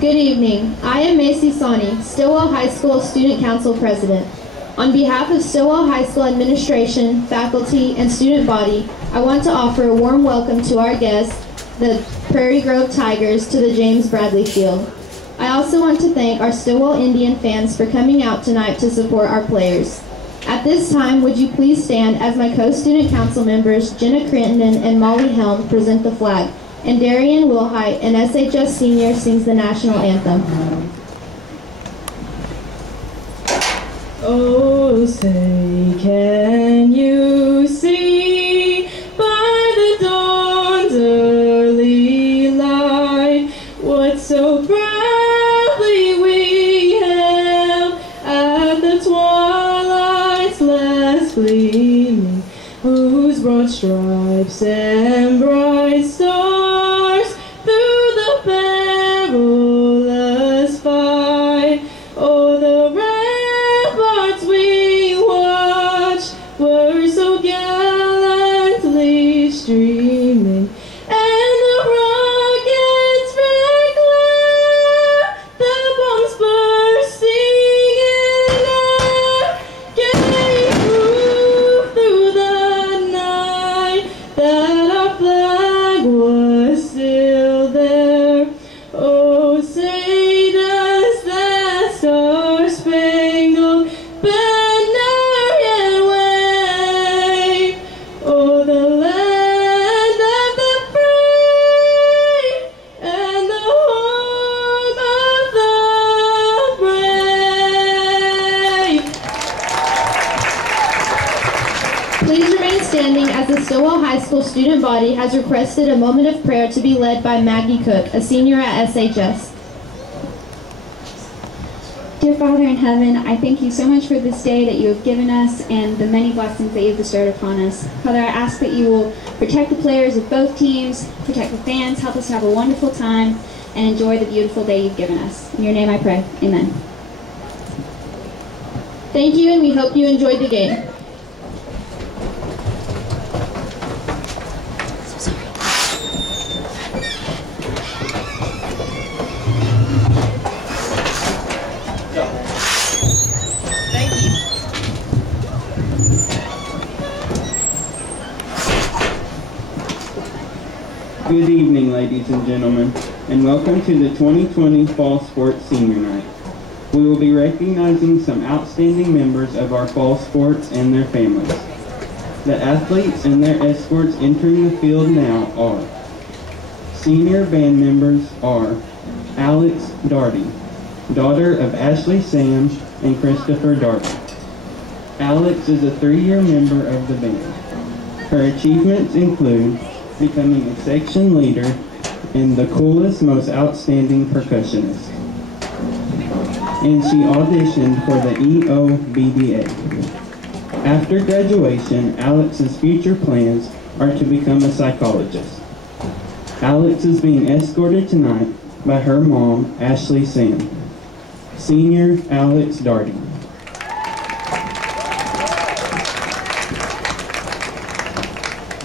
Good evening. I am Macy Sawney, Stilwell High School Student Council President. On behalf of Stilwell High School administration, faculty, and student body, I want to offer a warm welcome to our guests, the Prairie Grove Tigers, to the James Bradley Field. I also want to thank our Stilwell Indian fans for coming out tonight to support our players. At this time, would you please stand as my co-student council members, Jenna Crittenden and Molly Helm, present the flag, and Darian Wilhite, an SHS senior, sings the national anthem. Oh, say, can you see by the dawn's early light what so proudly we hailed at the twilight's last gleaming, whose broad stripes and bright stars through the perilous fight o'er the ramparts we watched were so gallantly streaming, and the rockets red glare, the bombs bursting in air, gave proof through the night that our flag was still there. Oh, say does that star-spangled banner yet wave o'er the land of the free and the home of the brave? Please remain standing as the Stilwell High School student body has requested a moment of prayer to be led by Maggie Cook, a senior at SHS. Dear Father in heaven, I thank you so much for this day that you have given us and the many blessings that you have bestowed upon us. Father, I ask that you will protect the players of both teams, protect the fans, help us to have a wonderful time, and enjoy the beautiful day you've given us. In your name I pray. Amen. Thank you, and we hope you enjoyed the game. Good evening, ladies and gentlemen, and welcome to the 2020 Fall Sports Senior Night. We will be recognizing some outstanding members of our fall sports and their families. The athletes and their escorts entering the field now are: senior band members are Alex Darty, daughter of Ashley Sam and Christopher Darty. Alex is a 3-year member of the band. Her achievements include becoming a section leader and the coolest, most outstanding percussionist. And she auditioned for the EOBDA. After graduation, Alex's future plans are to become a psychologist. Alex is being escorted tonight by her mom, Ashley Sam. Senior Alex Darty.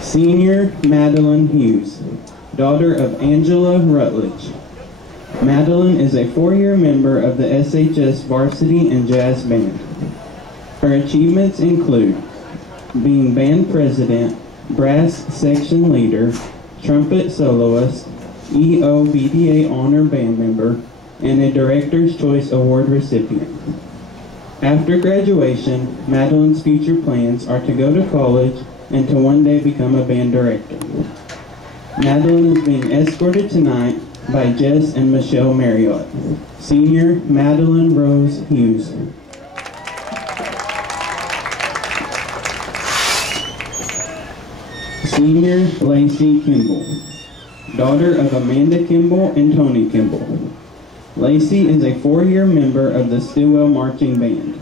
Senior Madeline Hughes, daughter of Angela Rutledge. Madeline is a 4-year member of the SHS Varsity and Jazz Band. Her achievements include being band president, brass section leader, trumpet soloist, EOBDA honor band member, and a Director's Choice Award recipient. After graduation, Madeline's future plans are to go to college and to one day become a band director. Madeline is being escorted tonight by Jess and Michelle Marriott. Senior Madeline Rose Hughes. Senior Lacey Kimball, daughter of Amanda Kimball and Tony Kimball. Lacey is a 4-year member of the Stilwell Marching Band.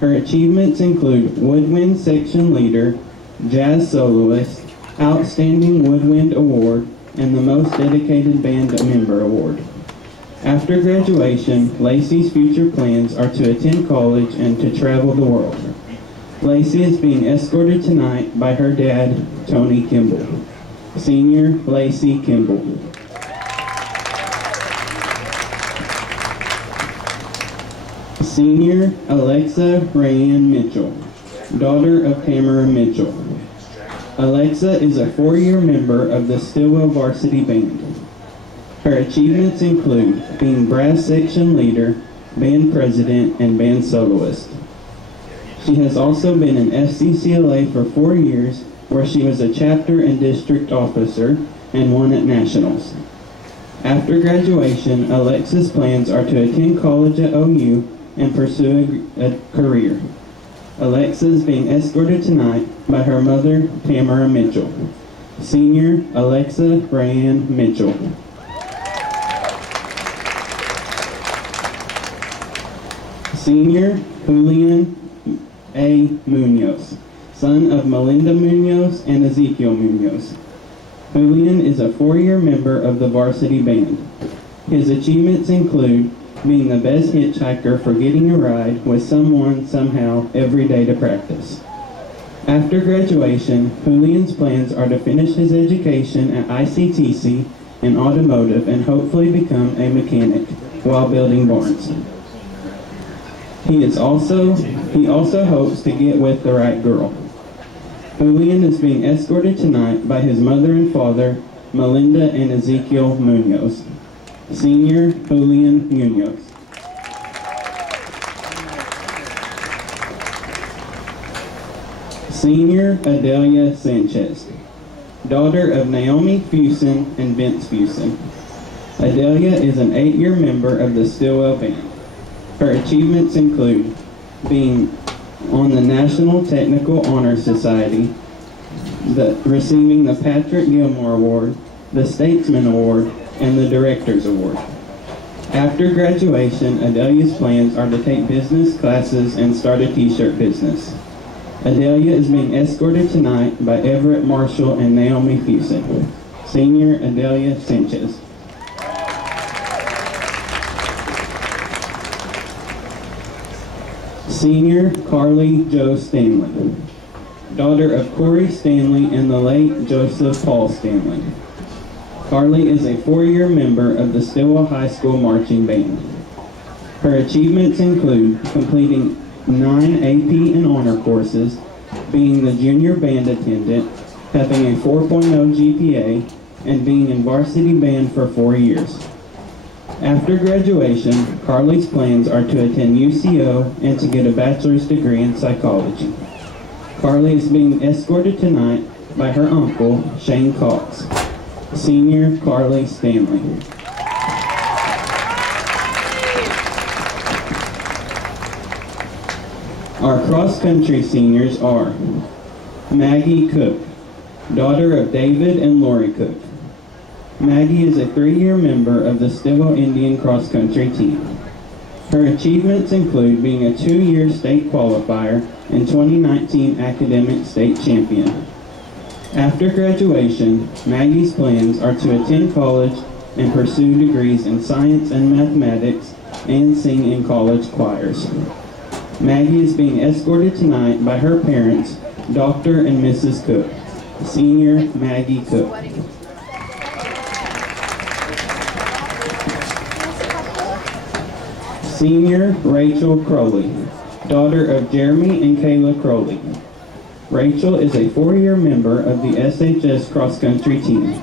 Her achievements include Woodwind Section Leader, Jazz Soloist, Outstanding Woodwind Award, and the Most Dedicated Band Member Award. After graduation, Lacey's future plans are to attend college and to travel the world. Lacey is being escorted tonight by her dad, Tony Kimball. Senior Lacey Kimball. Senior Alexa Rayanne Mitchell, daughter of Tamara Mitchell. Alexa is a 4-year member of the Stilwell varsity band. Her achievements include being brass section leader, band president, and band soloist. She has also been in FCCLA for 4 years, where she was a chapter and district officer and won at nationals. After graduation, Alexa's plans are to attend college at OU and pursue a career. Alexa is being escorted tonight by her mother, Tamara Mitchell. Senior Alexa Rayanne Mitchell. Senior Julian A. Munoz, son of Melinda Munoz and Ezekiel Munoz. Julian is a 4-year member of the varsity band. His achievements include being the best hitchhiker for getting a ride with someone somehow every day to practice. After graduation, Julian's plans are to finish his education at ICTC in automotive and hopefully become a mechanic while building barns. He also hopes to get with the right girl. Julian is being escorted tonight by his mother and father, Melinda and Ezekiel Munoz. Senior Julian Munoz. Senior Adelia Sanchez, daughter of Naomi Fusen and Vince Fusen. Adelia is an 8-year member of the Stilwell band. Her achievements include being on the National Technical Honor Society, receiving the Patrick Gilmore Award, the Statesman Award, and the Director's Award. After graduation, Adelia's plans are to take business classes and start a t-shirt business. Adelia is being escorted tonight by Everett Marshall and Naomi Fusen. Senior Adelia Sanchez. Senior Carly Jo Stanley, daughter of Corey Stanley and the late Joseph Paul Stanley. Carly is a 4-year member of the Stilwell High School marching band. Her achievements include completing 9 AP and honor courses, being the junior band attendant, having a 4.0 GPA, and being in varsity band for 4 years. After graduation, Carly's plans are to attend UCO and to get a bachelor's degree in psychology. Carly is being escorted tonight by her uncle, Shane Cox. Senior Carly Stanley. Our cross-country seniors are Maggie Cook, daughter of David and Lori Cook. Maggie is a 3-year member of the Stilwell Indian cross-country team. Her achievements include being a 2-year state qualifier and 2019 academic state champion. After graduation, Maggie's plans are to attend college and pursue degrees in science and mathematics and sing in college choirs. Maggie is being escorted tonight by her parents, Dr. and Mrs. Cook. Senior Maggie Cook. Senior Rachel Crowley, daughter of Jeremy and Kayla Crowley. Rachel is a 4-year member of the SHS cross-country team.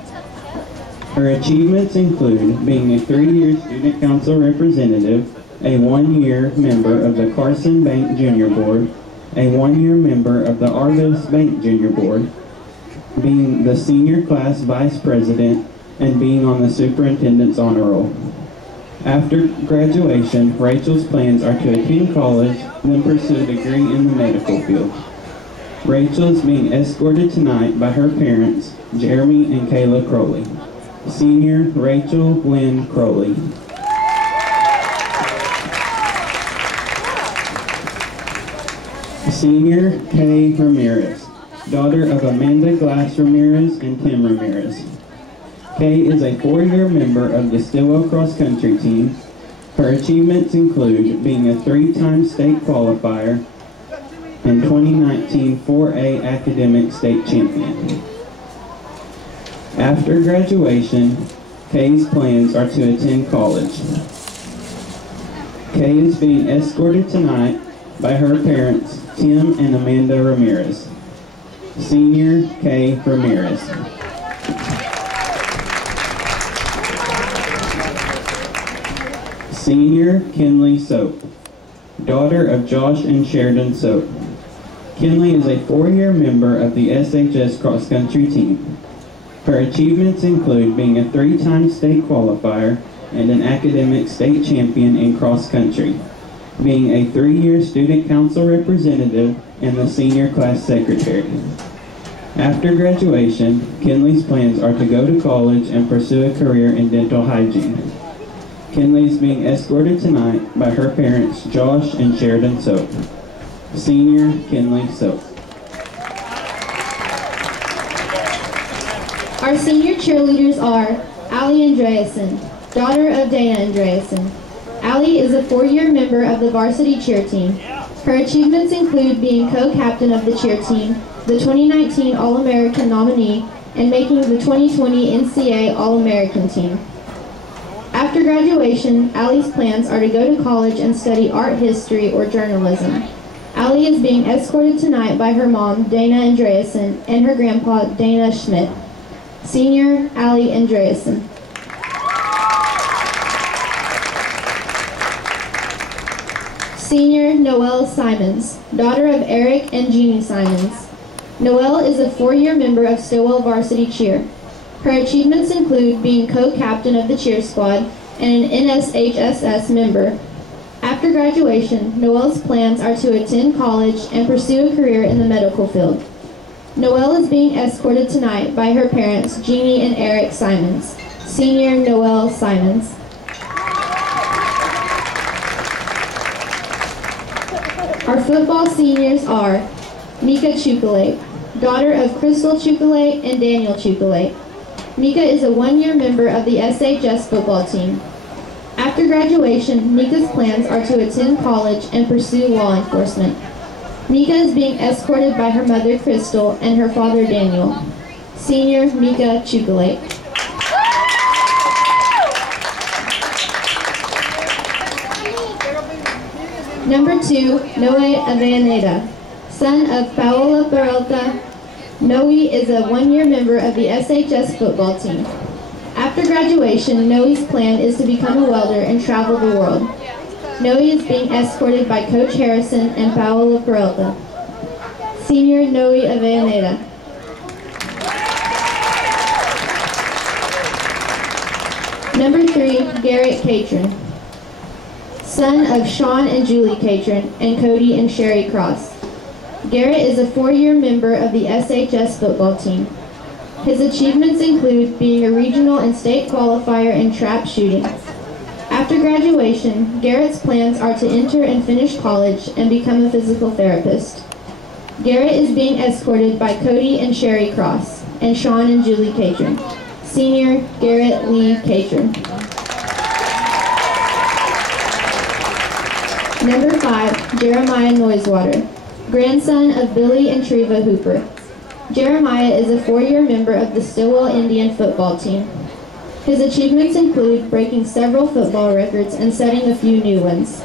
Her achievements include being a 3-year student council representative, a 1-year member of the Carson Bank Junior Board, a 1-year member of the Argos Bank Junior Board, being the senior class vice president, and being on the superintendent's honor roll. After graduation, Rachel's plans are to attend college, then pursue a degree in the medical field. Rachel is being escorted tonight by her parents, Jeremy and Kayla Crowley. Senior Rachel Lynn Crowley. Senior Kay Ramirez, daughter of Amanda Glass Ramirez and Tim Ramirez. Kay is a 4-year member of the Stilwell cross country team. Her achievements include being a 3-time state qualifier and 2019 4A academic state champion. After graduation, Kay's plans are to attend college. Kay is being escorted tonight by her parents, Tim and Amanda Ramirez. Senior Kay Ramirez. Senior Kinley Soap, daughter of Josh and Sheridan Soap. Kinley is a 4-year member of the SHS cross country team. Her achievements include being a 3-time state qualifier and an academic state champion in cross country, being a 3-year student council representative and the senior class secretary. After graduation, Kinley's plans are to go to college and pursue a career in dental hygiene. Kinley is being escorted tonight by her parents, Josh and Sheridan Soap. Senior Kinley Soap. Our senior cheerleaders are Allie Andreasen, daughter of Dana Andreasen. Allie is a 4-year member of the varsity cheer team. Her achievements include being co-captain of the cheer team, the 2019 All-American nominee, and making the 2020 NCAA All-American team. After graduation, Allie's plans are to go to college and study art history or journalism. Allie is being escorted tonight by her mom, Dana Andreasen, and her grandpa, Dana Schmidt. Senior Allie Andreasen. Senior Noelle Simons, daughter of Eric and Jeannie Simons. Noelle is a 4-year member of Stilwell varsity cheer. Her achievements include being co-captain of the cheer squad and an NSHSS member. After graduation, Noelle's plans are to attend college and pursue a career in the medical field. Noelle is being escorted tonight by her parents, Jeannie and Eric Simons. Senior Noelle Simons. Our football seniors are Mika Chukalate, daughter of Crystal Chukalate and Daniel Chukalate. Mika is a 1-year member of the SHS football team. After graduation, Mika's plans are to attend college and pursue law enforcement. Mika is being escorted by her mother, Crystal, and her father, Daniel. Senior Mika Chukalate. Number 2, Noe Avellaneda, son of Paola Peralta. Noe is a 1-year member of the SHS football team. After graduation, Noe's plan is to become a welder and travel the world. Noe is being escorted by Coach Harrison and Paola Peralta. Senior Noe Avellaneda. Number 3, Garrett Catron, son of Sean and Julie Catron and Cody and Sherry Cross. Garrett is a 4-year member of the SHS football team. His achievements include being a regional and state qualifier in trap shooting. After graduation, Garrett's plans are to enter and finish college and become a physical therapist. Garrett is being escorted by Cody and Sherry Cross and Sean and Julie Catron. Senior Garrett Lee Catron. Number 5, Jeremiah Noisewater, grandson of Billy and Treva Hooper. Jeremiah is a 4-year member of the Stilwell Indian football team. His achievements include breaking several football records and setting a few new ones.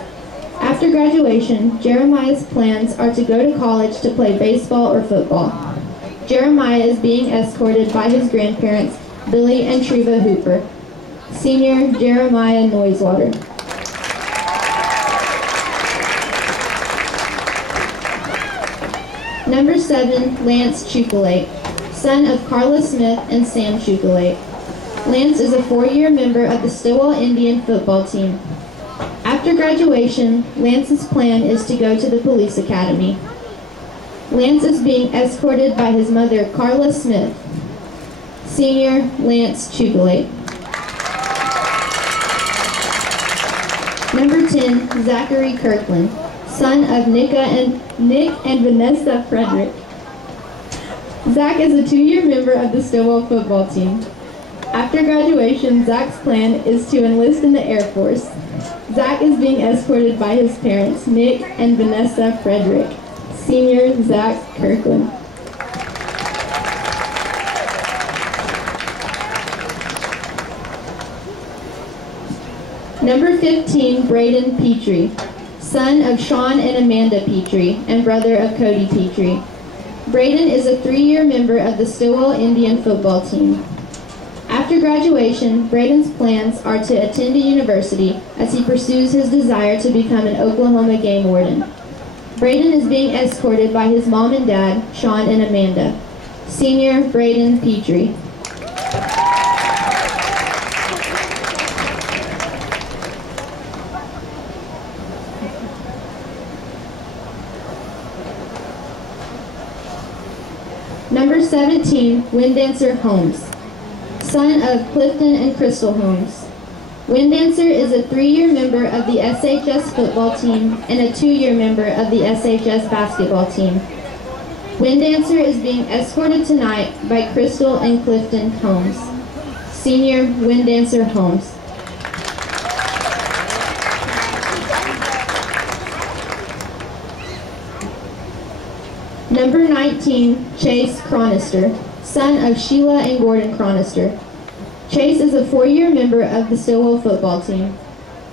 After graduation, Jeremiah's plans are to go to college to play baseball or football. Jeremiah is being escorted by his grandparents, Billy and Treva Hooper. Senior Jeremiah Noisewater. Number 7, Lance Chukalate, son of Carla Smith and Sam Chukalate. Lance is a 4-year member of the Stilwell Indian football team. After graduation, Lance's plan is to go to the police academy. Lance is being escorted by his mother, Carla Smith. Senior Lance Chukalate. Number 10, Zachary Kirkland, son of Nick and Vanessa Frederick. Zach is a 2-year member of the Stilwell football team. After graduation, Zach's plan is to enlist in the Air Force. Zach is being escorted by his parents, Nick and Vanessa Frederick. Senior Zach Kirkland. Number 15, Braden Petrie, son of Sean and Amanda Petrie and brother of Cody Petrie. Braden is a 3-year member of the Stilwell Indian football team. After graduation, Braden's plans are to attend a university as he pursues his desire to become an Oklahoma game warden. Braden is being escorted by his mom and dad, Sean and Amanda. Senior Braden Petrie. Number 17, Windancer Holmes, son of Clifton and Crystal Holmes. Windancer is a 3-year member of the SHS football team and a 2-year member of the SHS basketball team. Windancer is being escorted tonight by Crystal and Clifton Holmes. Senior Windancer Holmes. Number 19, Chase Chronister, son of Sheila and Gordon Chronister. Chase is a 4-year member of the Stilwell football team.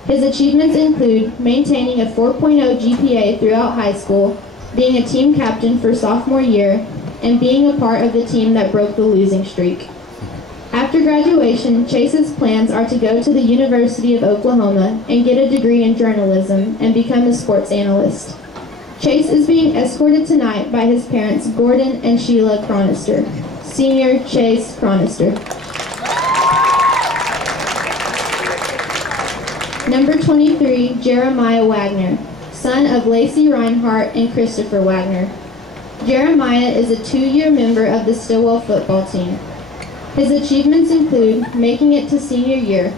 His achievements include maintaining a 4.0 GPA throughout high school, being a team captain for sophomore year, and being a part of the team that broke the losing streak. After graduation, Chase's plans are to go to the University of Oklahoma and get a degree in journalism and become a sports analyst. Chase is being escorted tonight by his parents, Gordon and Sheila Chronister. Senior Chase Chronister. Number 23, Jeremiah Wagner, son of Lacey Reinhardt and Christopher Wagner. Jeremiah is a 2-year member of the Stilwell football team. His achievements include making it to senior year.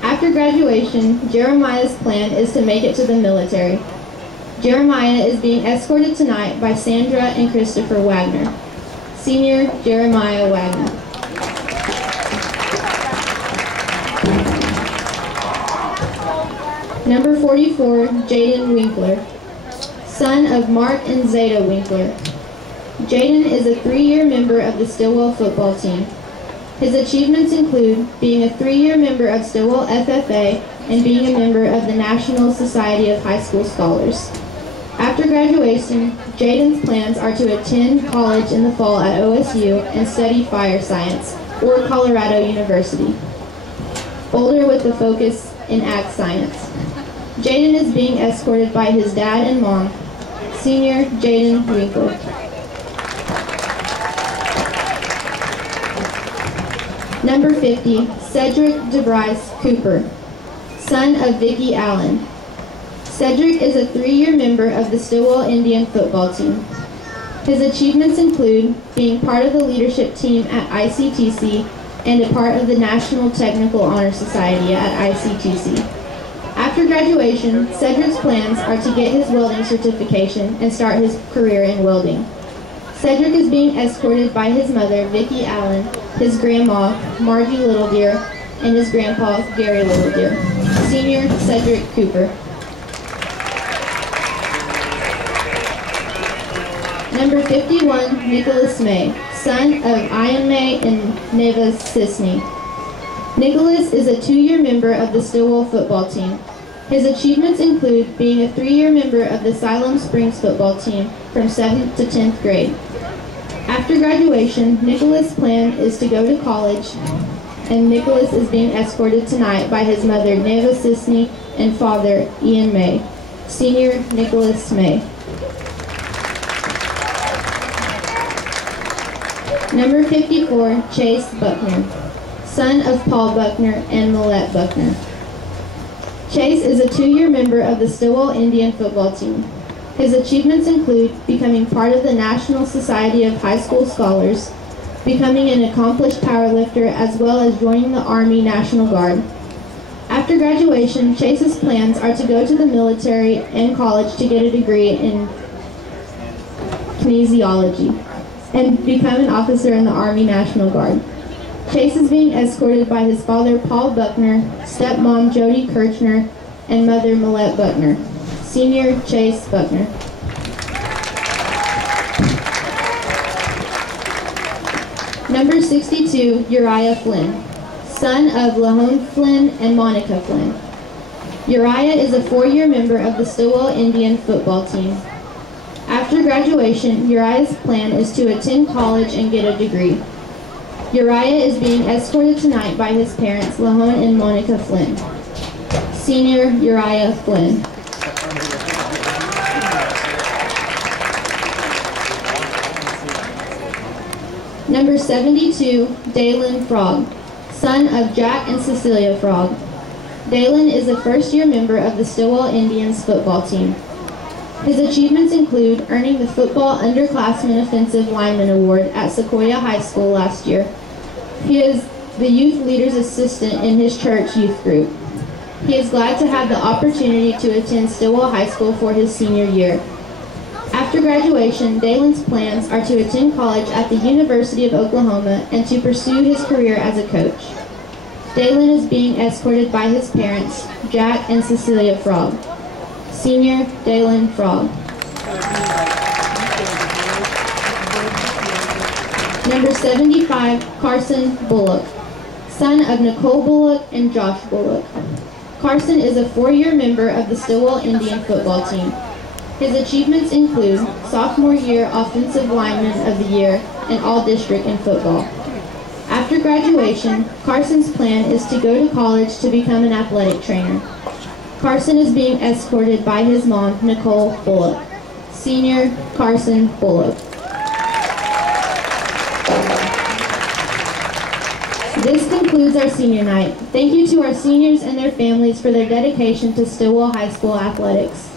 After graduation, Jeremiah's plan is to make it to the military. Jeremiah is being escorted tonight by Sandra and Christopher Wagner. Senior Jeremiah Wagner. Number 44, Jaden Winkler, son of Mark and Zeta Winkler. Jaden is a 3-year member of the Stilwell football team. His achievements include being a 3-year member of Stilwell FFA and being a member of the National Society of High School Scholars. After graduation, Jaden's plans are to attend college in the fall at OSU and study fire science or Colorado University, Boulder with a focus in ag science. Jaden is being escorted by his dad and mom. Senior Jaden Winkler. Number 50, Cedric DeBryce Cooper, son of Vicki Allen. Cedric is a 3-year member of the Stilwell Indian football team. His achievements include being part of the leadership team at ICTC and a part of the National Technical Honor Society at ICTC. After graduation, Cedric's plans are to get his welding certification and start his career in welding. Cedric is being escorted by his mother, Vicki Allen, his grandma, Margie Littledeer, and his grandpa, Gary Littledeer. Senior Cedric Cooper. Number 51, Nicholas May, son of Ian May and Neva Sisney. Nicholas is a 2-year member of the Stilwell football team. His achievements include being a 3-year member of the Siloam Springs football team from 7th to 10th grade. After graduation, Nicholas' plan is to go to college, and Nicholas is being escorted tonight by his mother, Neva Sisney, and father, Ian May. Senior Nicholas May. Number 54, Chase Buckner, son of Paul Buckner and Millette Buckner. Chase is a 2-year member of the Stilwell Indian football team. His achievements include becoming part of the National Society of High School Scholars, becoming an accomplished powerlifter, as well as joining the Army National Guard. After graduation, Chase's plans are to go to the military and college to get a degree in kinesiology and become an officer in the Army National Guard. Chase is being escorted by his father, Paul Buckner, stepmom, Jody Kirchner, and mother, Millette Buckner. Senior, Chase Buckner. Number 62, Uriah Flynn, son of Lahone Flynn and Monica Flynn. Uriah is a 4-year member of the Stilwell Indian football team. After graduation, Uriah's plan is to attend college and get a degree. Uriah is being escorted tonight by his parents, Lahone and Monica Flynn. Senior, Uriah Flynn. Number 72, Dalen Frog, son of Jack and Cecilia Frog. Dalen is a first-year member of the Stilwell Indians football team. His achievements include earning the Football Underclassmen Offensive Lineman Award at Sequoia High School last year. He is the youth leader's assistant in his church youth group. He is glad to have the opportunity to attend Stilwell High School for his senior year. After graduation, Dalen's plans are to attend college at the University of Oklahoma and to pursue his career as a coach. Dalen is being escorted by his parents, Jack and Cecilia Frog. Senior, Dalen Frog. Number 75, Carson Bullock, son of Nicole Bullock and Josh Bullock. Carson is a 4-year member of the Stilwell Indian football team. His achievements include sophomore year Offensive Lineman of the Year and All-District in football. After graduation, Carson's plan is to go to college to become an athletic trainer. Carson is being escorted by his mom, Nicole Bullock. Senior, Carson Bullock. This concludes our senior night. Thank you to our seniors and their families for their dedication to Stilwell High School athletics.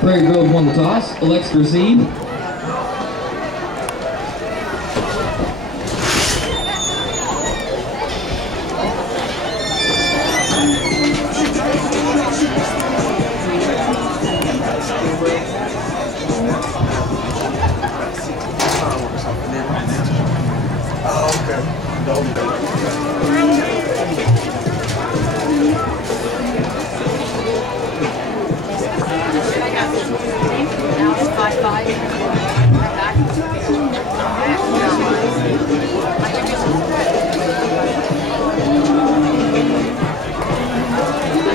Prairie Grove won the toss, elects to receive.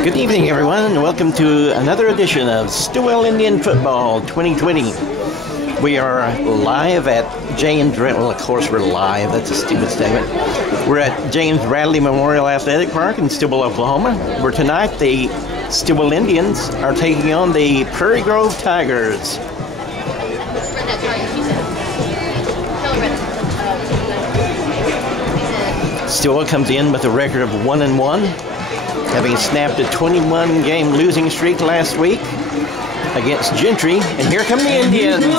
Good evening, everyone, and welcome to another edition of Stilwell Indian Football 2020. We are live at James, well, of course we're live, that's a stupid statement. We're at James Bradley Memorial Athletic Park in Stilwell, Oklahoma, where tonight the Stilwell Indians are taking on the Prairie Grove Tigers. Stilwell comes in with a record of 1-1, having snapped a 21-game losing streak last week against Gentry. And here come the Indians. The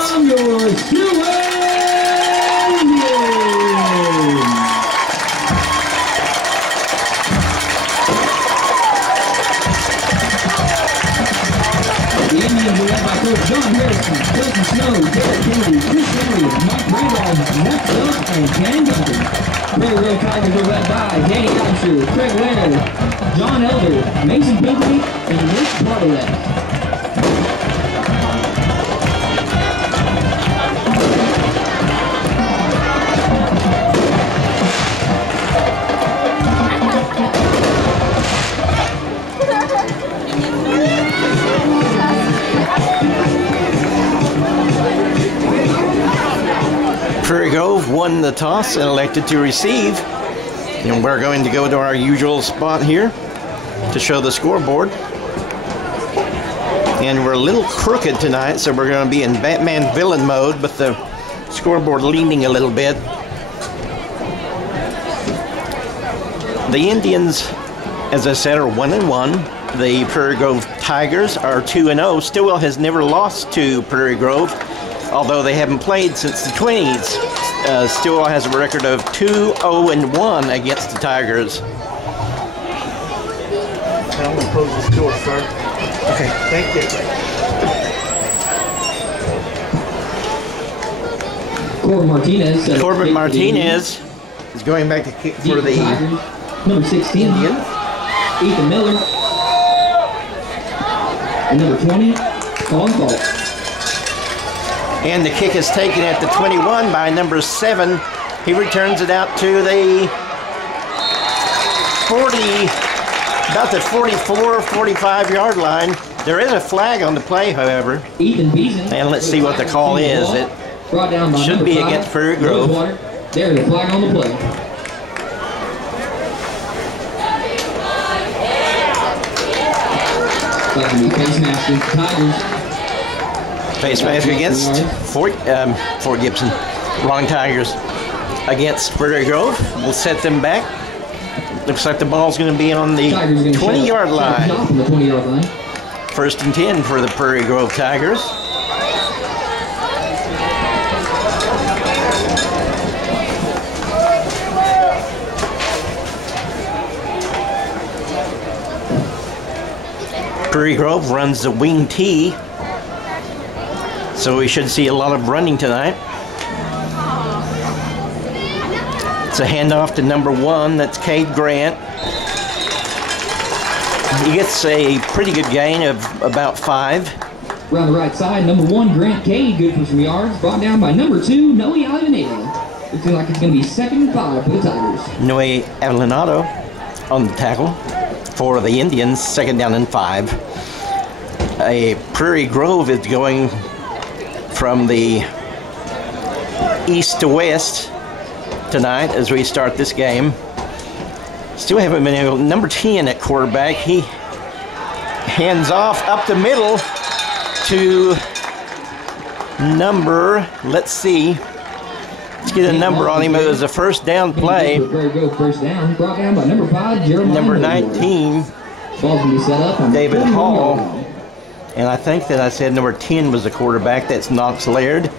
Indians are led by Coach John Harrison, Justin Smith, Derek Kennedy, Chris Henry, Mike Randolph, Matt Phillips, and Ken Duncan. Prairie Grove Tigers are led by Danny Asher, Craig Laird, John Elder, Mason Bentley, and Nick Bartlett. Prairie Grove won the toss and elected to receive. And we're going to go to our usual spot here to show the scoreboard. And we're a little crooked tonight, so we're going to be in Batman villain mode with the scoreboard leaning a little bit. The Indians, as I said, are 1-1. The Prairie Grove Tigers are 2-0. Stilwell has never lost to Prairie Grove, although they haven't played since the 20s. Stilwell has a record of 2-0-1 against the Tigers. I'm going to close this door, sir. Okay, thank you. Corbin Martinez is going back to kick for the number 16, Indians. Ethan Miller. And number 20, Colin Falk. And the kick is taken at the 21 by number 7. He returns it out to the 40, about the 44, 45 yard line. There is a flag on the play, however. Ethan Beeson. And let's see what the call is. It brought down by should be against Prairie Grove. There's a flag on the play. That's going to be face master. Tigers. Face mask against Fort Gibson. Wrong Tigers against Prairie Grove. We'll set them back. Looks like the ball's going to be on the 20-yard line. First and 10 for the Prairie Grove Tigers. Prairie Grove runs the wing tee, so we should see a lot of running tonight. It's a handoff to number 1, that's Cade Grant. He gets a pretty good gain of about 5. Around the right side, number 1, Grant Cade, good for some yards. Brought down by number 2, Noe Avenado. Looks like it's going to be 2nd and 5 for the Tigers. Noe Avenado on the tackle for the Indians, 2nd down and 5. A Prairie Grove is going from the east to west tonight as we start this game. Still haven't been able. Number 10 at quarterback. He hands off up the middle to number. Let's see. Let's get a number on him. It was a first down play. First down. Brought down by number 5, Jeremiah. Number 19, Ball's going to be set up on David Hall. And I think that I said number 10 was the quarterback. That's Knox Laird.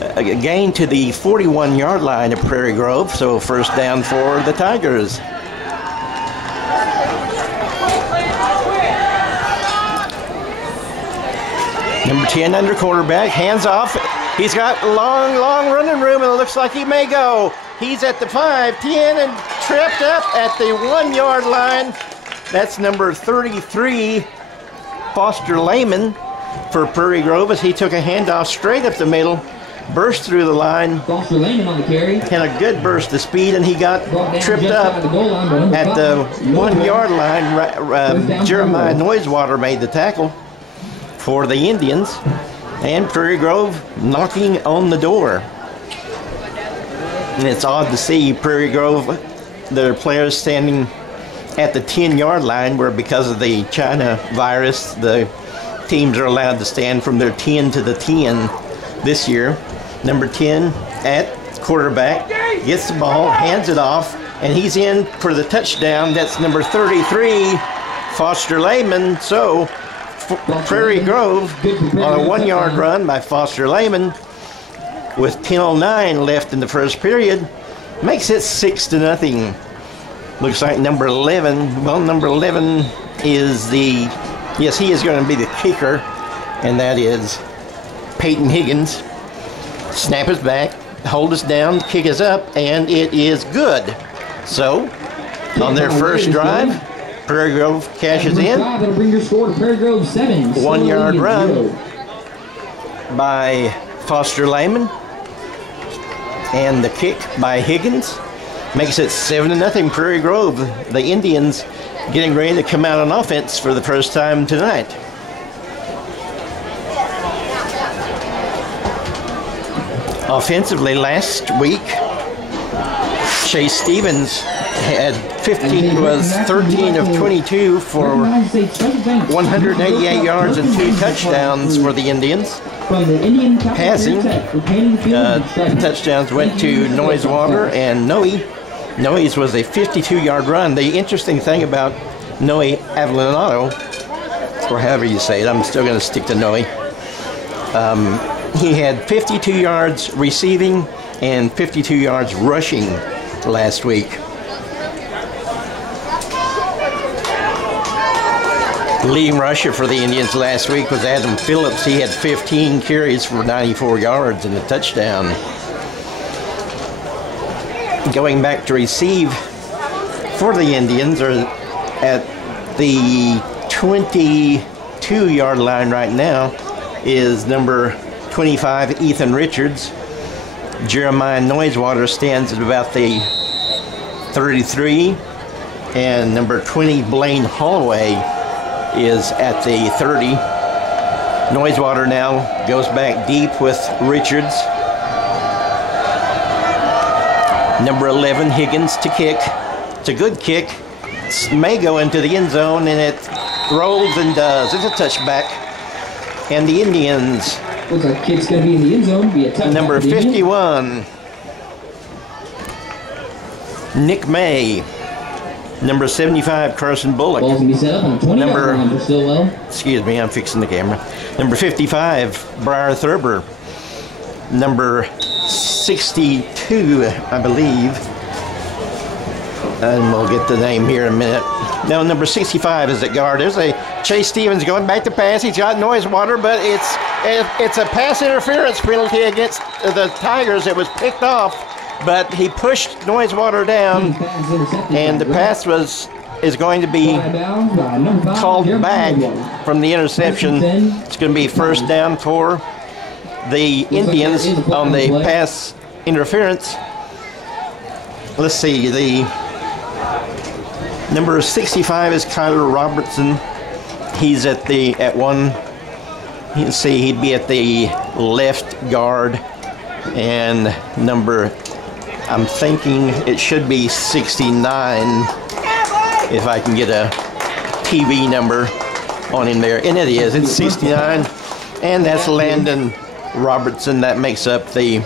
A gain to the 41-yard line at Prairie Grove. So first down for the Tigers. Number 10 under quarterback. Hands off. He's got long running room, and it looks like he may go. He's at the 5, 10, and tripped up at the 1-yard line. That's number 33, Foster Lehman for Prairie Grove, as he took a handoff straight up the middle, burst through the line. Foster Lehman on the carry. Had a good burst of speed, and he got tripped up at the 1-yard line. Jeremiah Noisewater made the tackle for the Indians. And Prairie Grove knocking on the door. And it's odd to see Prairie Grove, their players standing at the 10-yard line, where because of the China virus, the teams are allowed to stand from their 10 to the 10 this year. Number 10 at quarterback gets the ball, hands it off, and he's in for the touchdown. That's number 33, Foster Lehman. So Prairie Grove on a 1-yard run by Foster Lehman with 10:09 left in the first period makes it 6-0. Looks like number 11. Well, number 11 is the, yes, he is going to be the kicker, and that is Peyton Higgins. Snap is back, hold us down, kick us up, and it is good. So, on their first drive, Prairie Grove cashes in. That'll bring your score to Prairie Grove 7. 1 yard run by Foster Lehman. And the kick by Higgins makes it 7-0 Prairie Grove. The Indians getting ready to come out on offense for the first time tonight. Offensively, last week, Chase Stevens had 13 of 22 for 188 yards and 2 touchdowns for the Indians. Passing, the touchdowns went to Noisewater and Noe. Noe's was a 52-yard run. The interesting thing about Noe Avellanato, or however you say it, I'm still going to stick to Noe. He had 52 yards receiving and 52 yards rushing last week. Leading rusher for the Indians last week was Adam Phillips. He had 15 carries for 94 yards and a touchdown. Going back to receive for the Indians are at the 22-yard line right now is number 25, Ethan Richards. Jeremiah Noisewater stands at about the 33, and number 20, Blaine Holloway, is at the 30. Noisewater now goes back deep with Richards. Number 11, Higgins to kick. It's a good kick. It may go into the end zone, and it rolls and does. It's a touchback. And the Indians. Looks like kick's going to be in the end zone. Be a touchback. Number 51, Nick May. Number 75, Carson Bullock. Ball's going to be set up on a 20-yard line for Stilwell. Excuse me, I'm fixing the camera. Number 55, Briar Thurber. Number 62, I believe. And we'll get the name here in a minute. No, number 65 is at guard. There's a Chase Stevens going back to pass. He's got Noisewater, but it's a pass interference penalty against the Tigers. It was picked off, but he pushed Noisewater down, and the pass is going to be called back from the interception. It's going to be first down for the Indians on the pass interference. Let's see, the number 65 is Kyler Robertson. He's at one. You can see he'd be at the left guard, and I'm thinking it should be 69 if I can get a TV number on him there. And it is. It's 69. And that's Landon Robertson. That makes up the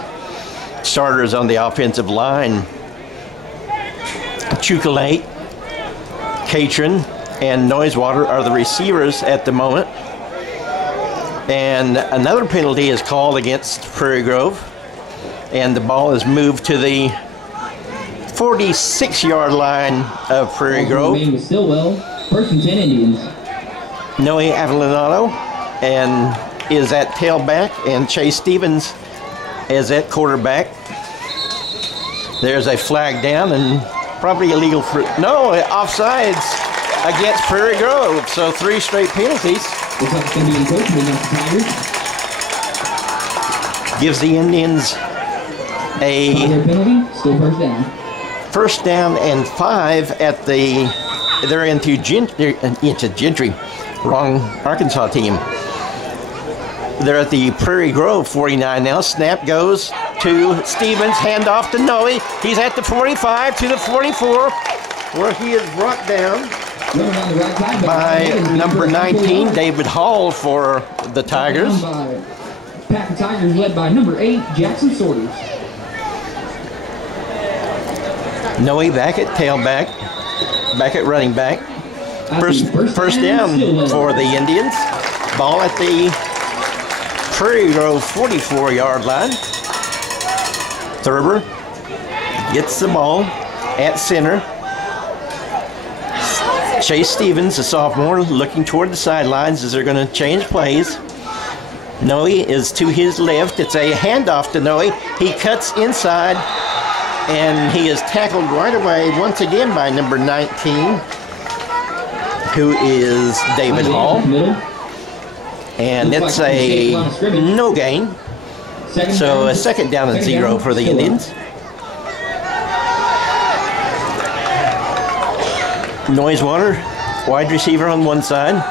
starters on the offensive line. Chukalate, Catron, and Noisewater are the receivers at the moment. And another penalty is called against Prairie Grove. And the ball is moved to the 46-yard line of Prairie Grove. Stilwell, first and 10 Indians. Noe Avellanato and is at tailback, and Chase Stevens is at quarterback. There's a flag down and probably illegal for offsides against Prairie Grove. So 3 straight penalties. Looks like it's going to be encroachment against the Tigers. Gives the Indians a penalty, still first down. First down and 5 at they're into Gentry. Wrong Arkansas team. They're at the Prairie Grove 49 now. Snap goes to Stevens, handoff to Noe. He's at the 45 to the 44, where he is brought down by number 19, David Hall for the Tigers. Pack of Tigers led by number 8, Jackson Sorters. Noe back at tailback, back at running back. First down for the Indians. Ball at the Prairie Grove 44-yard line. Thurber gets the ball at center. Chase Stevens, a sophomore, looking toward the sidelines as they're going to change plays. Noe is to his left. It's a handoff to Noe. He cuts inside, and he is tackled right away once again by number 19, who is David Hall. And it's a no gain. So a second down and 0 for the Indians. Noisewater, wide receiver on one side.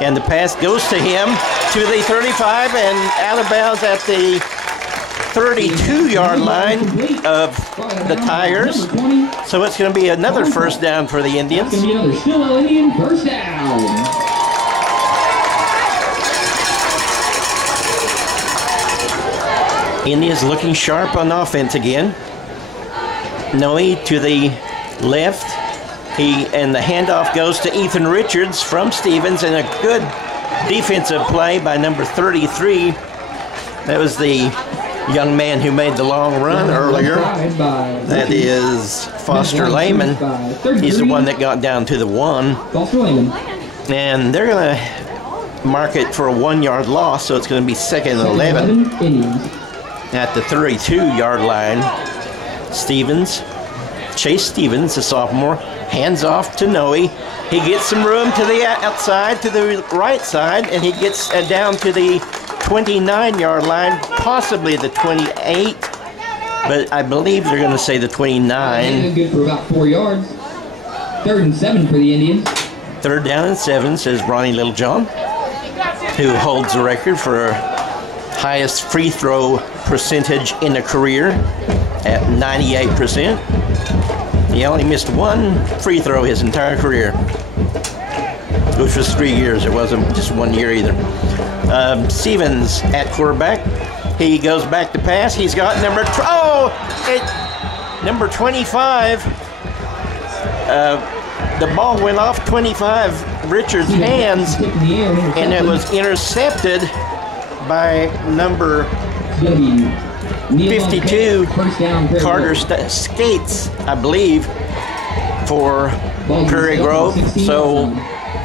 And the pass goes to him to the 35 and out of bounds at the 32-yard line of the Tigers. So it's going to be another first down for the Indians. It's going to be another Stilwell Indian first down. Indians looking sharp on offense again. Noe to the left. And the handoff goes to Ethan Richards from Stevens, and a good defensive play by number 33. That was the young man who made the long run earlier. That is Foster Lehman. He's the one that got down to the 1. And they're going to mark it for a 1-yard loss, so it's going to be second and 11 at the 32-yard line. Chase Stevens, the sophomore, hands off to Noe. He gets some room to the outside, to the right side, and he gets down to the 29-yard line, possibly the 28, but I believe they're going to say the 29. Good for about 4 yards. 3rd and 7 for the Indians. 3rd down and 7, says Ronnie Littlejohn, who holds the record for highest free throw percentage in a career at 98%. He only missed 1 free throw his entire career, which was 3 years. It wasn't just 1 year either. Stevens at quarterback. He goes back to pass. He's got number 25. The ball went off 25 Richards' hands, and it was intercepted by number 52, Carter Skates, I believe, for Prairie Grove. So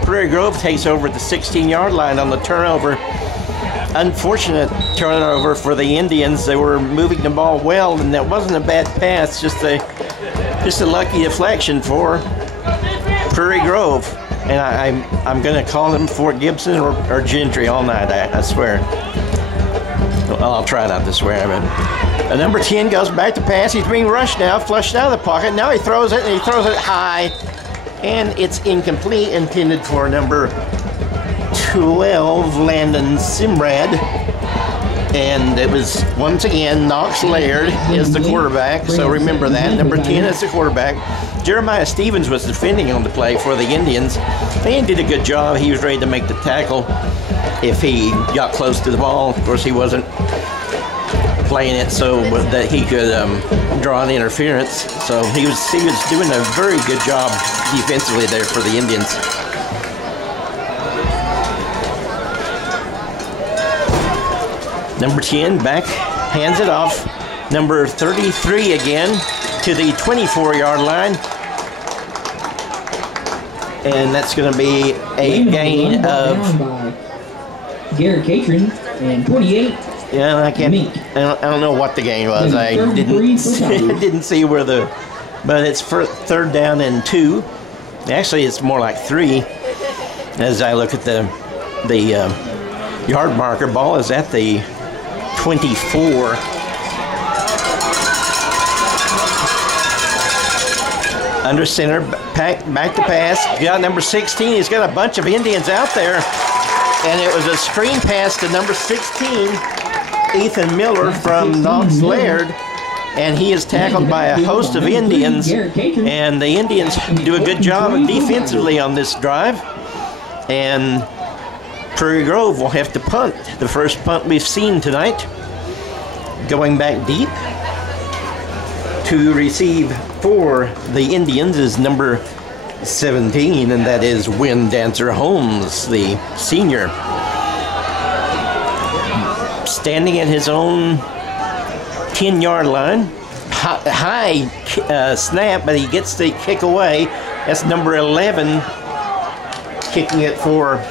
Prairie Grove takes over at the 16-yard line on the turnover. Unfortunate turnover for the Indians. They were moving the ball well, and that wasn't a bad pass, just a lucky deflection for Prairie Grove. And I'm going to call them Fort Gibson or Gentry all night, I swear. Well, I'll try not to swear, but number 10 goes back to pass. He's being rushed now, flushed out of the pocket. Now he throws it, and he throws it high, and it's incomplete, intended for number 12, Landon Simrad. And it was, once again, Knox Laird is the quarterback, so remember that. Number 10 is the quarterback. Jeremiah Stevens was defending on the play for the Indians. He did a good job. He was ready to make the tackle if he got close to the ball. Of course, he wasn't playing it so that he could draw an interference. So he was doing a very good job defensively there for the Indians. Number 10 back, hands it off. Number 33 again to the 24-yard line. And that's going to be a gain of Garrett Catron and 28. Yeah, I don't know what the gain was. I didn't see where but it's for 3rd down and 2. Actually, it's more like 3. As I look at the yard marker, ball is at the 24. Under center, back to pass. Got number 16. He's got a bunch of Indians out there. And it was a screen pass to number 16, Ethan Miller from Knox Laird. And he is tackled by a host of Indians. And the Indians do a good job defensively on this drive. And Prairie Grove will have to punt. The first punt we've seen tonight. Going back deep to receive for the Indians is number 17, and that is Wynn Dancer Holmes, the senior. Standing at his own 10-yard line. High snap, but he gets the kick away. That's number 11 kicking it for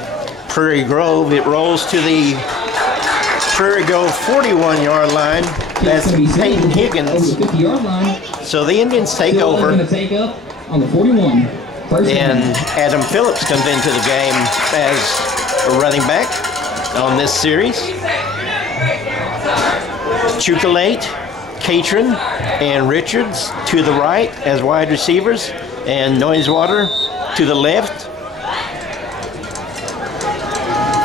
Prairie Grove. It rolls to the Prairie Grove 41-yard line. That's Peyton Higgins. Over the 50-yard line. So the Indians take Stilwell over. going to take up on the 41. First And down. Adam Phillips comes into the game as a running back on this series. Chukalate, Catron, and Richards to the right as wide receivers, and Noisewater to the left.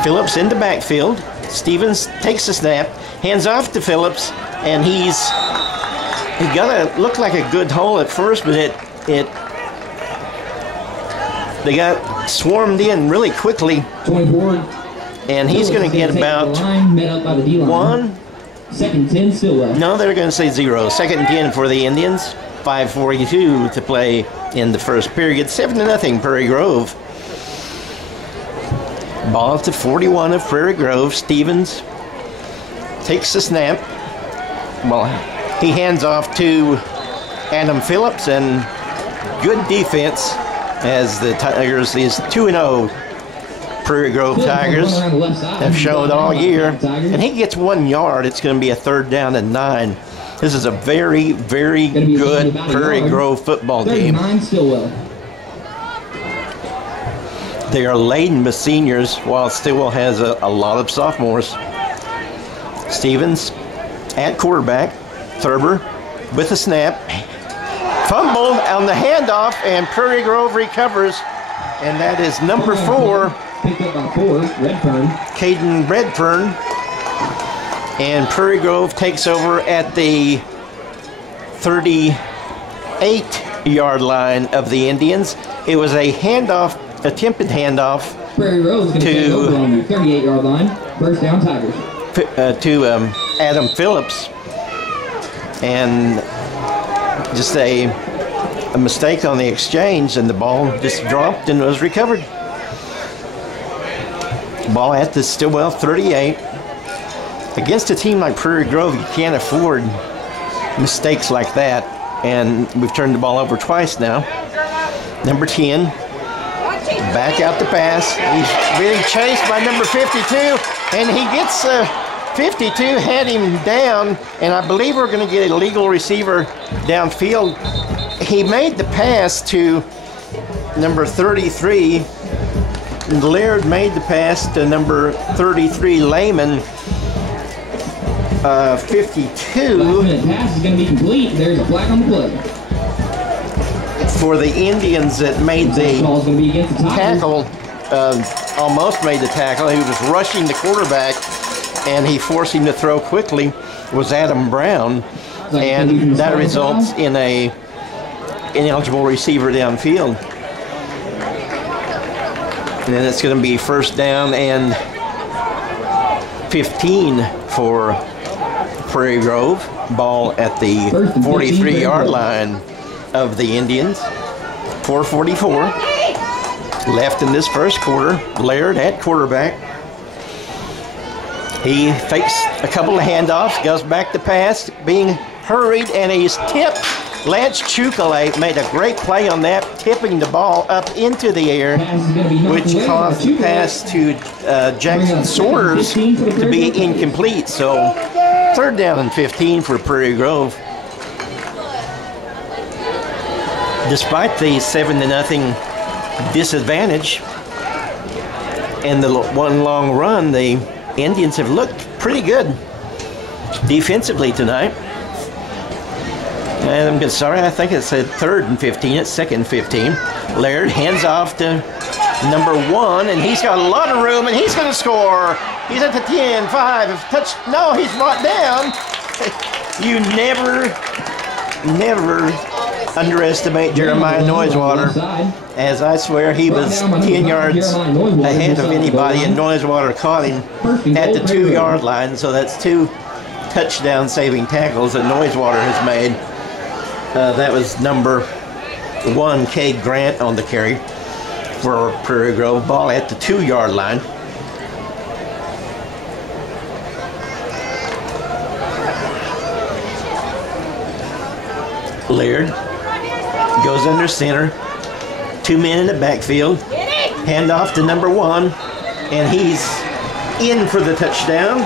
Phillips in the backfield. Stevens takes the snap, hands off to Phillips, and he got looked like a good hole at first, but they got swarmed in really quickly, 24. and he's going to get about Met up by the D-line. 1. Second 10 Stilwell. No, they're going to say 0. Second and 10 for the Indians. 5:42 to play in the first period. 7-0 Prairie Grove. Ball to 41 of Prairie Grove. Stevens takes the snap. Well, he hands off to Adam Phillips, and good defense as the Tigers, these 2-0 Prairie Grove Tigers have shown all year. And he gets 1 yard. It's going to be a 3rd down and 9. This is a very, very good Prairie Grove football game. 39 Stilwell. They are laden with seniors, while Stilwell has a lot of sophomores. Stevens at quarterback. Thurber with a snap. Fumble on the handoff, and Prairie Grove recovers. And that is number 4. Picked up by 4, Redfern. Caden Redfern. And Prairie Grove takes over at the 38-yard line of the Indians. It was a handoff, attempted handoff Prairie Grove is going to take over on the 38-yard line. First down Tigers. to Adam Phillips. And just a mistake on the exchange, and the ball just dropped and was recovered. Ball at the Stilwell 38. Against a team like Prairie Grove, you can't afford mistakes like that. And we've turned the ball over twice now. Number 10, back out the pass. He's being chased by number 52, and he gets 52, had him down, and I believe we're going to get a legal receiver downfield. He made the pass to number 33. Laird made the pass to number 33, Lehman. 52. Last-minute pass is going to be complete. There's a flag on the play. For the Indians that made the Ball's going to be against the tackle, almost made the tackle. He was rushing the quarterback, and he forced him to throw quickly, was Adam Brown. And that results in a ineligible receiver downfield. And then it's going to be first down and 15 for Prairie Grove. Ball at the 43-yard line of the Indians. 4:44 left in this first quarter. Laird at quarterback. He fakes a couple of handoffs, goes back to pass, being hurried, and he's tipped. Lance Chukalate made a great play on that, tipping the ball up into the air, which caused the pass to Jackson Saunders to be incomplete. So, 3rd down and 15 for Prairie Grove. Despite the 7-0 disadvantage and the one long run, the Indians have looked pretty good defensively tonight. And I'm sorry, I think it's a 3rd and 15. It's 2nd and 15. Laird hands off to number 1, and he's got a lot of room, and he's going to score. He's at the 10, 5, touch. No, he's brought down. You never underestimate Jeremiah Noisewater, as I swear he was 10 yards ahead of anybody, and Noisewater caught him at the 2-yard line. So that's 2 touchdown saving tackles that Noisewater has made. That was number 1, Cade Grant, on the carry for Prairie Grove. Ball at the 2-yard line. Laird goes under center. 2 men in the backfield. Hand off to number 1, and he's in for the touchdown.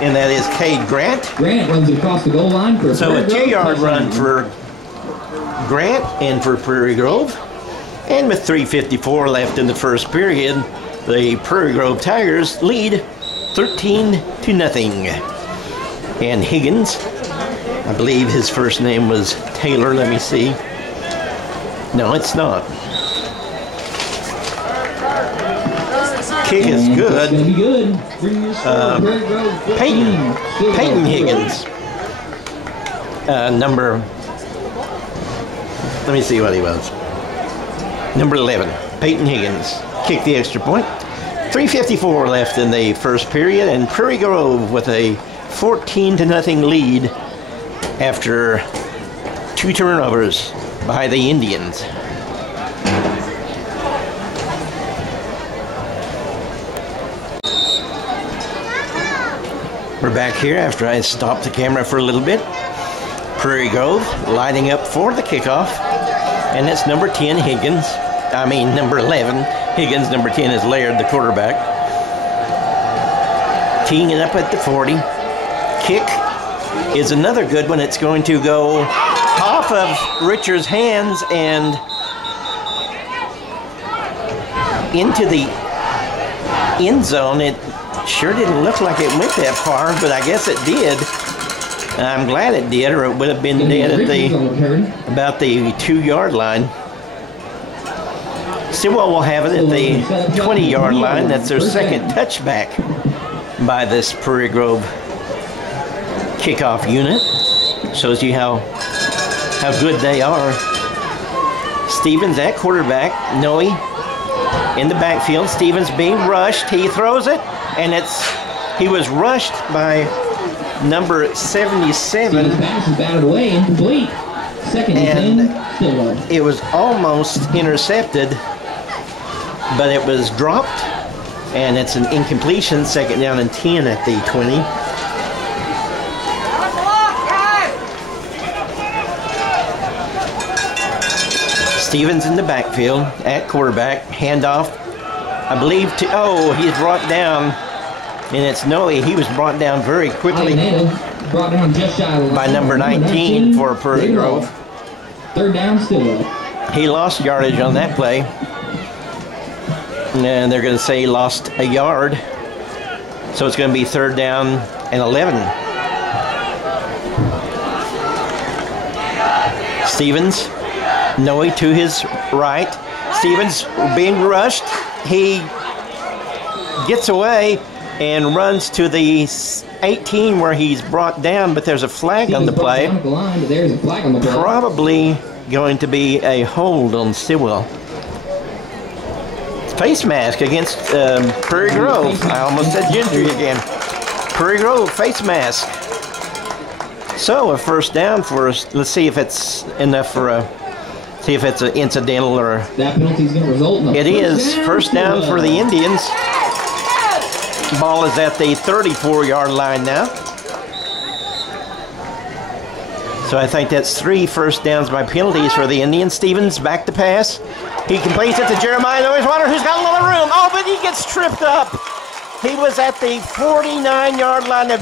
and that is Cade Grant. Grant runs it across the goal line for So a Prairie Grove 2-yard run touchdown. for Grant and for Prairie Grove. And with 3:54 left in the first period, the Prairie Grove Tigers lead 13-0. And Higgins, I believe his first name was Taylor. Let me see. No, it's not. Kick is And good. It's going to be good. Bring your score. Prairie Grove 14, Stilwell Peyton 0. Higgins. Let me see what he was. Number 11, Peyton Higgins. Kicked the extra point. 3:54 left in the first period, and Prairie Grove with a 14-0 lead after 2 turnovers by the Indians. We're back here after I stopped the camera for a little bit. Prairie Grove lining up for the kickoff, and it's number 10 Higgins. Number 11 Higgins. Number 10 is Laird, the quarterback. Teeing it up at the 40. Kick is another good one. It's going to go off of Richard's hands and into the end zone. It sure didn't look like it went that far, but I guess it did. I'm glad it did, or it would have been dead at about the 2-yard line. Stilwell will have it at the 20-yard line. That's their second touchback by this Prairie Grove kickoff unit. Shows you how good they are. Stevens at quarterback. Noe in the backfield. Stevens being rushed. He throws it, and he was rushed by number 77. Stevens' pass is batted away, incomplete. Second and 10, Stilwell. It was almost intercepted, but it was dropped, and it's an incompletion. Second down and 10 at the 20. Stevens in the backfield at quarterback. Handoff, I believe, he's brought down, and it's Noe. He was brought down very quickly Brought down just shy of by number 19 for Prairie Grove. Third down, Stilwell. He lost yardage on that play. And they're going to say he lost a yard. So it's going to be third down and 11. Stevens, Noe to his right. Stevens being rushed. He gets away and runs to the 18 where he's brought down, but there's a flag on the play. There's a flag on the play. Probably going to be a hold on Stilwell. Face mask against Prairie Grove. I almost said Gentry again. Prairie Grove face mask. So a first down for us. Let's see if it's enough for see if it's an incidental or. That penalty's going to result in a it is first down for the Indians. Ball is at the 34-yard line now. So I think that's 3 first downs by penalties for the Indians. Stevens back to pass. He completes it to Jeremiah Noisewater, who's got a little room. Oh, but he gets tripped up. He was at the 49-yard line of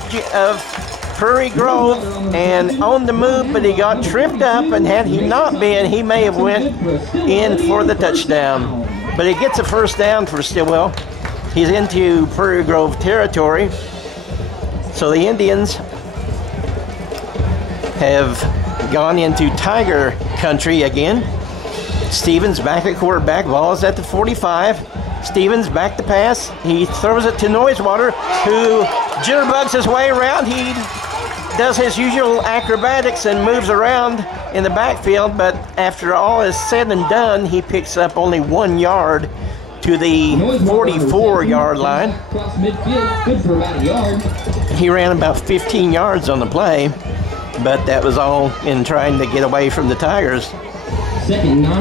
Prairie Grove and on the move, but he got tripped up, and had he not been, he may have went in for the touchdown. But he gets a first down for Stilwell. He's into Prairie Grove territory. So the Indians have gone into Tiger country again. Stevens back at quarterback. Ball is at the 45. Stevens back to pass. He throws it to Noisewater, who jitterbugs his way around. He does his usual acrobatics and moves around in the backfield, but after all is said and done, he picks up only 1 yard to the 44-yard line. Across midfield, good for about a yard. He ran about 15 yards on the play, but that was all in trying to get away from the Tigers.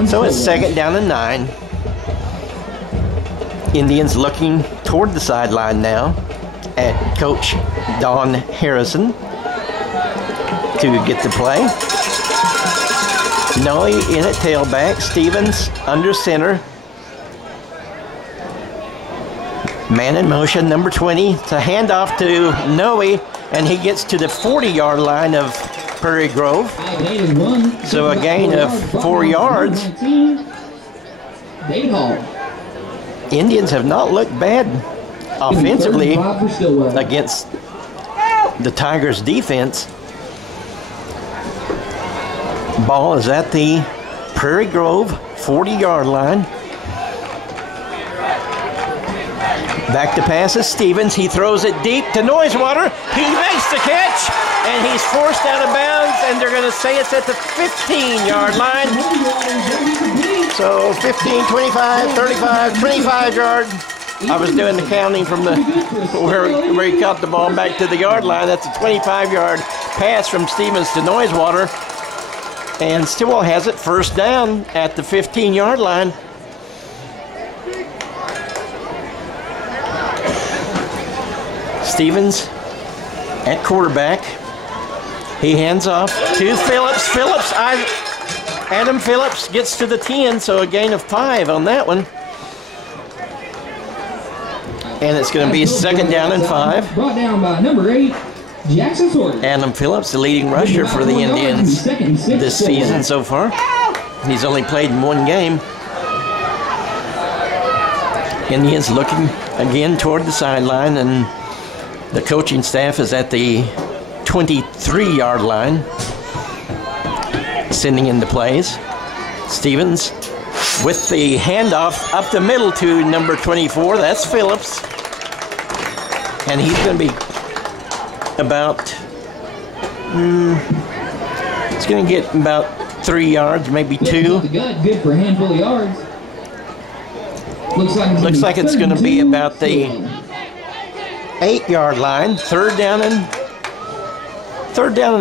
So it's second down and 9. Indians looking toward the sideline now at Coach Don Harrison to get the play. Noe in at tailback. Stevens under center. Man in motion, number 20. It's a handoff to Noe, and he gets to the 40-yard line of Prairie Grove. So a gain of 4 yards. Indians have not looked bad offensively against the Tigers' defense. Ball is at the Prairie Grove 40-yard line. Back to pass is Stevens. He throws it deep to Noisewater. He makes the catch, and he's forced out of bounds, and they're going to say it's at the 15-yard line. So 15, 25, 35, 25 yard. I was doing the counting from the where he caught the ball back to the yard line. That's a 25-yard pass from Stevens to Noisewater. And Stilwell has it first down at the 15-yard line. Stevens at quarterback. He hands off to Phillips. Adam Phillips gets to the 10, so a gain of 5 on that one. And it's going to be second down and 5. Brought down by number 8, Jackson Sorter. Adam Phillips, the leading rusher for the Indians this season so far. He's only played in 1 game. Indians looking again toward the sideline, and the coaching staff is at the 23-yard line, sending in the plays. Stevens with the handoff up the middle to number 24. That's Phillips. And he's going to be about, it's going to get about 3 yards, maybe 2. Good for a handful of yards. Looks like it's going to be about the 8-yard line. Third down and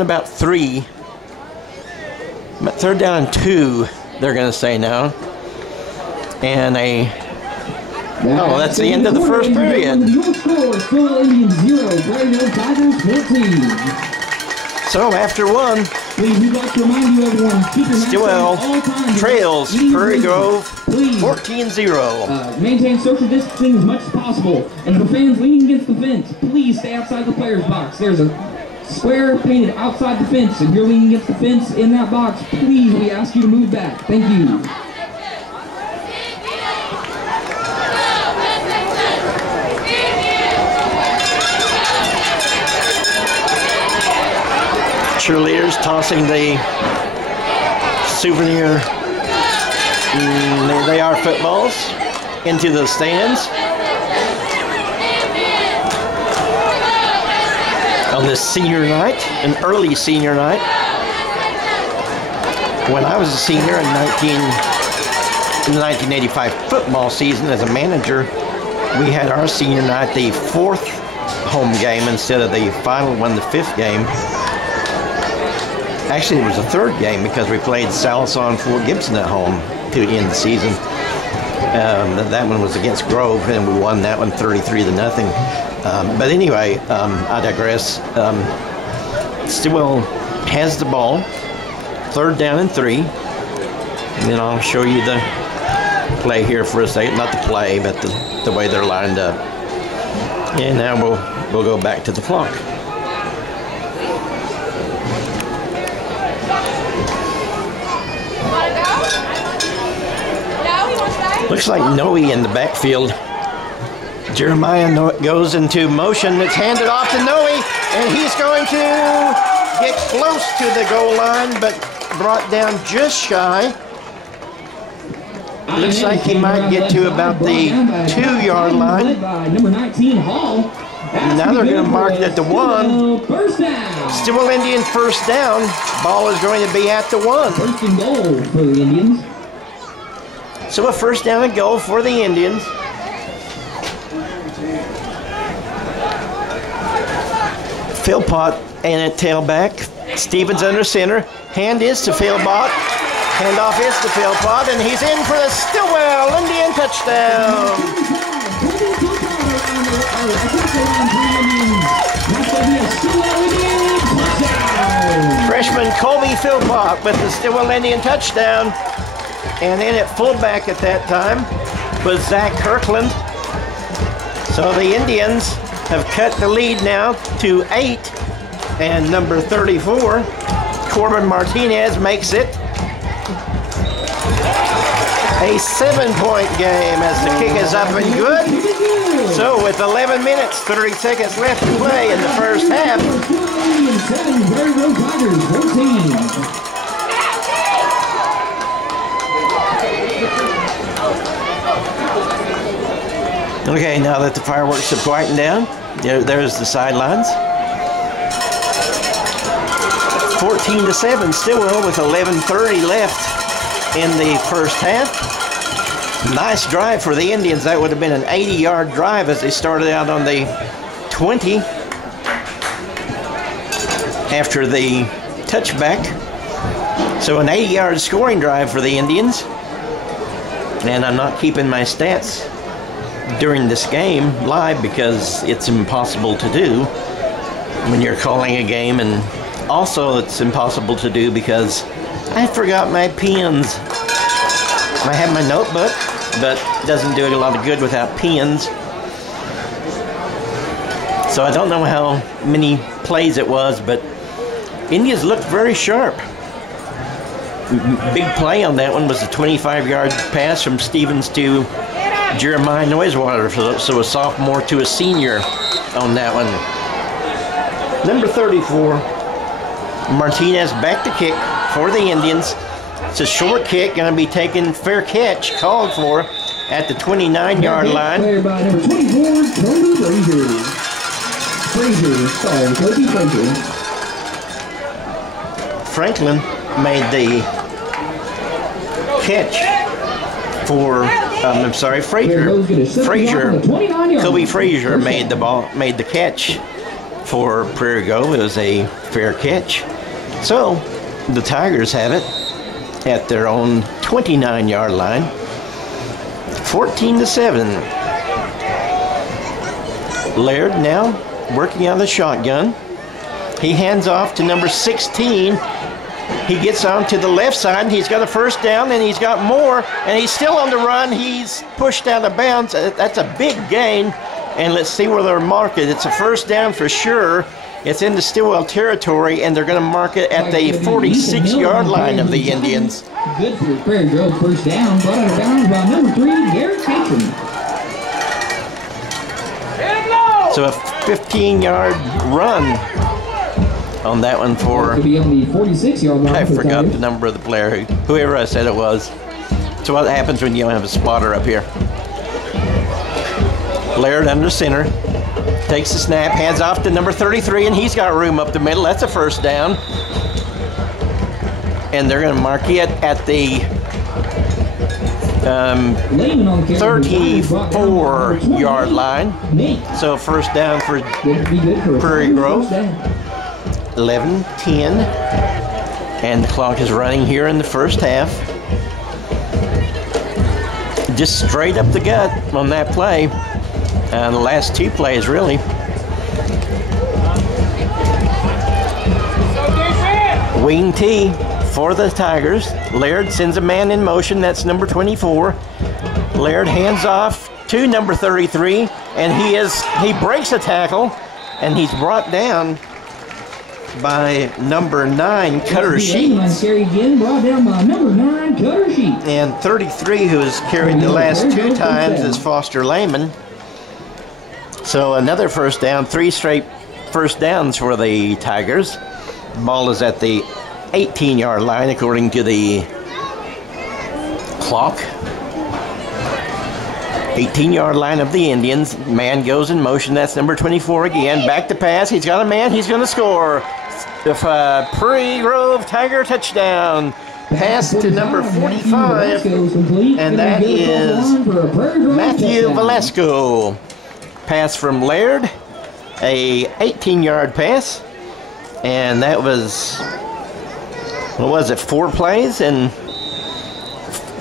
about 3. But third down and 2, they're going to say now. And that's the end of the first period. So after 1, Stilwell trails Prairie Grove 14-0. Maintain social distancing as much as possible. And for fans leaning against the fence, please stay outside the player's box. There's a square painted outside the fence. If you're leaning against the fence in that box, please, we ask you to move back. Thank you. Cheerleaders tossing the souvenir, they are footballs, into the stands. On this senior night, an early senior night. When I was a senior in the 1985 football season as a manager, we had our senior night the 4th home game instead of the final one, the 5th game. Actually, it was the 3rd game because we played Sallisaw and Fort Gibson at home to end the season. That one was against Grove, and we won that one 33-0. But anyway, I digress. Stilwell has the ball, third down and 3. And then I'll show you the play here for a second. Not the play, but the way they're lined up. And now we'll go back to the clock. Looks like Noe in the backfield. Jeremiah goes into motion. It's handed off to Noe, and he's going to get close to the goal line, but brought down just shy. Looks like he might get to about the 2-yard line. Number 19, Hall. Now they're going to mark it at the 1. Stilwell Indian first down. Ball is going to be at the 1. First and goal for the Indians. So a first down and goal for the Indians. Philpott and at tailback. Stevens under center. Hand is to Philpott. Handoff is to Philpott, and he's in for the Stilwell Indian touchdown. Freshman Colby Philpott with the Stilwell Indian touchdown. And in at fullback at that time was Zach Kirkland. So the Indians have cut the lead now to 8, and number 34, Corbin Martinez, makes it a 7-point game as the kick is up and good. So with 11 minutes, 30 seconds left to play in the first half. Okay, now that the fireworks have quietened down, there's the sidelines. 14-7, Stilwell with 11:30 left in the first half. Nice drive for the Indians. That would have been an 80-yard drive as they started out on the 20 after the touchback. So an 80-yard scoring drive for the Indians. And I'm not keeping my stats during this game live because it's impossible to do when you're calling a game, and also it's impossible to do because I forgot my pens. I have my notebook, but it doesn't do it a lot of good without pens. So I don't know how many plays it was, but Indians looked very sharp. Big play on that one was a 25-yard pass from Stevens to Jeremiah Noisewater, so a sophomore to a senior on that one. Number 34, Martinez back to kick for the Indians. It's a short kick, going to be taken, fair catch called for at the 29-yard line. Player by number 24, Cody Frazier. Franklin made the catch for, I'm sorry, Frazier. Kobe Frazier made the catch for Prairie Grove. It was a fair catch. So the Tigers have it at their own 29-yard line. 14-7. Laird now working on the shotgun. He hands off to number 16. He gets on to the left side. He's got a first down, and he's got more, and he's still on the run. He's pushed out of bounds. That's a big gain, and let's see where they're marked it. It's a first down for sure. It's in the Stilwell territory, and they're going to mark it at the 46-yard line of the Indians. Good for Prairie Grove, first down. Brought out of bounds by number 3, Garrett Catron. So a 15-yard run on that one for, be on the 46-yard line. I forgot the number of the player, whoever I said it was. So what happens when you don't have a spotter up here? Laird under center, takes the snap, hands off to number 33, and he's got room up the middle. That's a first down. And they're going to mark it at the 34-yard line. So first down for Prairie Grove. 11-10, and the clock is running here in the first half. Just straight up the gut on that play, and the last two plays really. Wing T for the Tigers. Laird sends a man in motion. That's number 24. Laird hands off to number 33, and he breaks a tackle, and he's brought down by number 9, Cutter Sheets. And 33, who has carried the last two times, is Foster Lehman. So another first down, 3 straight first downs for the Tigers. Ball is at the 18-yard line according to the clock. 18-yard line of the Indians. Man goes in motion. That's number 24 again. Back to pass. He's got a man. He's going to score. The Prairie Grove Tiger touchdown. Pass to number 45, and that is Matthew Velasco. Pass from Laird, a 18-yard pass, and that was, what was it, 4 plays and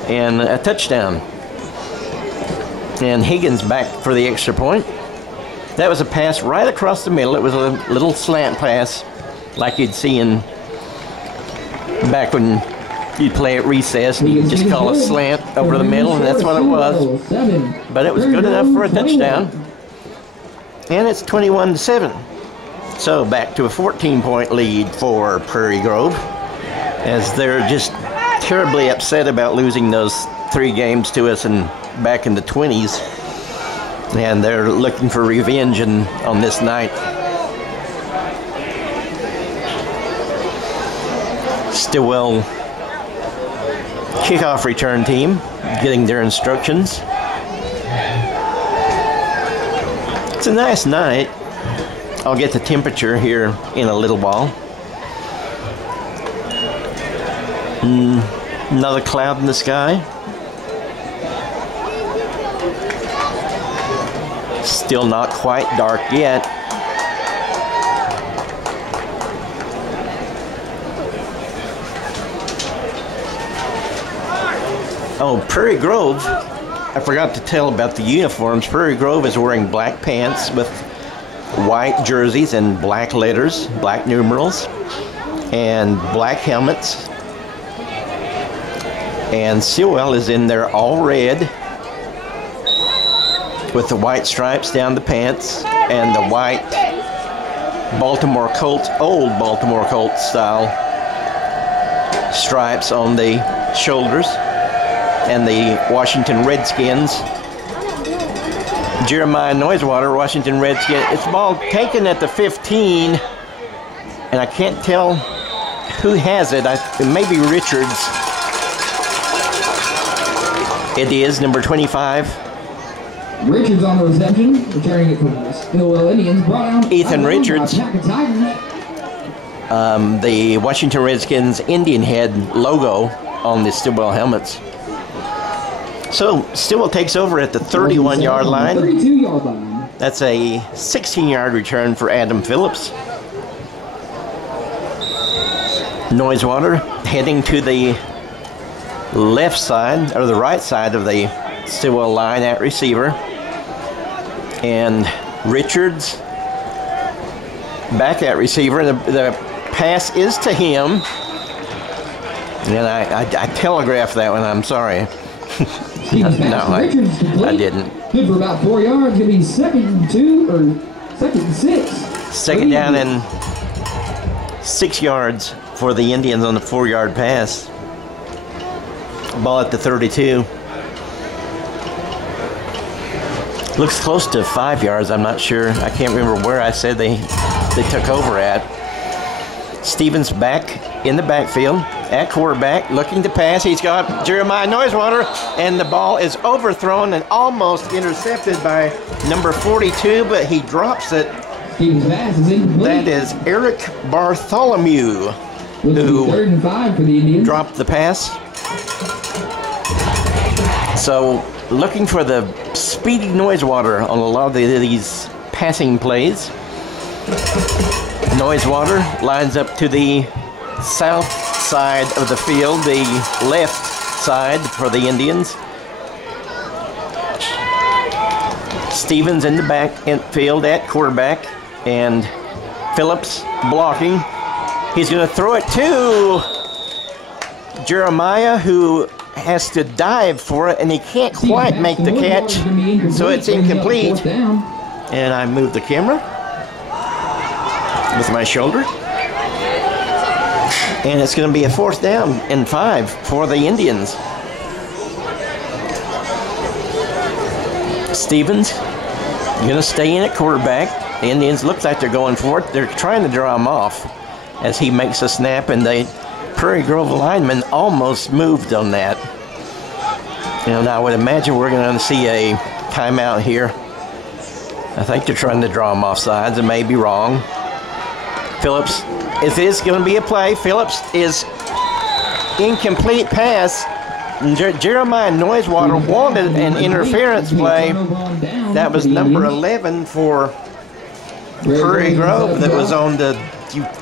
a touchdown. And Higgins back for the extra point. That was a pass right across the middle. It was a little slant pass, like you'd see in back when you'd play at recess and you'd just call a slant over the middle, and that's what it was. But it was good enough for a touchdown. and it's 21-7. So back to a 14-point lead for Prairie Grove, as they're just terribly upset about losing those 3 games to us back in the 20s, and they're looking for revenge on this night. Stilwell kickoff return team getting their instructions. It's a nice night. I'll get the temperature here in a little while. Another cloud in the sky. Still not quite dark yet. Oh, Prairie Grove, I forgot to tell about the uniforms. Prairie Grove is wearing black pants with white jerseys and black letters, black numerals, and black helmets. And Stilwell is in there all red with the white stripes down the pants and the white Baltimore Colts, old Baltimore Colts style stripes on the shoulders, and the Washington Redskins. Jeremiah Noisewater, Washington Redskins. It's ball taken at the 15, and I can't tell who has it. It may be Richards. It is number 25. Richards on the reception, returning it for the Stilwell Indians. Brought out Ethan Richards. The Washington Redskins Indian head logo on the Stilwell helmets. So Stilwell takes over at the 31-yard line. 32-yard line. That's a 16-yard return for Adam Phillips. Noisewater heading to the left side, or the right side of the Stilwell line at receiver. And Richards back at receiver. The pass is to him. And I telegraphed that one, I'm sorry. No, I didn't. Good for about 4 yards. Gonna be second and 2 or second and 6. Second down and 6 yards for the Indians on the 4-yard pass. Ball at the 32. Looks close to 5 yards. I'm not sure. I can't remember where I said they took over at. Stevens back in the backfield at quarterback, looking to pass. He's got Jeremiah Noisewater, and the ball is overthrown and almost intercepted by number 42, but he drops it. That is Eric Bartholomew, who 3rd and 5 for the Indians. Dropped the pass. So looking for the speedy Noisewater on a lot of these passing plays. Noisewater lines up to the south side of the field, the left side for the Indians. Stevens in the back field at quarterback, and Phillips blocking. He's going to throw it to Jeremiah, who has to dive for it, and he can't quite make the catch, so it's incomplete. And I move the camera with my shoulder. And it's going to be a 4th down and 5 for the Indians. Stevens going to stay in at quarterback. The Indians look like they're going for it. They're trying to draw him off as he makes a snap, and the Prairie Grove lineman almost moved on that. And I would imagine we're going to see a timeout here. I think they're trying to draw him off sides. I may be wrong. Phillips, it is going to be a play. Phillips is incomplete pass. Jeremiah Noisewater wanted an interference play. That was number 11 for Prairie Grove that was on the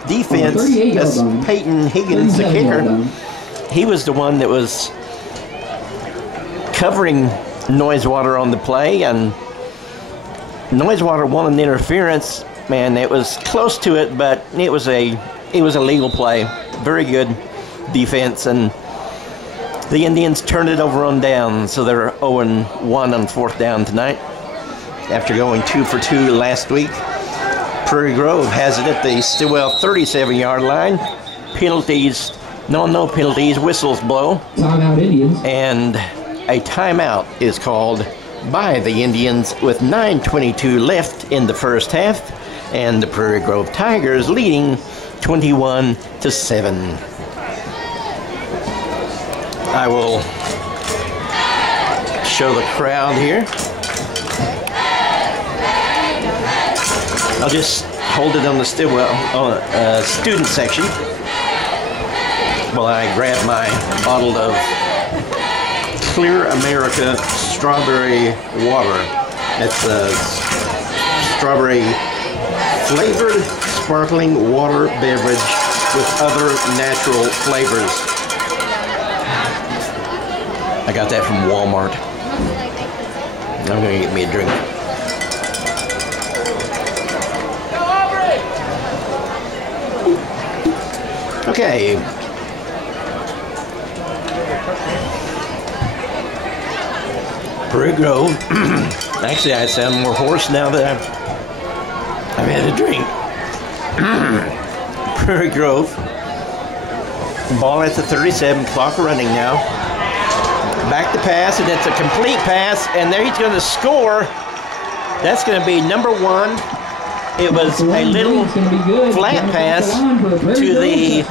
defense. That's Peyton Higgins, the kicker. He was the one that was covering Noisewater on the play, and Noisewater wanted an interference. Man, it was close to it, but it was a legal play. Very good defense, and the Indians turned it over on down, so they're 0-1 on 4th down tonight. after going 2 for 2 last week. Prairie Grove has it at the Stilwell 37-yard line. Penalties, no penalties, whistles blow. Timeout Indians. And a timeout is called by the Indians with 9:22 left in the first half, and the Prairie Grove Tigers leading 21-7. I will show the crowd here. I'll just hold it on the Stilwell student section while I grab my bottle of Clear America strawberry water. It's a strawberry flavored sparkling water beverage with other natural flavors. I got that from Walmart. I'm gonna get me a drink. Okay. Prairie Grove. Actually, I sound more hoarse now that I've had a drink. Prairie Grove. Ball at the 37, clock running now. Back to pass, and it's a complete pass, and there he's going to score. That's going to be number 1. It was a little flat pass to the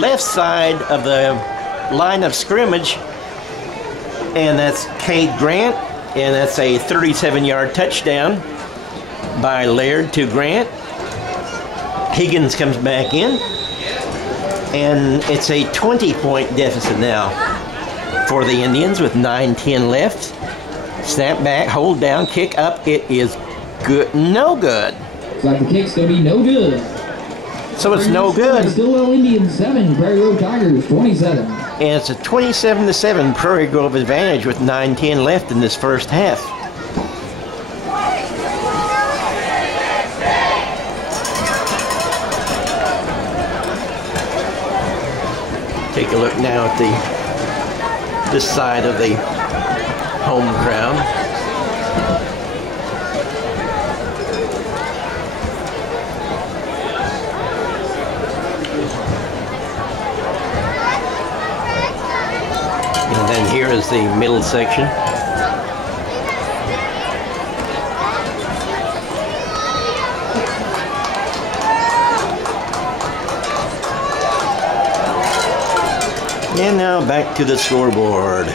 left side of the line of scrimmage, and that's Cade Grant, and that's a 37-yard touchdown by Laird to Grant. Higgins comes back in, and it's a 20-point deficit now for the Indians with 9:10 left. Snap back, hold down, kick up. It is good, no good. Looks like the kick's going to be no good. So it's no good. Stilwell Indians 7, Prairie Grove Tigers 27. And it's a 27-7 Prairie Grove advantage with 9:10 left in this first half. Take a look now at this side of the home crowd. And then here is the middle section. And now back to the scoreboard,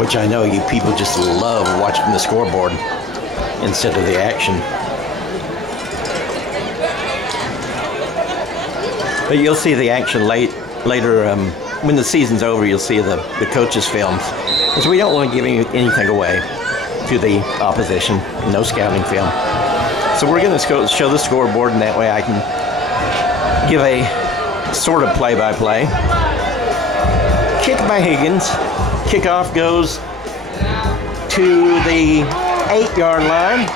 which I know you people just love watching the scoreboard instead of the action. But you'll see the action later. When the season's over, you'll see the coaches' films, because we don't want to give anything away to the opposition. No scouting film. So we're going to show the scoreboard, and that way I can give a sort of play-by-play. Kick by Higgins. Kickoff goes to the 8-yard line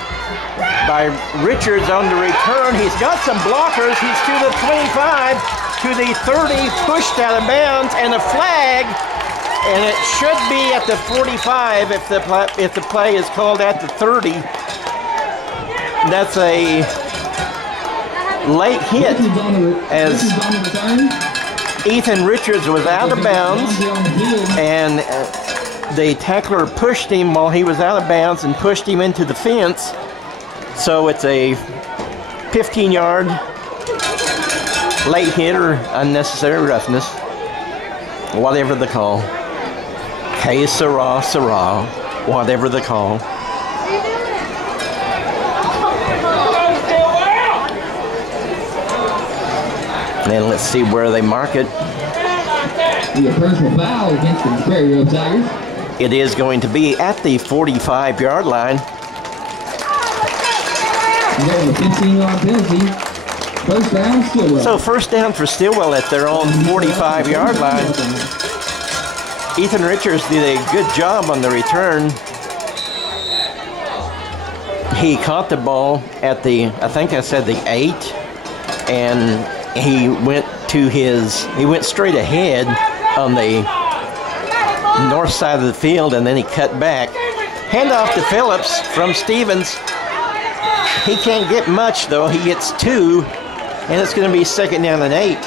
by Richards on the return. He's got some blockers. He's to the 25, to the 30, pushed out of bounds, and a flag. And it should be at the 45 if the play is called at the 30. That's a late hit as Ethan Richards was out of bounds, and the tackler pushed him while he was out of bounds and pushed him into the fence. So it's a 15-yard late hit or unnecessary roughness, whatever the call. Que sera, sera, whatever the call. And let's see where they mark it. The personal foul against the Prairie Grove Tigers. It is going to be at the 45-yard line. You got a 15-yard penalty. First down, Stilwell. So first down for Stilwell at their own 45-yard line. Ethan Richards did a good job on the return. He caught the ball at the, I think I said the 8, and he went straight ahead on the north side of the field, and then he cut back Handoff to Phillips from Stevens. He can't get much, though. He gets 2, and it's going to be 2nd down and 8.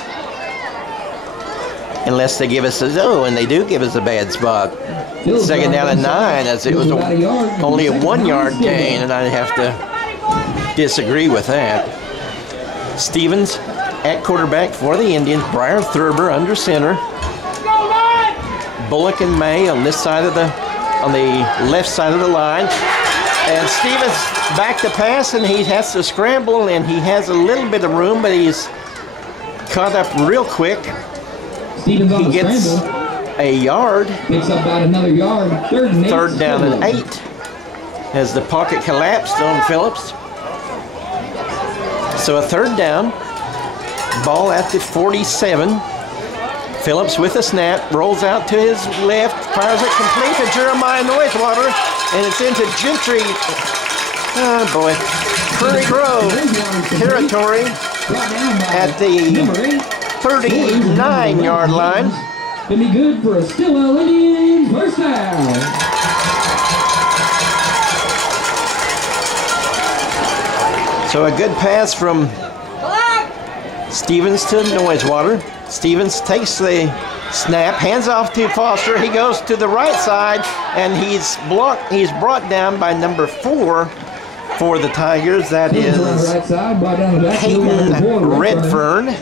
Unless they give us and they do give us a bad spot. 2nd down and 9, as it was only a 1-yard gain, and I'd have to disagree with that. Stevens at quarterback for the Indians. Briar Thurber under center. Bullock and May on this side of on the left side of the line. And Stevens back to pass, and he has to scramble, and he has a little bit of room, but he's caught up real quick. Stevens on He the gets scramble. a yard. Picks up about another yard. 3rd down and 8 as the pocket collapsed on Phillips. So a 3rd down. Ball at the 47. Phillips with a snap, rolls out to his left, fires it complete to Jeremiah Noisewater, and it's into Gentry. Oh boy. Prairie Grove territory at the 39-yard line. Gonna be good for a Stilwell Indians first down. So a good pass from Stevens to Noisewater. Stevens takes the snap, hands off to Foster. He goes to the right side, and he's brought down by number 4 for the Tigers. That is Peyton Redfern.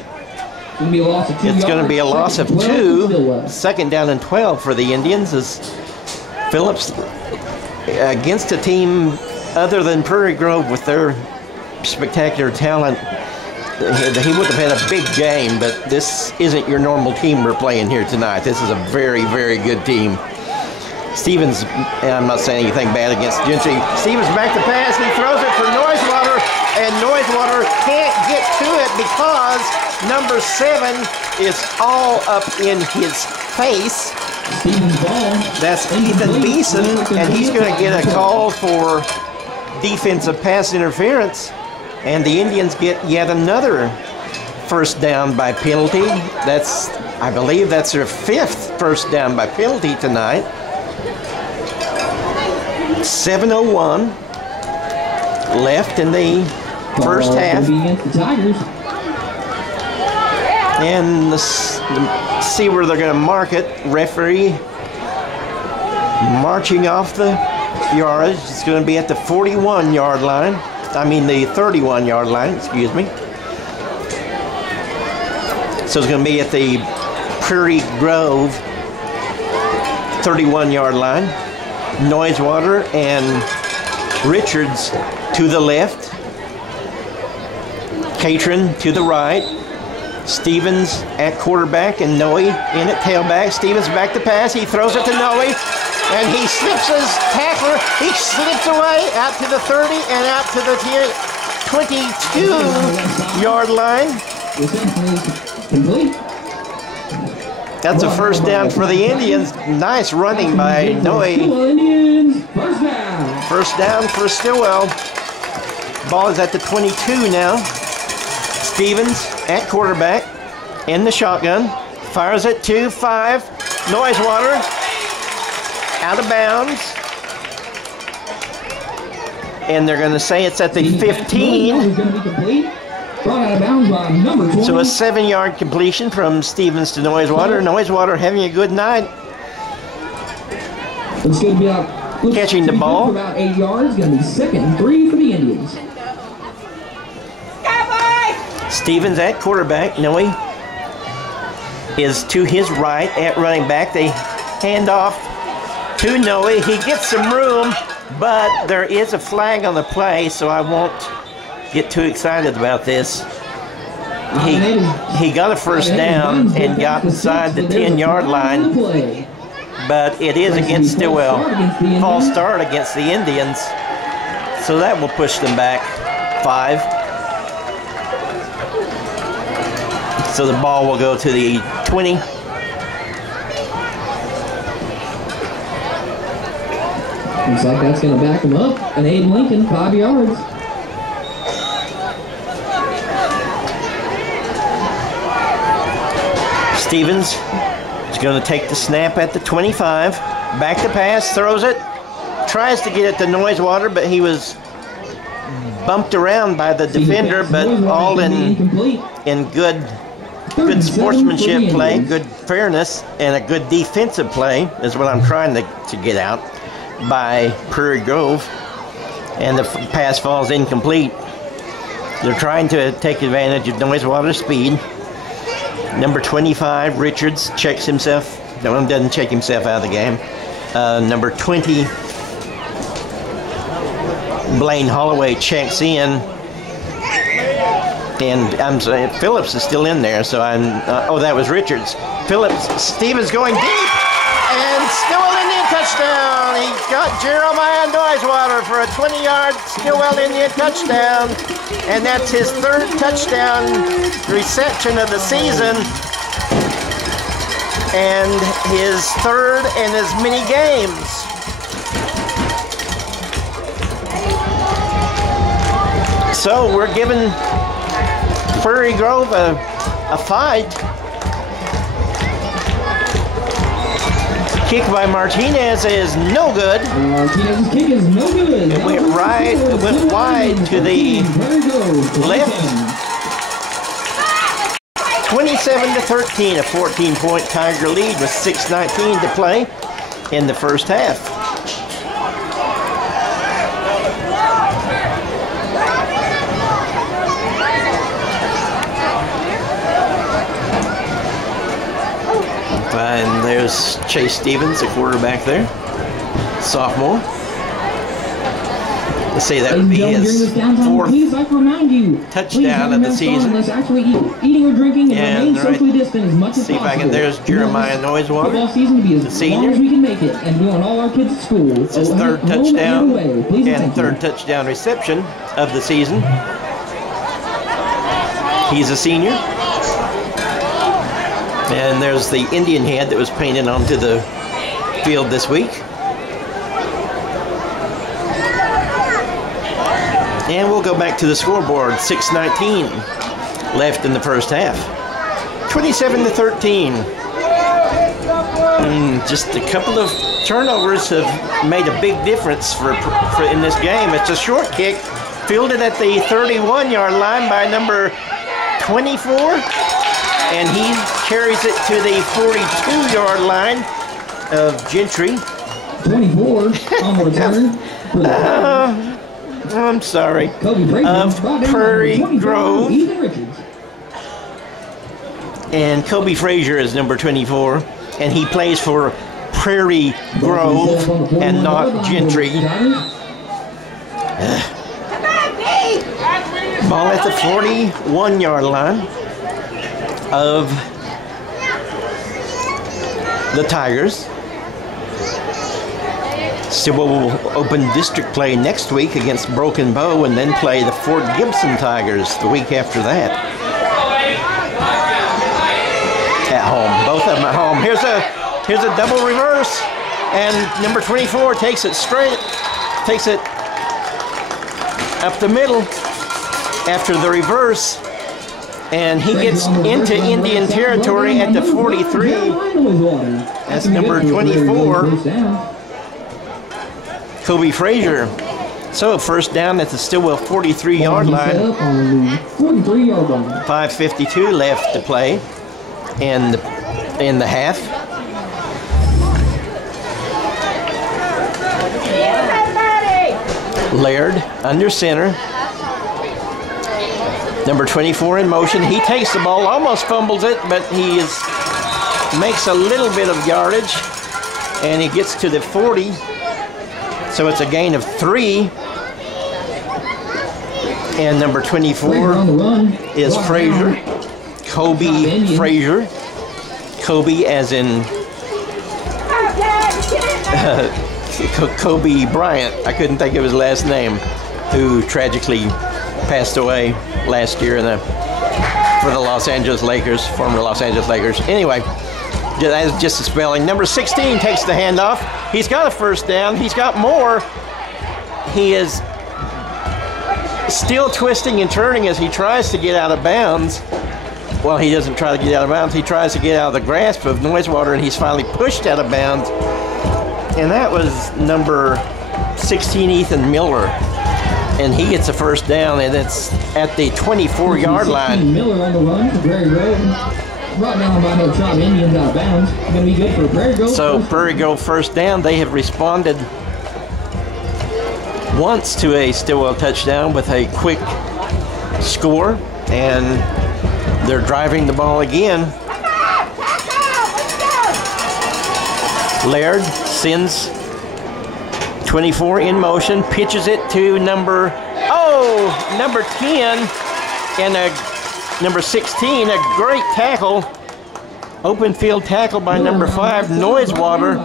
It's going to be a loss of 2. 2nd down and 12 for the Indians as Phillips against a team other than Prairie Grove with their spectacular talent. He would have had a big game, but this isn't your normal team we're playing here tonight. This is a very, very good team. Stevens, and I'm not saying anything bad against Gentry. Stevens back to pass. He throws it for Noisewater, and Noisewater can't get to it because number 7 is all up in his face. That's Ethan Beeson, and he's going to get a call for defensive pass interference. And the Indians get yet another 1st down by penalty. I believe that's their 5th 1st down by penalty tonight. 7:01 left in the first half. And let's see where they're going to mark it. Referee marching off the yardage. It's going to be at the 41-yard line. The 31-yard line, excuse me. So it's going to be at the Prairie Grove 31-yard line. Noisewater and Richards to the left. Catron to the right. Stevens at quarterback and Noe in at tailback. Stevens back to pass. He throws it to Noe. And he slips his tackler. He slips away out to the 30 and out to the 22-yard line. That's a 1st down for the Indians. Nice running by Noe. 1st down for Stilwell. Ball is at the 22 now. Stevens at quarterback in the shotgun. Fires it to 5. Noisewater. Out of bounds. And they're going to say it's at the 15. So a 7-yard completion from Stevens to Noisewater. Noisewater having a good night. It's going to be catching the ball. About 8 yards. Going to be 2nd and 3 for the Indians. Stevens at quarterback. Noe is to his right at running back. They hand off to Noe. He gets some room, but there is a flag on the play, so I won't get too excited about this. He got a 1st down and got inside the 10-yard line, but it is against Stilwell. False start against the Indians, so that will push them back 5. So the ball will go to the 20. Looks like that's going to back him up. And Aiden Lincoln, 5 yards. Stevens is going to take the snap at the 25. Back to pass, throws it. tries to get it to Noisewater, but he was bumped around by the defender, but all in good sportsmanship play, good fairness, and a good defensive play is what I'm trying to get out by Prairie Grove. And the pass falls incomplete. They're trying to take advantage of Noisewater's speed. Number 25, Richards, checks himself. No, doesn't check himself out of the game. Number 20, Blaine Holloway, checks in. And I'm sorry, Phillips is still in there, so I'm... oh, that was Richards. Phillips, Stevens going deep, and Stilwell Indian touchdown. He got Jeremiah Noisewater for a 20-yard Stilwell Indian touchdown, and that's his third touchdown reception of the season, and his third in as many games. So we're giving Prairie Grove a fight. Kick by Martinez is no good. Martinez's kick is no good. It went wide to the left. 27-13, a 14-point Tiger lead with 6:19 to play in the first half. And there's Chase Stevens, the quarterback there, sophomore. Let's say that would be his fourth touchdown of the season. Eating or drinking and remain socially distant as much as see if I can. possible. There's Jeremiah Noisewater, the senior. As we can make it, and we want all our kids at school. It's his third touchdown and third touchdown reception of the season. He's a senior. And there's the Indian head that was painted onto the field this week. And we'll go back to the scoreboard. 6:19 left in the first half. 27-13. Just a couple of turnovers have made a big difference for in this game. It's a short kick, fielded at the 31-yard line by number 24. And he carries it to the 42-yard line of Gentry. 24 on return. I'm sorry. Of Prairie Grove. And Kobe Frazier is number 24. And he plays for Prairie Grove and not Gentry. Ball at the 41-yard line of the Tigers. Stilwell will open district play next week against Broken Bow and then play the Fort Gibson Tigers the week after that. At home, both of them at home. Here's a double reverse, and number 24 takes it straight, takes it up the middle after the reverse. And he gets into Indian territory at the 43. That's number 24, Kobe Frazier. So first down at the Stilwell 43-yard line. 5:52 left to play in the half. Laird under center. Number 24 in motion. He takes the ball, almost fumbles it, but he makes a little bit of yardage, and he gets to the 40. So it's a gain of 3. And number 24 is Frazier. Kobe Frazier. Kobe as in Kobe Bryant. I couldn't think of his last name, who tragically passed away last year for the Los Angeles Lakers, former Los Angeles Lakers. Anyway, that's just the spelling. Number 16 takes the handoff. He's got a first down. He's got more. He is still twisting and turning as he tries to get out of bounds. Well, he doesn't try to get out of bounds. He tries to get out of the grasp of Noisewater, and he's finally pushed out of bounds. And that was number 16, Ethan Miller, and he gets a first down, and it's at the 24-yard line. Miller on the run for Prairie Grove. Brought down by no Trump Indians out of bounds. Going to be good for Prairie Grove. So Prairie Grove first down. They have responded once to a Stilwell touchdown with a quick score, and they're driving the ball again. Laird sends 24 in motion, pitches it to number 10 and number 16, a great tackle. Open field tackle by number 5, Noisewater.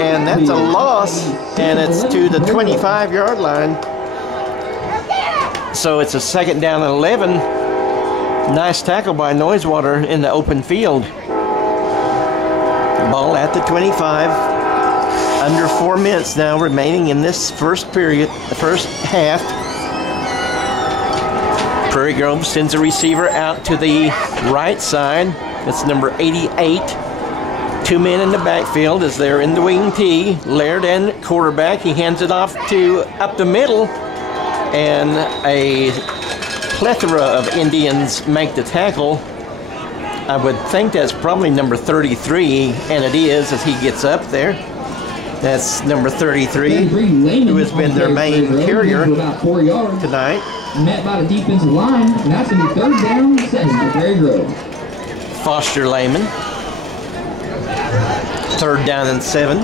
And that's a loss, and it's to the 25-yard line. So it's a second down and 11. Nice tackle by Noisewater in the open field. Ball at the 25. Under 4 minutes now remaining in this first period, the first half. Prairie Grove sends a receiver out to the right side. That's number 88. 2 men in the backfield as they're in the wing tee. Laird and quarterback. He hands it off to up the middle, and a plethora of Indians make the tackle. I would think that's probably number 33, and it is as he gets up there. That's number 33, who has been their main carrier tonight. Met by the defensive line, and that's going to be third down, 7 for Prairie Grove. Foster Lehman. Third down and 7.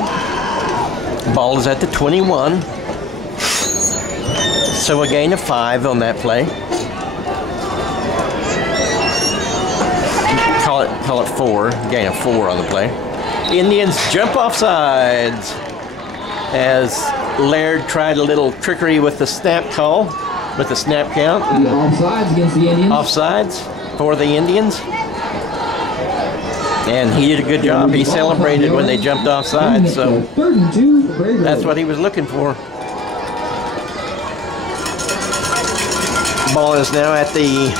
Ball is at the 21. So a gain of 5 on that play. Call it 4. Gain of 4 on the play. Indians jump off sides as Laird tried a little trickery with the snap call, with the snap count. Offsides against the Indians. Offsides for the Indians. And he did a good job. He celebrated when they jumped offside, so that's what he was looking for. Ball is now at the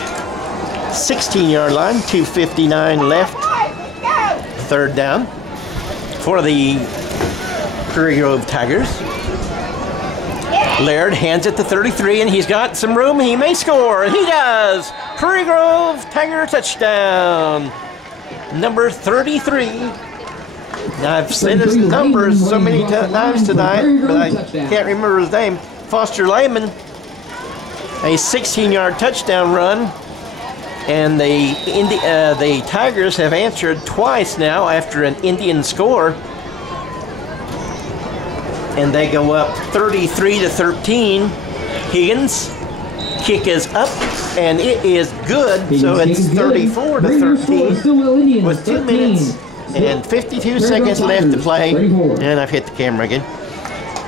16-yard line, 2:59 left. Third down for the Prairie Grove Tigers. Laird hands it to 33, and he's got some room. He may score, and he does. Prairie Grove Tiger touchdown. Number 33. Now, I've said his numbers so many times tonight, but I can't remember his name. Foster Lehman, a 16-yard touchdown run, and the Tigers have answered twice now after an Indian score, and they go up 33-13. Higgins. Kick is up, and it is good, so it's 34-13 with 2 minutes and 52 seconds left to play. And I've hit the camera again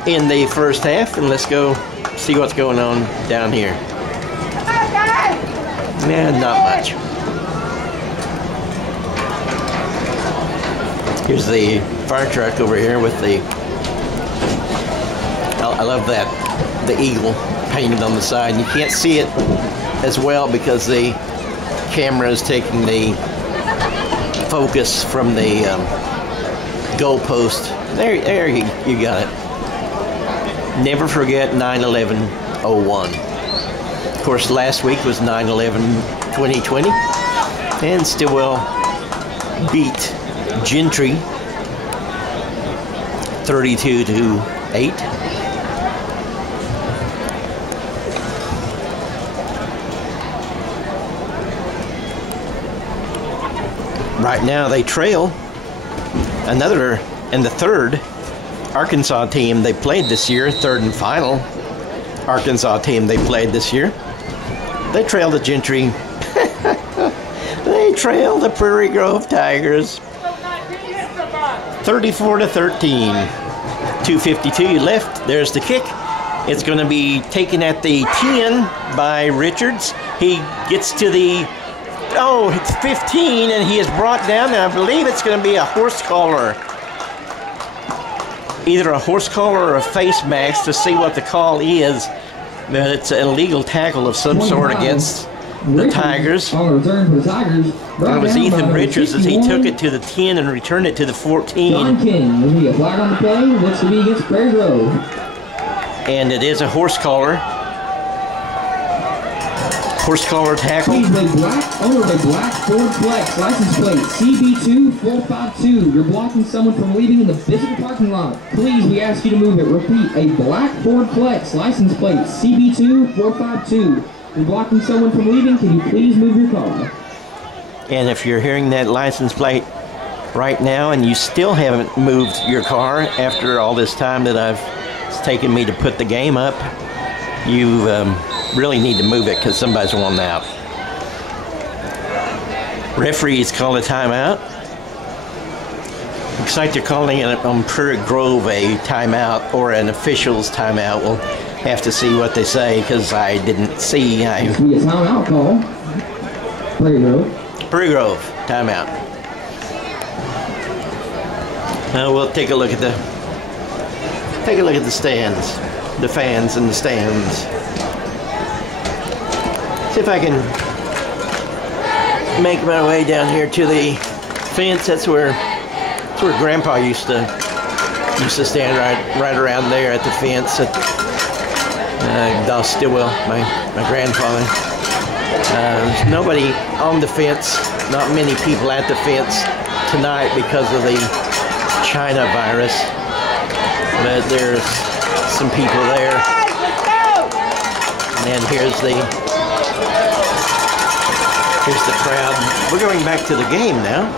in the first half, and let's go see what's going on down here. Man, not much. Here's the fire truck over here with the, I love that, the eagle painted on the side. And you can't see it as well because the camera is taking the focus from the goalpost. There you got it. Never forget 9/11/01. Of course, last week was 9/11/2020, and Stilwell beat Gentry 32-8. Right now they trail another and the third Arkansas team they played this year, third and final Arkansas team they played this year. They trail the Gentry. They trail the Prairie Grove Tigers 34-13. 2:52 left. There's the kick. It's going to be taken at the 10 by Richards. He gets to the it's 15, and he is brought down, and I believe it's going to be a horse collar. Either a horse collar or a face mask to see what the call is. But it's an illegal tackle of some sort against the Tigers. On the return for the Tigers. That was Ethan Richards as he took it to the 10 and returned it to the 14. John King, there's going to be a flag on the play. Looks to be against Prairie Grove. And it is a horse collar. Horse collar tackle. Please, owner of a black Ford Flex license plate CB2452. You're blocking someone from leaving in the visitor parking lot. Please, we ask you to move it. Repeat, a black Ford Flex license plate CB2452. You're blocking someone from leaving. Can you please move your car? And if you're hearing that license plate right now and you still haven't moved your car after all this time that it's taken me to put the game up, you really need to move it because somebody's wanting out. Referees call a timeout. Looks like they're calling it on Prairie Grove a timeout or an official's timeout. We'll have to see what they say because I didn't see. It's going to be a timeout call. Prairie Grove. Prairie Grove, timeout. Now we'll take a look at the stands, the fans in the stands. See if I can make my way down here to the fence. That's where Grandpa used to stand right around there at the fence at Stilwell, my grandfather. There's nobody on the fence, not many people at the fence tonight because of the China virus, but there's some people there. And here's the crowd. We're going back to the game now.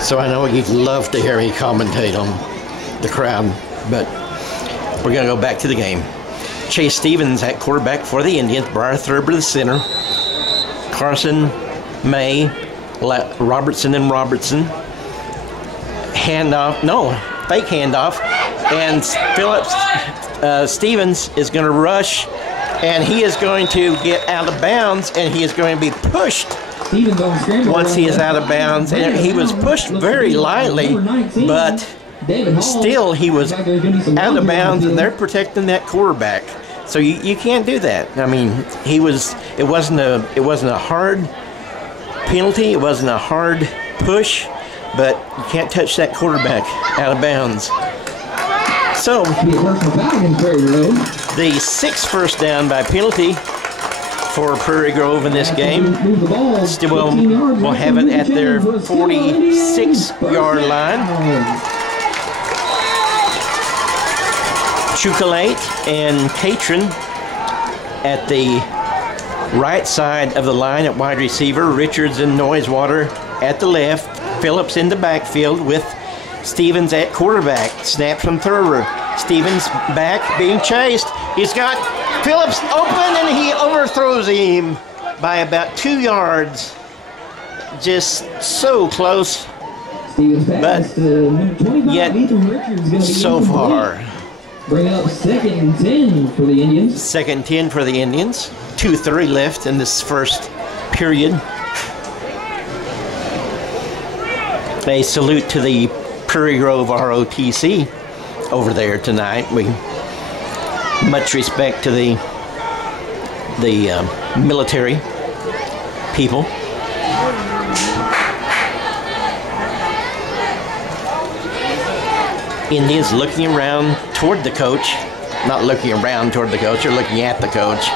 So I know you'd love to hear me commentate on the crowd, but we're going to go back to the game. Chase Stevens at quarterback for the Indians. Briar Thurber the center. Carson, May, Robertson and Robertson. Fake handoff. And Phillips Stevens is going to rush, and he is going to get out of bounds, and he is going to be pushed once he is out of bounds. And he was pushed very lightly, but still he was out of bounds, and they're protecting that quarterback. So you can't do that. I mean, it wasn't a hard penalty, it wasn't a hard push, but you can't touch that quarterback out of bounds. So the 6th first down by penalty for Prairie Grove in this game. Stilwell will have it at their 46-yard line. Chukalate and Catron at the right side of the line at wide receiver. Richards and Noisewater at the left. Phillips in the backfield with Stevens at quarterback. Snap from Thurber. Stevens back, being chased. He's got Phillips open, and he overthrows him by about 2 yards. Just so close, but yet so far. Bring up 2nd and 10 for the Indians. 2nd and 10 for the Indians. 2:30 left in this first period. A salute to the Prairie Grove ROTC over there tonight. Much respect to the military people. Indians looking around toward the coach, not looking around toward the coach, they're looking at the coach.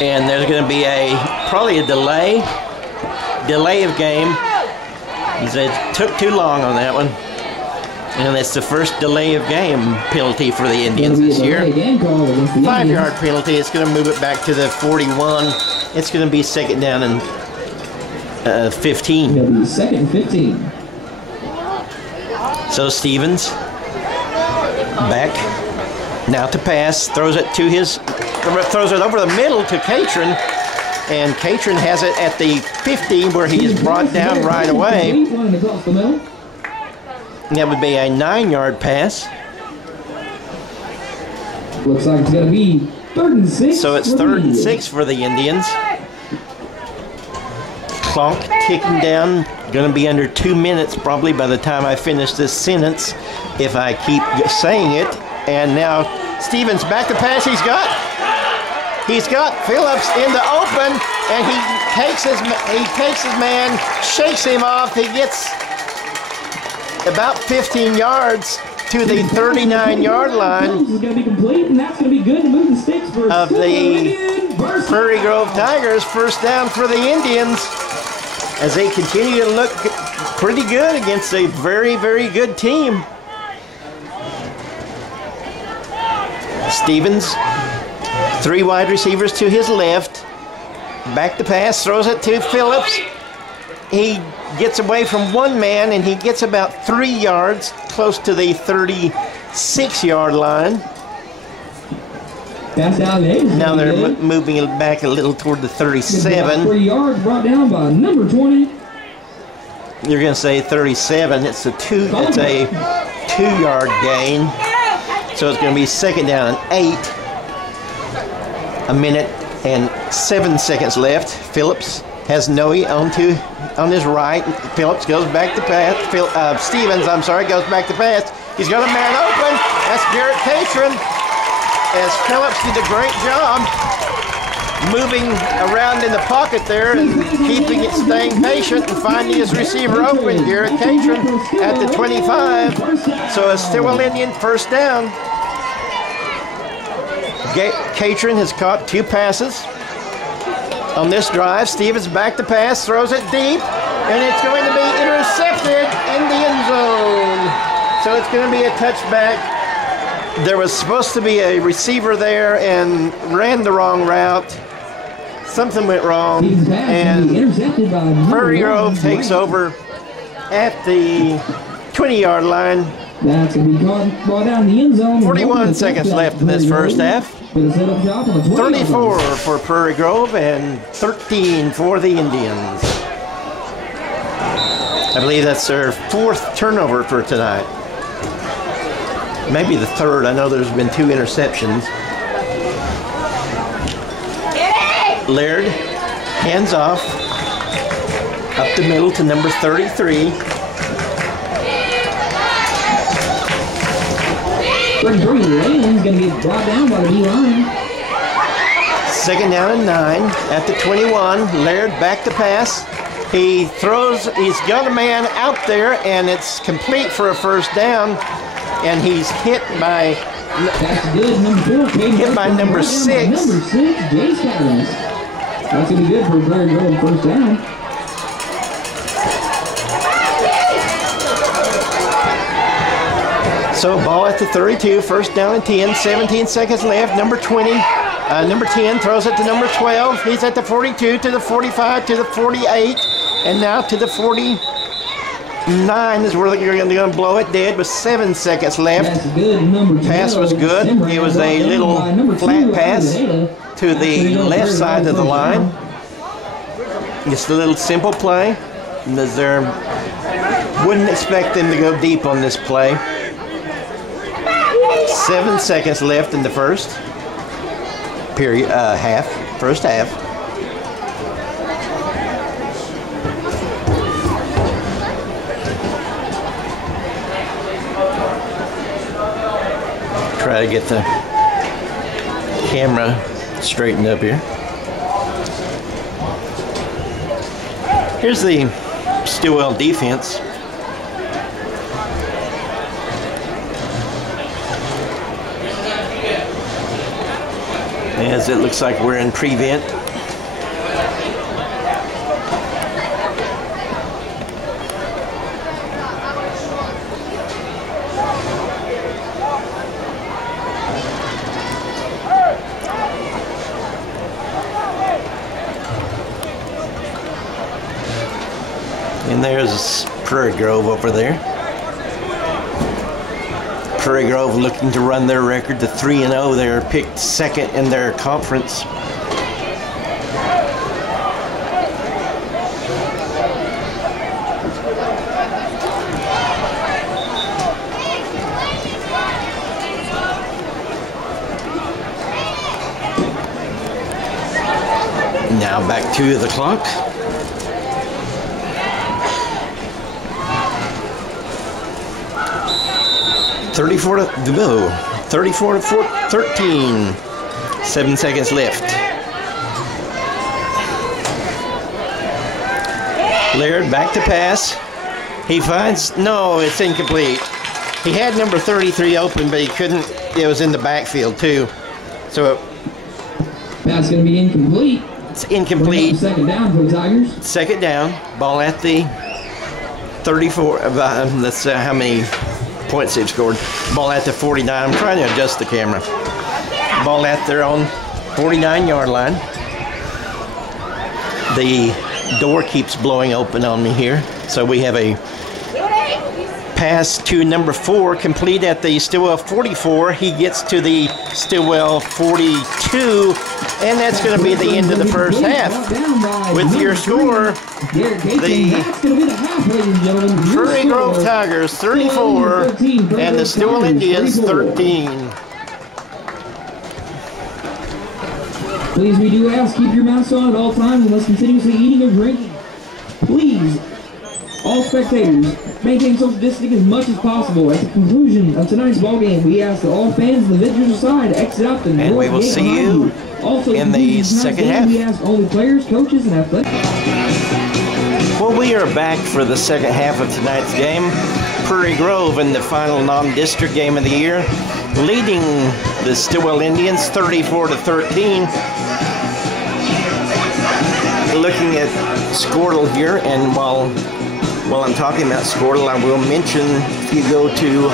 And there's going to be probably a delay of game. He said it took too long on that one. And it's the first delay of game penalty for the Indians this year. 5-yard penalty. It's going to move it back to the 41. It's going to be 2nd down and 15. It'll be 2nd and 15. So Stevens back now to pass, throws it over the middle to Catron, and Catron has it at the 50 where he is brought down right away. That would be a 9-yard pass. Looks like it's going to be 3rd and 6. So it's 3rd and 6 for the Indians. Clock ticking down. Going to be under 2 minutes probably by the time I finish this sentence, if I keep saying it. And now Stevens back to pass. He's got He's got Phillips in the open, and he takes his man, shakes him off. He gets about 15 yards to the 39-yard line Is going to be complete, and that's going to be good to move the sticks for of the Prairie Grove Tigers. First down for the Indians as they continue to look pretty good against a very, very good team. Stevens, 3 wide receivers to his left. Back to pass, throws it to Phillips. He gets away from one man, and he gets about 3 yards, close to the 36-yard line. Now they're moving it back a little toward the 37. 3 yards brought down by number 20. You're going to say 37. It's a 2-yard gain. So it's going to be second down and 8. A minute and 7 seconds left. Phillips has Noe on his right. Phillips goes back to pass. Stevens, goes back to pass. He's got a man open. That's Garrett Catron. As Phillips did a great job moving around in the pocket there and staying patient and finding his receiver open. Garrett Catron at the 25. So a Stilwell Indian first down. Catron has caught 2 passes on this drive. Stevens back to pass, throws it deep, and it's going to be intercepted in the end zone. So it's going to be a touchback. There was supposed to be a receiver there and ran the wrong route. Something went wrong, and Prairie Grove takes over at the 20-yard line. That's going to be brought down the end zone. 41 seconds left in this first half. 34 for Prairie Grove and 13 for the Indians. I believe that's their 4th turnover for tonight. Maybe the 3rd. I know there's been 2 interceptions. Laird, hands off, up the middle to number 33. 33 Lane's going to get brought down by the D-line. Second down and 9 at the 21. Laird back to pass. He throws, he's got a man out there, and it's complete for a first down. And he's hit by number 6. Number 6, Jace Catalyst. That's going to be good for a Prairie Grove first down. So ball at the 32, first down and 10, 17 seconds left. Number 20, number 10 throws it to number 12. He's at the 42, to the 45, to the 48, and now to the 49 is where you're going to blow it dead with 7 seconds left. That's good. Number 12, pass was good. It was a little flat pass to the left side of the line. Just a little simple play. Wouldn't expect them to go deep on this play. 7 seconds left in the first half. Try to get the camera straightened up here. Here's the Stilwell defense. As it looks like we're in prevent. And there's Prairie Grove over there. Prairie Grove looking to run their record to 3-0. They're picked second in their conference. Now back to the clock. 34 to 13. 7 seconds left. Laird back to pass. He finds, no, it's incomplete. He had number 33 open, but he couldn't, it was in the backfield too. So Pass going to be incomplete. it's incomplete. Second down for the Tigers. Second down, ball at the 34, let's see how many points they've scored. Ball at the 49, I'm trying to adjust the camera. Ball at their own 49-yard line. The door keeps blowing open on me here. So we have a pass to number 4, complete at the Stilwell 44. He gets to the Stilwell 42, and that's going to be the end of the first half. With your score, the Prairie Grove Tigers 34 and the Stilwell Indians 13. Please, we do ask, keep your mask on at all times unless continuously eating or drinking. Please, all spectators, maintain social distancing as much as possible. At the conclusion of tonight's ballgame, we ask that all fans and the visitors aside exit out the and we will see you also, in the second half. We ask only players, coaches, and athletic. Well, we are back for the second half of tonight's game. Prairie Grove in the final non-district game of the year, leading the Stilwell Indians 34-13. Looking at Squirtle here, and while I'm talking about Squirtle, I will mention if you go to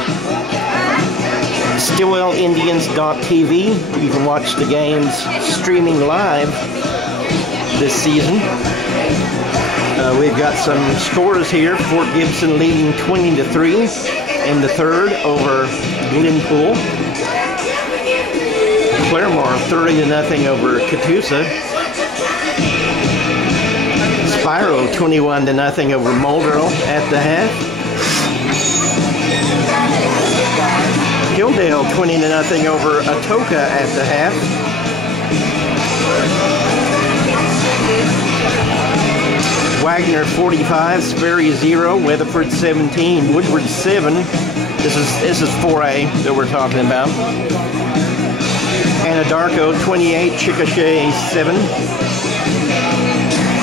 StillwellIndians.tv, you can watch the games streaming live this season. We've got some scores here. Fort Gibson leading 20-3 in the third over Glenpool. Claremore 30-0 over Catoosa. Spiro 21-0 over Muldrow at the half. Hilldale 20-0 over Atoka at the half. Wagner 45, Sperry 0, Weatherford 17, Woodward 7. This is 4A that we're talking about. Anadarko 28, Chickasha 7.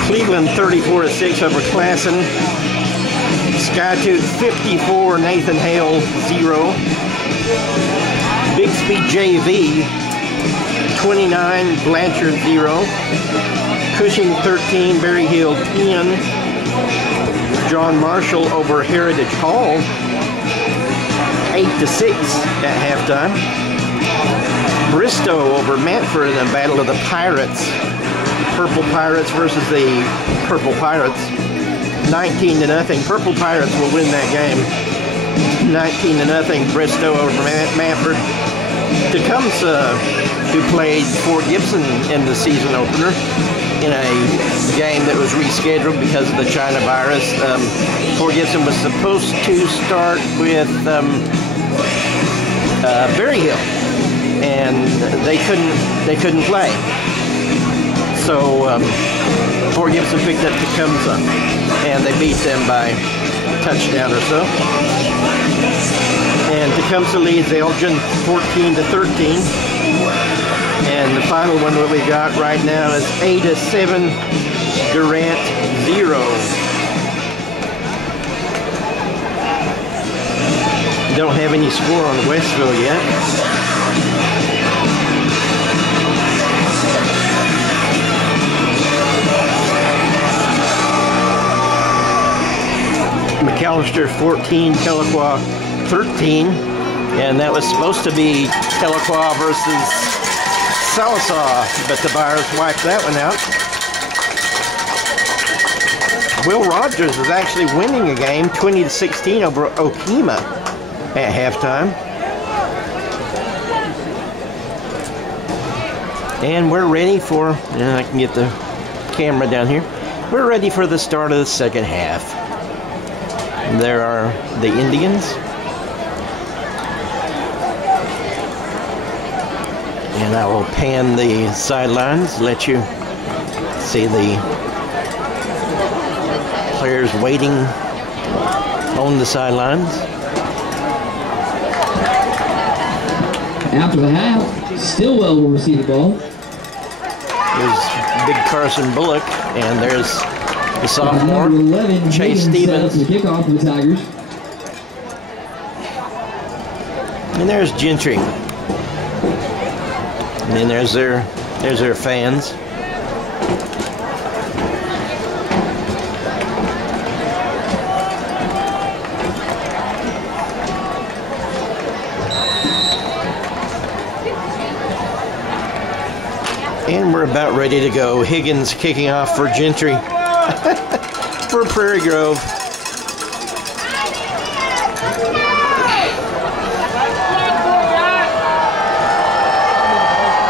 Cleveland 34-6 over Classen. Skytoot 54, Nathan Hale 0. Bixby JV 29, Blanchard 0. Cushing 13, Berry Hill 10. John Marshall over Heritage Hall 8-6 at halftime. Bristow over Mantford in a battle of the Pirates. Purple Pirates versus the Purple Pirates. 19-0. Purple Pirates will win that game. 19-0. Bristow over Mantford. Tecumseh, who played Fort Gibson in the season opener in a game that was rescheduled because of the China virus. Fort Gibson was supposed to start with Berry Hill, and they couldn't play. So Fort Gibson picked up Tecumseh, and they beat them by a touchdown or so. And Tecumseh leads Elgin 14-13. And the final one that we got right now is Ada 7, Durant 0. Don't have any score on Westville yet. McAllister 14, Tahlequah 13, and that was supposed to be Tahlequah versus Sallisaw, but the virus wiped that one out. Will Rogers is actually winning a game 20-16 over Okemah at halftime. And we're ready for, I can get the camera down here. We're ready for the start of the second half. There are the Indians. And I will pan the sidelines, let you see the players waiting on the sidelines. After the half, Stilwell will receive the ball. There's big Carson Bullock, and there's the sophomore, Number 11, Chase Hayden Stevens. set up the kickoff for the Tigers. And there's Gentry. And then there's their fans. And we're about ready to go. Higgins kicking off for Gentry for Prairie Grove.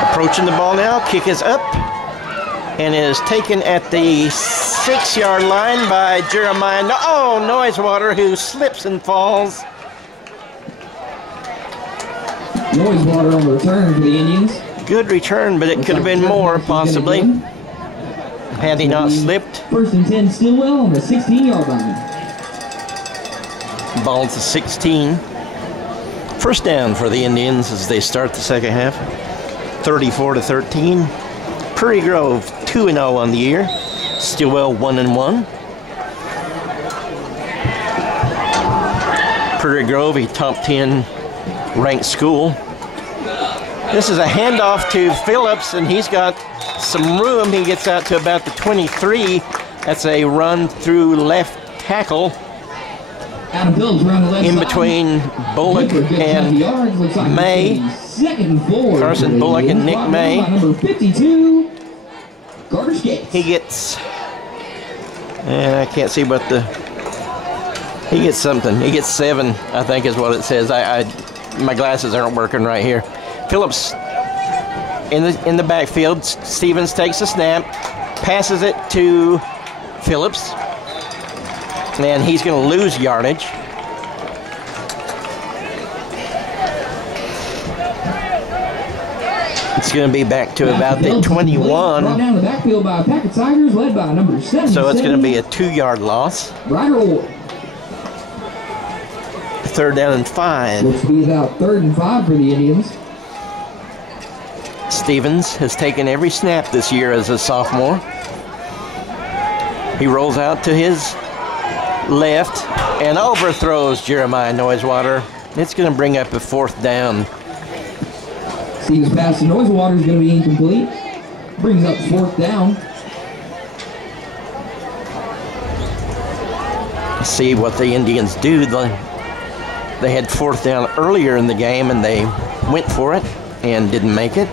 Approaching the ball now. Kick is up and is taken at the 6-yard line by Jeremiah. Oh, Noisewater, who slips and falls. Noisewater on the return for the Indians. Good return, but it could have been more, possibly, had he not slipped. First and 10, Stilwell on the 16-yard line. Ball to 16. First down for the Indians as they start the second half. 34-13. Prairie Grove 2-0 on the year. Stilwell 1-1. Prairie Grove, a top 10 ranked school. This is a handoff to Phillips, and he's got some room. He gets out to about the 23. That's a run through left tackle Adam Phillips around the left in side. between Bullock and May. Carson Bullock and Nick May. Number 52, Carter Skates. He gets, and I can't see what he gets something. He gets 7, I think is what it says. My glasses aren't working right here. Phillips in the backfield. Stevens takes a snap, passes it to Phillips, and he's going to lose yardage. It's going to be back to about the 21. Brought down the backfield by a pack of Tigers, led by number 7. So it's going to be a 2-yard loss. Ryder Orr. Third down and 5. Looks to be about 3rd and 5 for the Indians. Stevens has taken every snap this year as a sophomore. He rolls out to his left and overthrows Jeremiah Noisewater. It's going to bring up a 4th down. Stevens pass to Noisewater is going to be incomplete. Brings up 4th down. See what the Indians do. They had 4th down earlier in the game, and they went for it and didn't make it.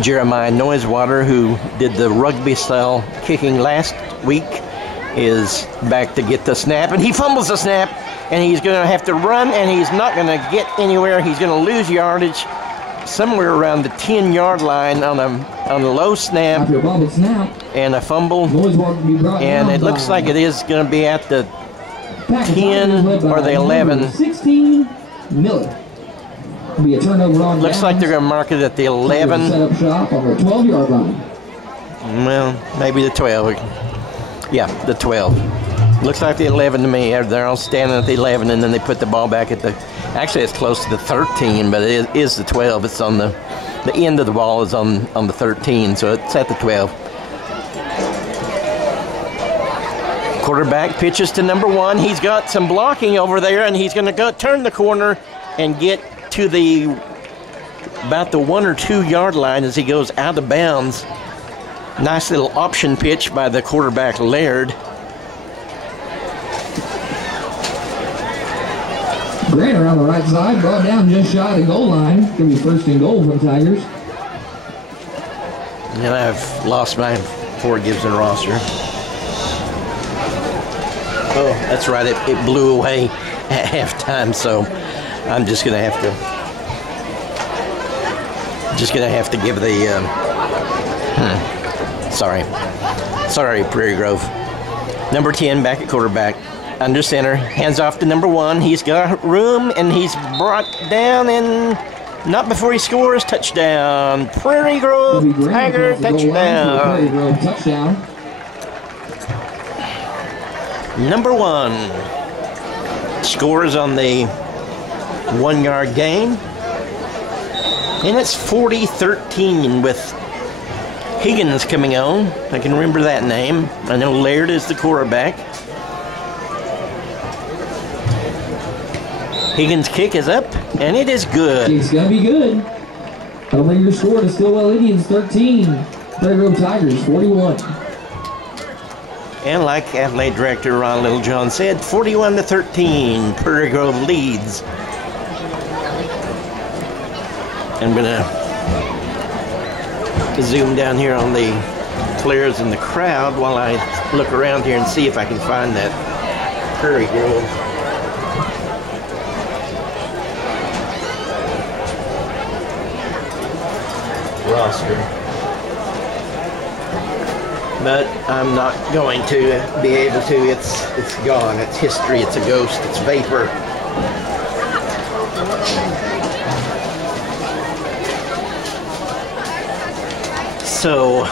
Jeremiah Noisewater, who did the rugby-style kicking last week, is back to get the snap, and he fumbles the snap, and he's going to have to run, and he's not going to get anywhere. He's going to lose yardage somewhere around the 10-yard line on a low snap After a bubble snap, and a fumble, Noisewater will be brought and down it looks by like it is going to be at the pack of 10 Tigers led by or the 11. number 16, Miller. Will be a turnover on Looks like they're going to mark it at the 11. Set up shop on the 12-yard line. Well, maybe the 12. Yeah, the 12. Looks like the 11 to me. They're all standing at the 11, and then they put the ball back at the... Actually, it's close to the 13, but it is the 12. It's on the end of the ball is on the 13, so it's at the 12. Quarterback pitches to number 1. He's got some blocking over there, and he's going to go turn the corner and get to about the 1 or 2 yard line as he goes out of bounds. Nice little option pitch by the quarterback, Laird. Grant around the right side, brought down just shy of the goal line. Going to be 1st and goal for the Tigers. And I've lost my Ford Gibson roster. Oh, that's right. It blew away at halftime, so I'm just gonna have to give the sorry, Prairie Grove. Number 10 back at quarterback, under center, hands off to number 1. He's got room, and he's brought down, and not before he scores. Touchdown, Prairie Grove Tiger touchdown. Prairie Grove touchdown. Number 1 scores on the 1 yard gain. And it's 40-13 with Higgins coming on. I can remember that name. I know Laird is the quarterback. Higgins' kick is up, and it is good. It's going to be good. That'll bring your score to Stilwell Indians 13, Prairie Grove Tigers 41. And like Athletic Director Ron Littlejohn said, 41-13, Prairie Grove leads. I'm going to zoom down here on the players in the crowd while I look around here and see if I can find that Prairie Grove roster. But I'm not going to be able to. It's gone. It's history. It's a ghost. It's vapor. So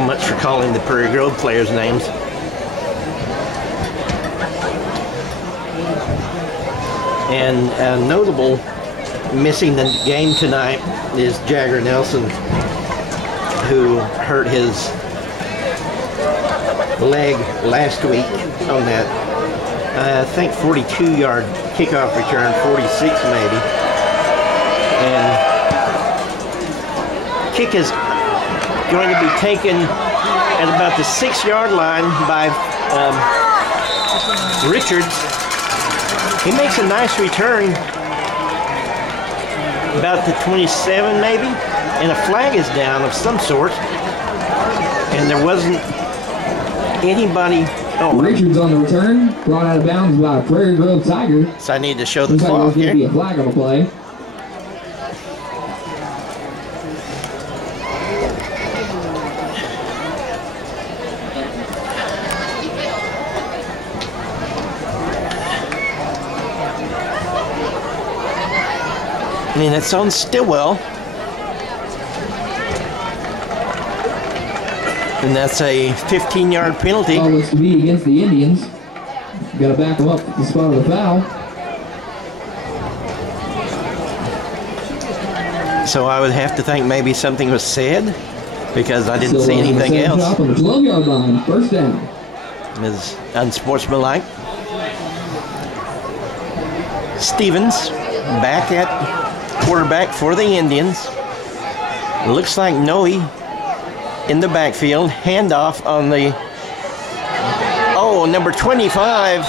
much for calling the Prairie Grove players' names. And notable missing the game tonight is Jagger Nelson, who hurt his leg last week on that, I think 42-yard kickoff return, 46 maybe. And kick is going to be taken at about the 6-yard line by Richards. He makes a nice return, about the 27 maybe, and a flag is down of some sort, and there wasn't anybody. Oh, Richards on the return, brought out of bounds by Prairie Grove Tiger. So I need to show the Looks like clock there's going here. to be a flag on the play. And it's on Stilwell. And that's a 15-yard penalty. Foul looks to be against the Indians. Got to back them up at the spot of the foul. So I would have to think maybe something was said, because I didn't see anything else. Drop on the 12-yard line, first down. Is unsportsmanlike. Stevens back at quarterback for the Indians. Looks like Noe in the backfield. Handoff on the, number 25.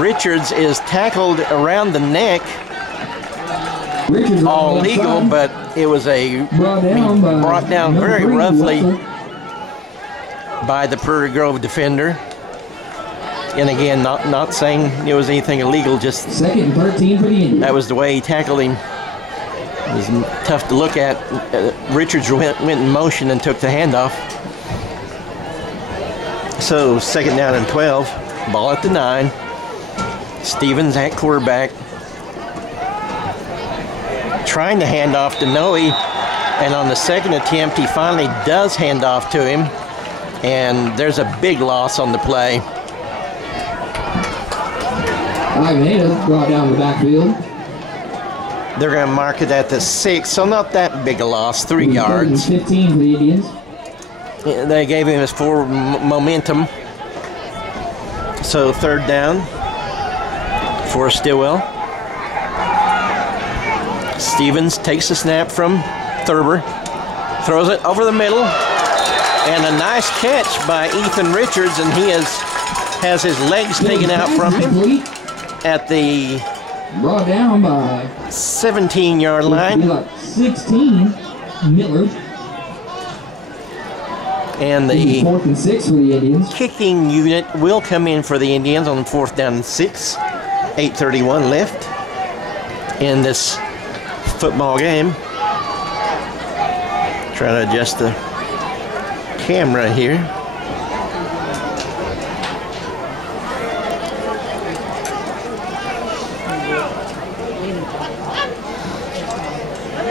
Richards is tackled around the neck. Richards All legal, but it was brought down very roughly by the Prairie Grove defender. And again, not saying it was anything illegal, just 2nd and 13 for the Indians. that was the way he tackled him. It was tough to look at. Richards went in motion and took the handoff. So 2nd down and 12, ball at the 9. Stevens at quarterback, trying to hand off to Noe, and on the second attempt he finally does hand off to him, and there's a big loss on the play. Ivaneda brought down the backfield. They're going to mark it at the 6, so not that big a loss, 3 yards. 15 for the Indians. They gave him his forward momentum. So 3rd down for Stilwell. Stevens takes the snap from Thurber, throws it over the middle, and a nice catch by Ethan Richards, and he has his legs taken out from him at the brought down by 17-yard line. Like 16, Miller. And the 4th and 6 for the Indians. Kicking unit will come in for the Indians on 4th down and 6. 8:31 left in this football game. Try to adjust the camera here.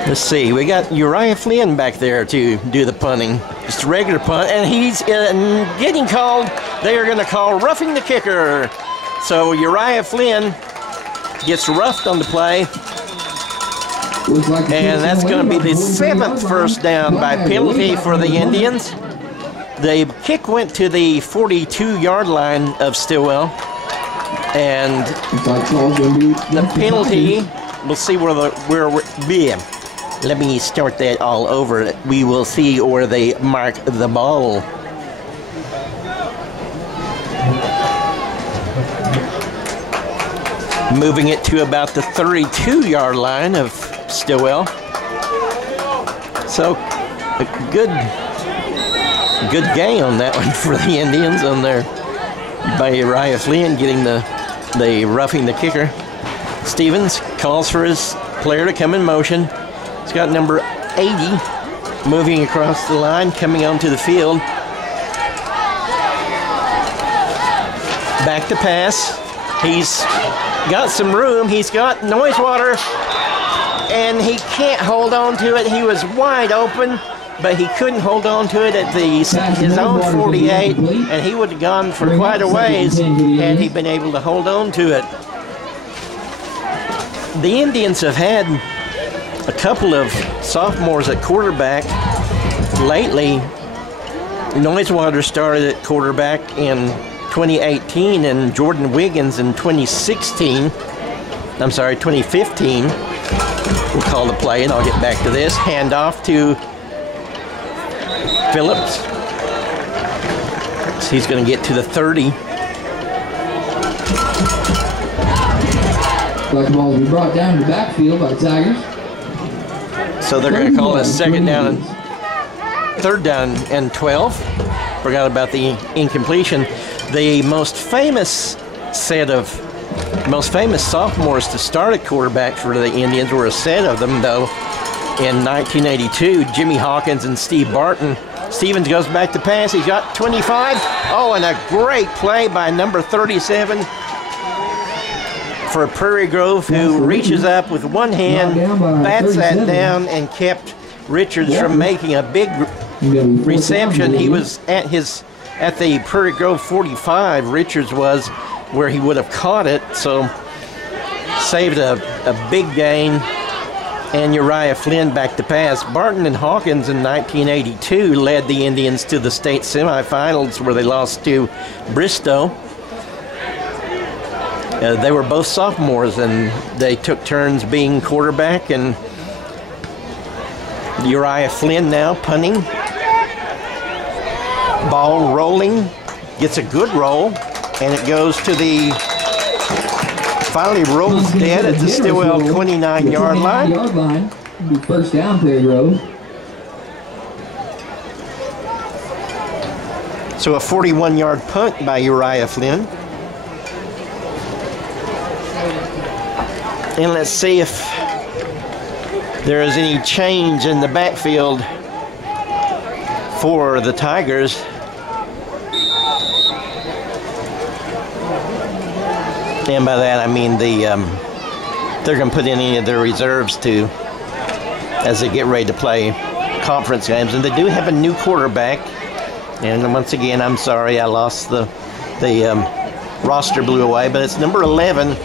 Let's see, we got Uriah Flynn back there to do the punting. Just a regular punt, and he's getting called. They are going to call roughing the kicker. So Uriah Flynn gets roughed on the play. And that's going to be the 7th first down by penalty for the Indians. The kick went to the 42-yard line of Stilwell. And the penalty, we'll see let me start that all over. We will see where they mark the ball. Moving it to about the 32-yard line of Stilwell. So a good gain on that one for the Indians on there by Uriah Flynn getting the roughing the kicker. Stevens calls for his player to come in motion. He's got number 80 moving across the line, coming onto the field. Back to pass. He's got some room. He's got Noisewater, and he can't hold on to it. He was wide open, but he couldn't hold on to it at his own 48, and he would have gone for quite a ways had he been able to hold on to it. The Indians have had a couple of sophomores at quarterback lately. Noisewater started at quarterback in 2018, and Jordan Wiggins in 2015. We'll call the play, and I'll get back to this. Hand off to Phillips. So he's going to get to the 30. Black ball will be brought down to the backfield by the Tigers. So they're going to call a third down and 12. Forgot about the incompletion. The most famous sophomores to start at quarterback for the Indians were a set of them, though. In 1982, Jimmy Hawkins and Steve Barton. Stevens goes back to pass. He's got 25. Oh, and a great play by number 37 for Prairie Grove, who reaches up with one hand, bats that down, and kept Richards from making a big reception. He was at the Prairie Grove 45, Richards was, where he would have caught it, so saved a big gain. And Uriah Flynn back to pass. Barton and Hawkins in 1982 led the Indians to the state semifinals, where they lost to Bristow. They were both sophomores, and they took turns being quarterback. And Uriah Flynn now punting. Ball rolling, gets a good roll, and it goes to the, finally rolls dead at the Stilwell 29-yard line. First down, Prairie Grove. So a 41-yard punt by Uriah Flynn. And let's see if there is any change in the backfield for the Tigers. And by that I mean they're going to put in any of their reserves too as they get ready to play conference games. And they do have a new quarterback. And once again, I'm sorry I lost the roster blew away, but it's number 11.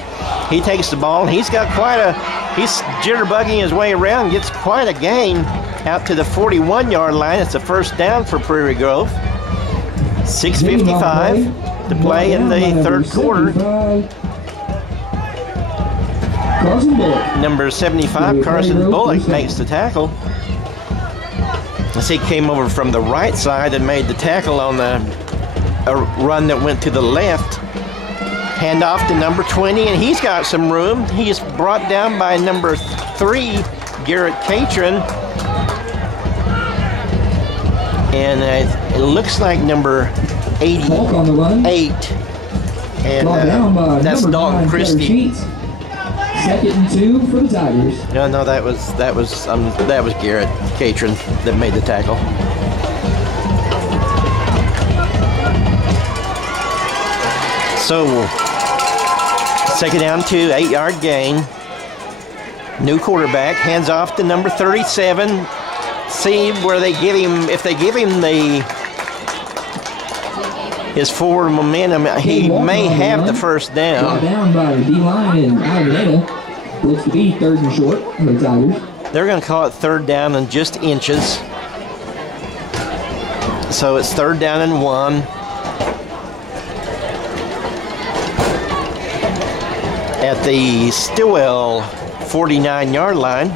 He takes the ball, and he's jitterbugging his way around, gets quite a gain out to the 41-yard line. It's a first down for Prairie Grove. 6:55 to play in the third quarter. Number 75, Carson Bullock, makes the tackle. As he came over from the right side and made the tackle on a run that went to the left. Hand off to number 20, and he's got some room. He's brought down by number 3, Garrett Catron. And it looks like number 88. And that's Dalton Christie. Second and 2 for the Tigers. No, that was Garrett Catron that made the tackle. So second down, 2, 8-yard gain. New quarterback, hands off to number 37. See where they give him, if they give him the his forward momentum. He may have the first down. Brought down by the D-line and Avenida. Looks to be 3rd and short for the Tigers. They're going to call it 3rd down and just inches. So it's 3rd down and 1. At the Stilwell 49-yard line.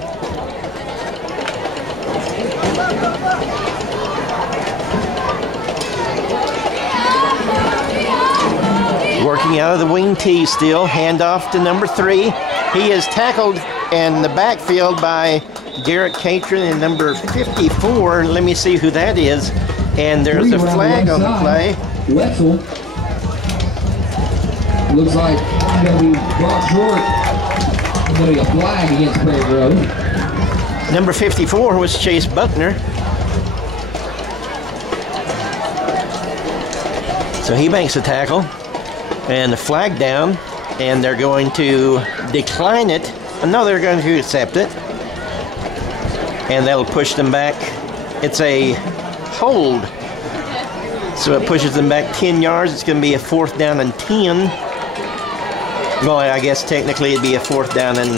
Working out of the wing T still. Handoff to number 3. He is tackled in the backfield by Garrett Catron and number 54. Let me see who that is. And there's a flag on the play. Wetzel. Looks like it's going to be brought short. It's going to be a flag against Prairie Grove. Number 54 was Chase Buckner. So he makes a tackle. And the flag down. And they're going to decline it. No, they're going to accept it. And that'll push them back. It's a hold. So it pushes them back 10 yards. It's going to be a 4th down and 10. Well, I guess technically it'd be a 4th down and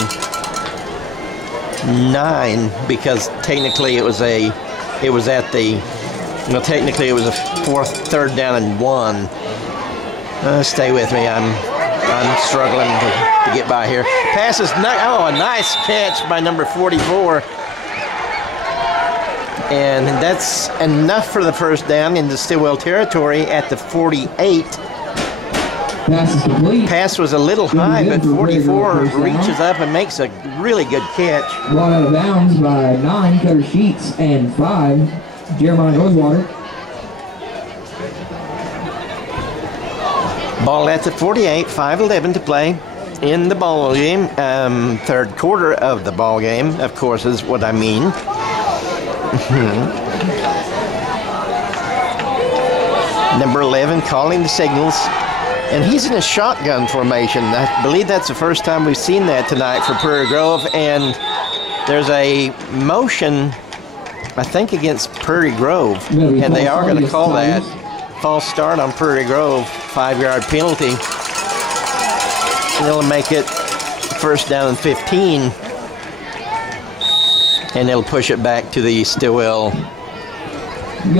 9 because technically it was a 3rd down and 1. Stay with me. I'm struggling to get by here. Pass is a nice catch by number 44. And that's enough for the first down in the Stilwell territory at the 48. Pass is complete. Pass was a little high, but 44 reaches up and makes a really good catch. Brought out of bounds by 9, Cutter Sheets, and 5, Jeremiah Rosewater. Ball at the 48, 5:11 to play in the ball game. 3rd quarter of the ball game, of course, is what I mean. Number 11 calling the signals, and he's in a shotgun formation. I believe that's the first time we've seen that tonight for Prairie Grove, and there's a motion, I think, against Prairie Grove, and they are going to call that false start on Prairie Grove, 5-yard penalty. And they'll make it 1st down and 15. And they'll push it back to the Stilwell 40.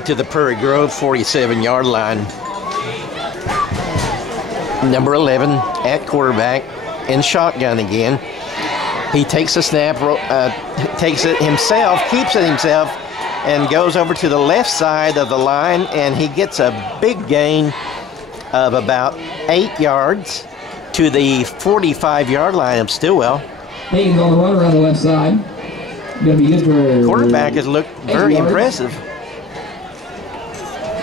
To the Prairie Grove 47-yard line. Number 11 at quarterback in shotgun again. He takes a snap, takes it himself, keeps it himself, and goes over to the left side of the line, and he gets a big gain of about 8 yards to the 45-yard line of Stilwell. Hayes on the run around the left side. Gonna be good for Quarterback has looked very impressive.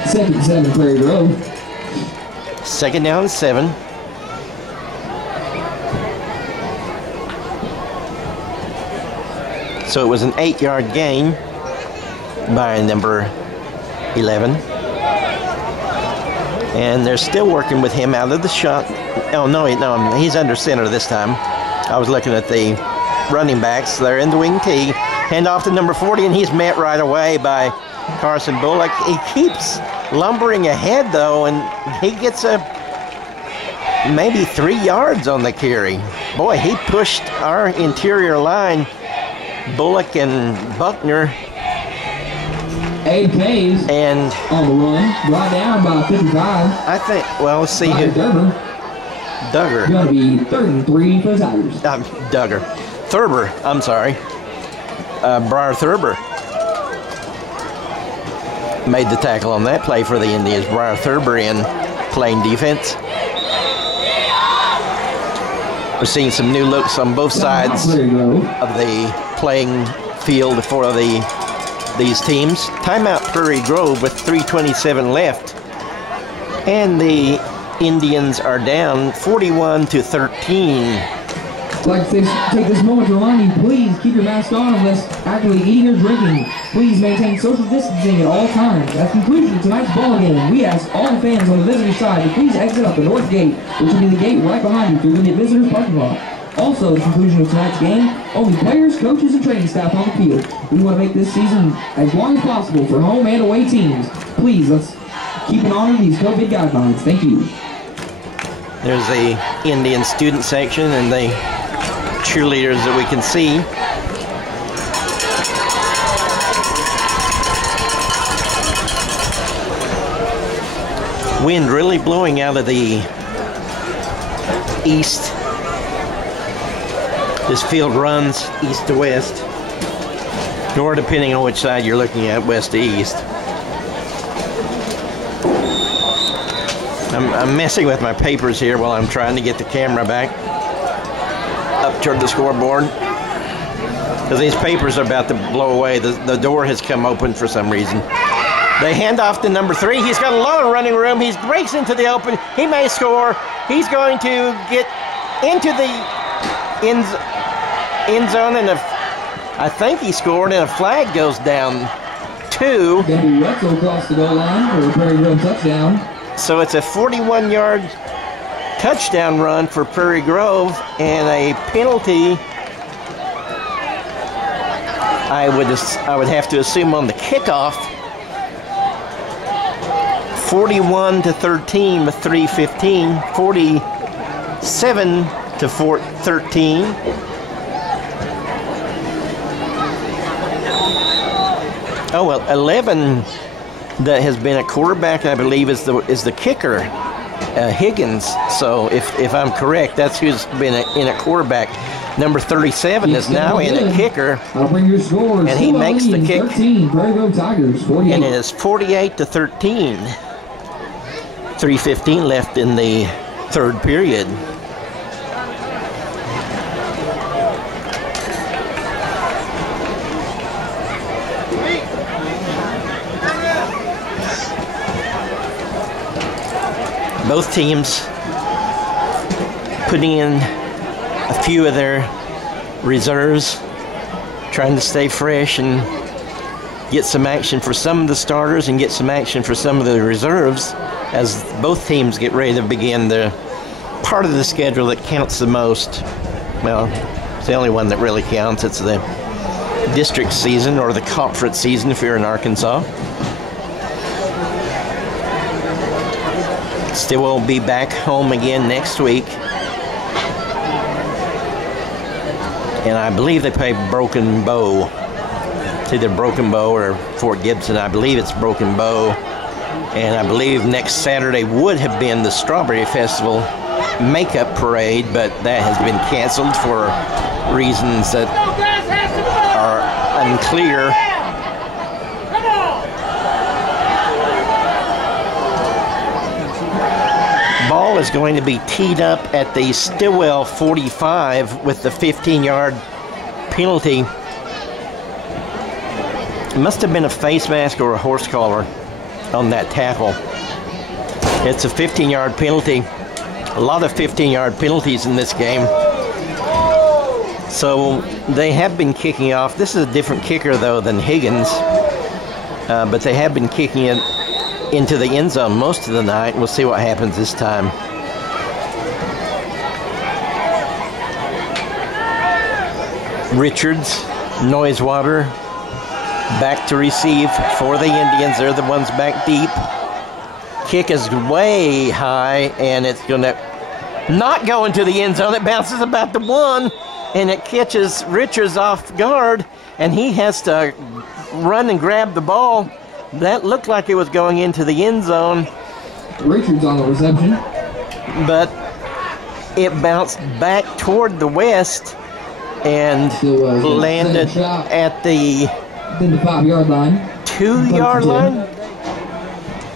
2nd and 7, Prairie Grove. 2nd down and 7. So it was an 8-yard gain by number 11. And they're still working with him out of the shot. Oh, no, he's under center this time. I was looking at the running backs. They're in the wing T. Hand off to number 40, and he's met right away by Carson Bullock. He keeps lumbering ahead, though, and he gets maybe 3 yards on the carry. Boy, he pushed our interior line, Bullock and Buckner. Abe Hayes and on the run, brought down by 55. I think, well, let's see who. Duggar. Going to be 3rd and 3 for the Tigers. Duggar. Thurber, I'm sorry. Briar Thurber made the tackle on that play for the Indians. Briar Thurber in playing defense. We're seeing some new looks on both sides of the playing field for these teams. Timeout Prairie Grove with 3:27 left. And the Indians are down 41-13. I'd like to take this moment to remind you, please keep your mask on unless actively eating or drinking. Please maintain social distancing at all times. At the conclusion of tonight's ball game, we ask all the fans on the visitor side to please exit out the north gate, which will be the gate right behind you through the visitors parking lot. Also, at the conclusion of tonight's game, only players, coaches, and training staff on the field. We want to make this season as long as possible for home and away teams. Please, let's keep an eye on these COVID guidelines. Thank you. There's the Indian student section and the cheerleaders that we can see. Wind really blowing out of the east. This field runs east to west, or depending on which side you're looking at, west to east. I'm messing with my papers here while I'm trying to get the camera back up toward the scoreboard, because these papers are about to blow away. The door has come open for some reason. They hand off to number 3. He's got a lot of running room. He breaks into the open. He may score. He's going to get into the end zone, and I think he scored, and a flag goes down. 2. Going to be Retzel across the goal line for a Prairie Grove touchdown. So it's a 41-yard touchdown run for Prairie Grove, and a penalty, I would have to assume, on the kickoff. 41-13 with 3:15. 47-13. Oh well, 11 that has been a quarterback, I believe, is the kicker, Higgins. So if I'm correct, that's who's been in a quarterback. Number 37 is now in a kicker, I'll bring your scores. and he makes the kick. 13, Prairie Grove Tigers, 48. And it is 48-13. 3:15 left in the third period. Both teams putting in a few of their reserves, trying to stay fresh and get some action for some of the starters and get some action for some of the reserves, as both teams get ready to begin the part of the schedule that counts the most. Well, it's the only one that really counts. It's the district season, or the conference season if you're in Arkansas. Stilwell will be back home again next week. And I believe they play Broken Bow. It's either Broken Bow or Fort Gibson. I believe it's Broken Bow. And I believe next Saturday would have been the Strawberry Festival makeup parade, but that has been canceled for reasons that are unclear. Ball is going to be teed up at the Stilwell 45 with the 15-yard penalty. It must have been a face mask or a horse collar on that tackle. It's a 15-yard penalty. A lot of 15-yard penalties in this game. So they have been kicking off. This is a different kicker, though, than Higgins. But they have been kicking it into the end zone most of the night. We'll see what happens this time. Richards, Noisewater, back to receive for the Indians. They're the ones back deep. Kick is way high, and it's going to not go into the end zone. It bounces about the 1, and it catches Richards off guard, and he has to run and grab the ball. That looked like it was going into the end zone. Richards on the reception. But it bounced back toward the west and landed at the 5-yard line. 2-yard line?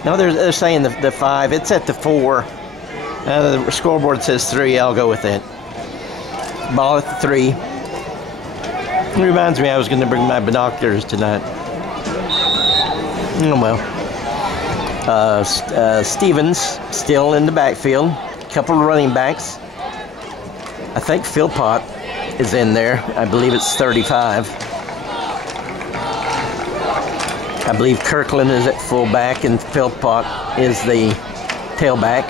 No, they're saying the 5. It's at the 4. The scoreboard says 3. I'll go with that. Ball at the 3. It reminds me I was going to bring my binoculars tonight. Oh, well. Stevens still in the backfield. Couple of running backs. I think Philpott is in there. I believe it's 35. I believe Kirkland is at fullback and Philpott is the tailback.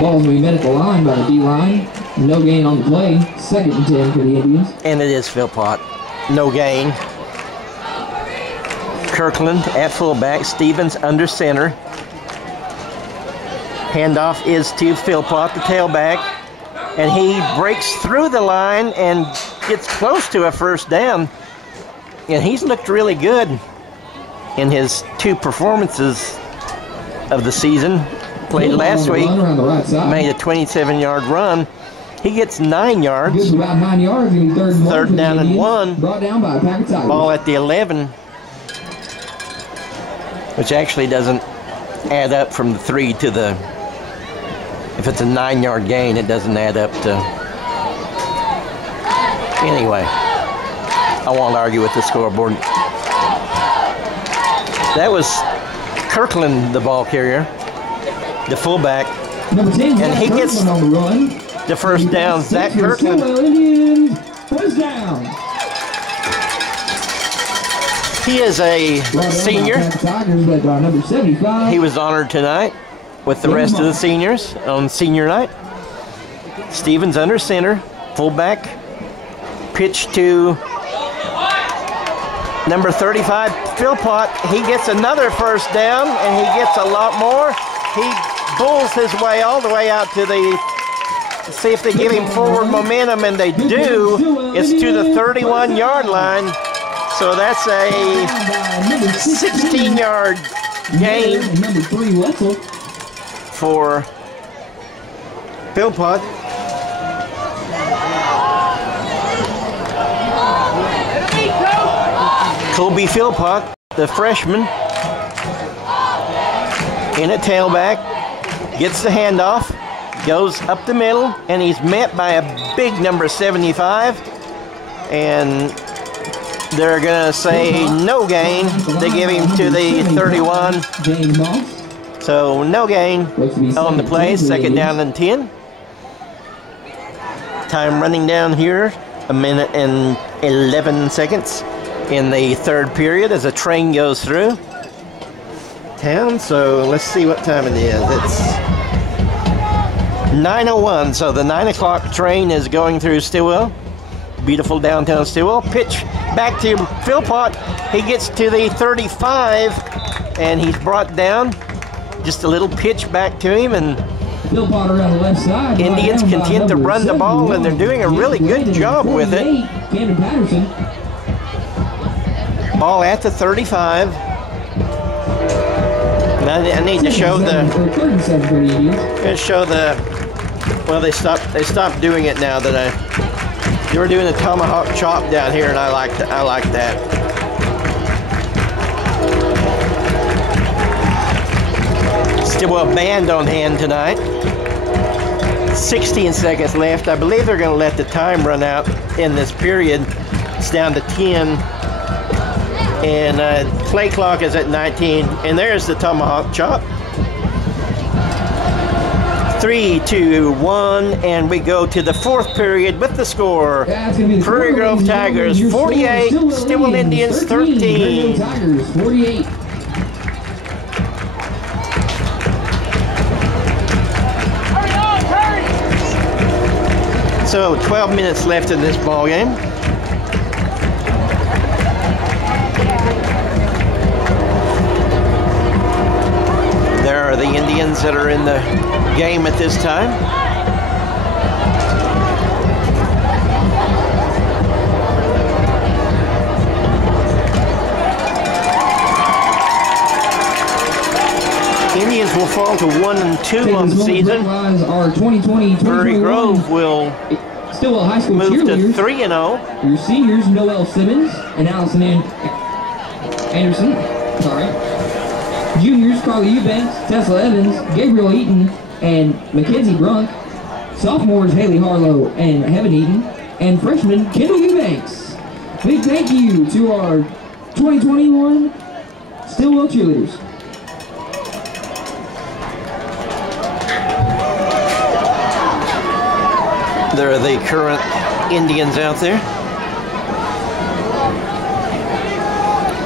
Ball's going to be met at the line by the D-line. No gain on the play. 2nd and 10 for the Indians. And it is Philpott. No gain. Kirkland at fullback. Stevens under center. Handoff is to Philpott, the tailback. And he breaks through the line and gets close to a first down. And he's looked really good in his 2 performances of the season. Played last week, made a 27-yard run. He gets 9 yards. Gives about 9 yards in third down and 1. Brought down by a pack of Tigers. Ball at the 11, which actually doesn't add up from the 3 to the. If it's a 9-yard gain, it doesn't add up to. Anyway, I won't argue with the scoreboard. That was Kirkland, the ball carrier, the fullback, Number 10, and he gets on the run. the first down. Zach Kirkland. Indians, first down. He is a senior. Tigers led by number 75. He was honored tonight with the rest of the seniors on senior night. Stevens under center, fullback, pitch to number 35, Philpott. He gets another first down, and he gets a lot more. He bulls his way all the way out to the, see if they give him forward momentum, and they do. It's to the 31-yard line. So that's a 16-yard gain Number 3, Wetzel. for Philpott. Colby Philpott, the freshman, in a tailback, gets the handoff, goes up the middle, and he's met by a big number 75. And they're going to say no gain. They give him to the 31. So no gain on the play. 2nd down and 10. Time running down here, 1 minute and 11 seconds in the 3rd period as a train goes through town. So let's see what time it is. It's 9:01. So the 9 o'clock train is going through Stilwell. Beautiful downtown Stilwell. Pitch back to Philpott. He gets to the 35, and he's brought down. Just a little pitch back to him, and Philpott around the left side. Indians continue to run the ball, and they're doing a really good job with it. Camden Patterson. Ball at the 35. Now I need to show the. Well, they stopped doing it now that they were doing a tomahawk chop down here, and I like that. Stilwell band on hand tonight. 16 seconds left. I believe they're going to let the time run out in this period. It's down to 10. And play clock is at 19. And there's the tomahawk chop. 3, 2, 1, and we go to the 4th period with the score. Prairie Grove Tigers 48, Stilwell Indians 13. Tigers 48. So 12 minutes left in this ball game. There are the Indians that are in the game at this time. Indians will fall to 1-2 on the season. Prairie Grove will Stilwell High School move to cheerleaders. 3-0. Your seniors, Noel Simmons and Allison Anderson. Sorry. Juniors, Carly Eubanks, Tessa Evans, Gabriel Eaton, and Mackenzie Brunk. Sophomores, Haley Harlow and Heaven Eaton. And freshmen, Kendall Eubanks. Big thank you to our 2021 Stilwell cheerleaders. There are the current Indians out there.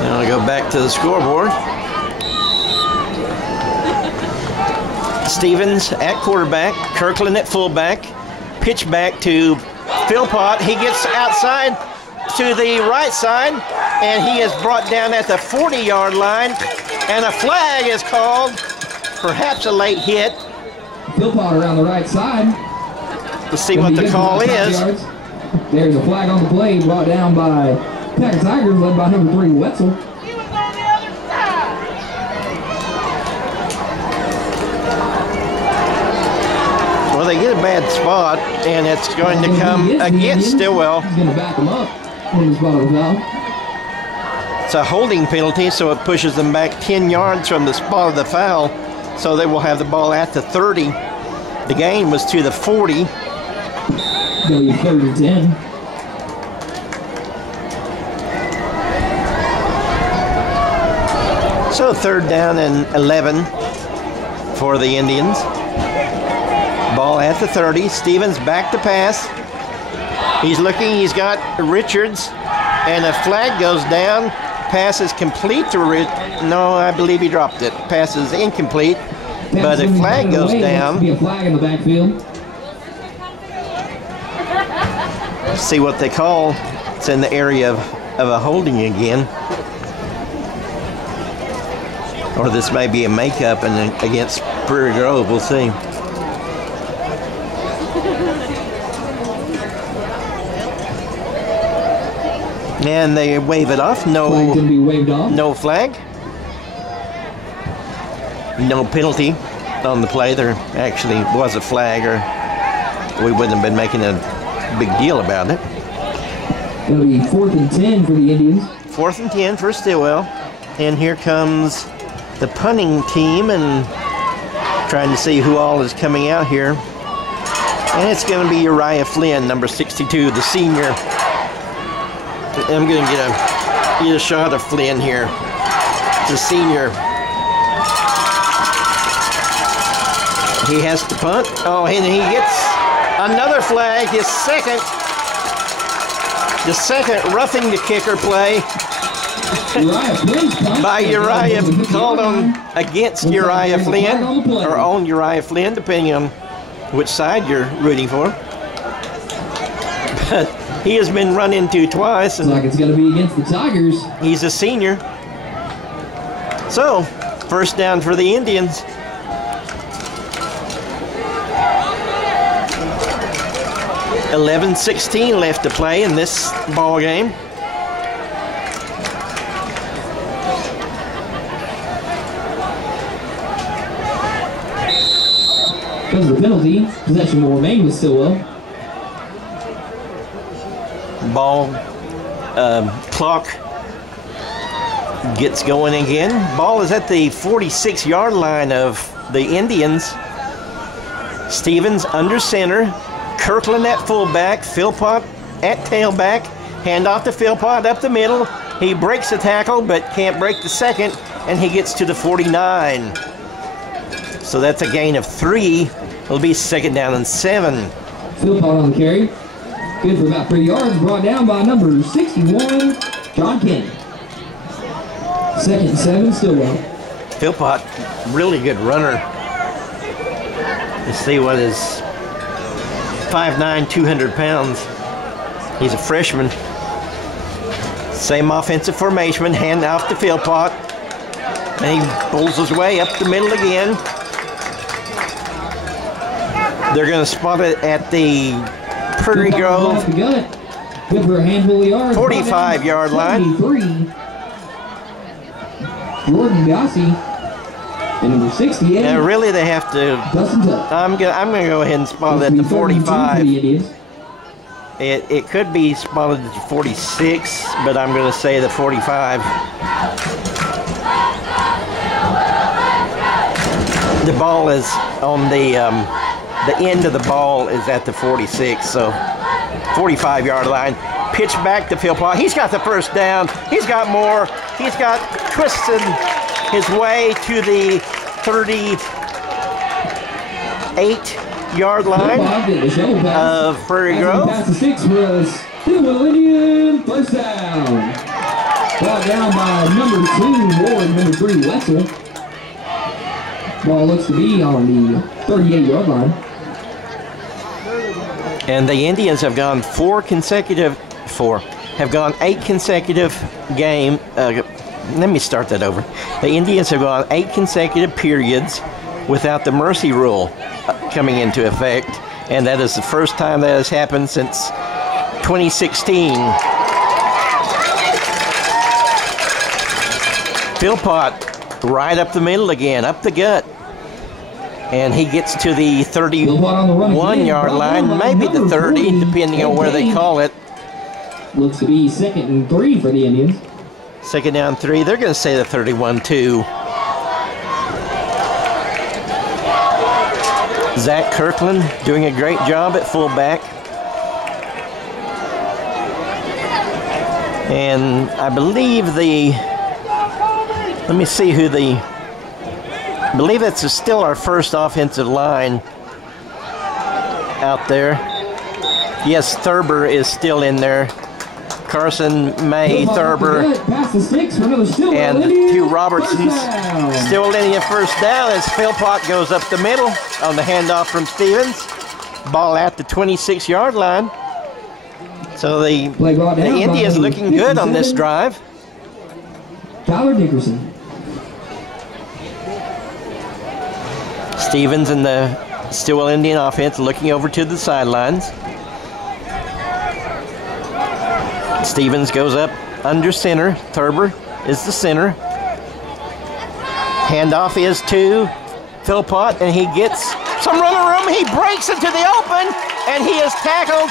Now I'll go back to the scoreboard. Stevens at quarterback, Kirkland at fullback, pitch back to Philpott. He gets outside to the right side, and he is brought down at the 40-yard line, and a flag is called, perhaps a late hit. Philpott around the right side. Let's see what the call is. There's a flag on the play brought down by Packer Tigers, led by number 3, Wetzel. Well, they get a bad spot, and it's going to come against Stilwell. He's going to back them up on the spot of the foul. It's a holding penalty, so it pushes them back 10 yards from the spot of the foul. So they will have the ball at the 30. The gain was to the 40. Going to be 3rd and 10. So 3rd down and 11 for the Indians. Ball at the 30. Stevens back to pass. He's looking. He's got Richards, and a flag goes down. Pass is complete to No, I believe he dropped it. Pass is incomplete, but a flag goes down. Be a flag in the backfield. See what they call. It's in the area of a holding again. Or this may be a makeup and against Prairie Grove. We'll see. And they wave it off. No, Flag can be waved off. No flag. No penalty on the play. There actually was a flag, or we wouldn't have been making a big deal about it. It'll be 4th and 10 for the Indians. 4th and 10 for Stilwell. And here comes the punting team, and trying to see who all is coming out here. And it's going to be Uriah Flynn, number 62, the senior. I'm going to get a shot of Flynn here. It's a senior. He has to punt. Oh, and he gets another flag, his second. The second roughing the kicker play by Uriah, called on against Uriah Flynn, or on Uriah Flynn, depending on which side you're rooting for. But he has been run into twice. Looks like it's going to be against the Tigers. He's a senior. So, 1st down for the Indians. $11:16 left to play in this ball game. Because of the penalty, possession will remain with Stilwell. Ball clock gets going again. Ball is at the 46-yard line of the Indians. Stevens under center. Kirkland at fullback. Philpott at tailback. Hand off to Philpott up the middle. He breaks the tackle but can't break the second, and he gets to the 49. So that's a gain of 3. It'll be 2nd down and 7. Philpott on the carry. Good for about 3 yards. Brought down by number 61, John Kenny. 2nd and 7, Stilwell. Philpott, really good runner. Let's see what his 5'9", 200 pounds. He's a freshman. Same offensive formation. Hand off to Philpott. And he pulls his way up the middle again. They're going to spot it at the Prairie Grove 45-yard line. Jordan Gossi and number 68. And really, they have to. I'm gonna go ahead and spot it at the 45. It could be spotted at the 46, but I'm going to say the 45. The ball is on the end of the ball is at the 46, so 45-yard line. Pitch back to Philpott. He's got the 1st down. He's got more. He's got twisted his way to the 38-yard line of Prairie Grove. Past the 6 was Stilwell Indian, 1st down. Brought down by number 2, Ward, number 3, Wetzel. Ball looks to be on the 38-yard line. And the Indians have gone have gone 8 consecutive game. Let me start that over. The Indians have gone 8 consecutive periods without the mercy rule coming into effect, and that is the first time that has happened since 2016. Philpott right up the middle again, up the gut. And he gets to the 31-yard line, maybe the 30, depending on where they call it. Looks to be 2nd and 3 for the Indians. 2nd down 3. They're going to say the 31 too. Zach Kirkland doing a great job at fullback. And I believe let me see who I believe it's still our first offensive line out there. Yes, Thurber is still in there. Carson, May, Thurber, and 2 Robertsons. Still in the first down as Philpott goes up the middle on the handoff from Stevens. Ball at the 26-yard line. So the Indians looking good on this drive. Tyler Dickerson. Stevens and the Stilwell Indian offense looking over to the sidelines. Stevens goes up under center. Thurber is the center. Handoff is to Philpott, and he gets some running room. He breaks into the open, and he is tackled.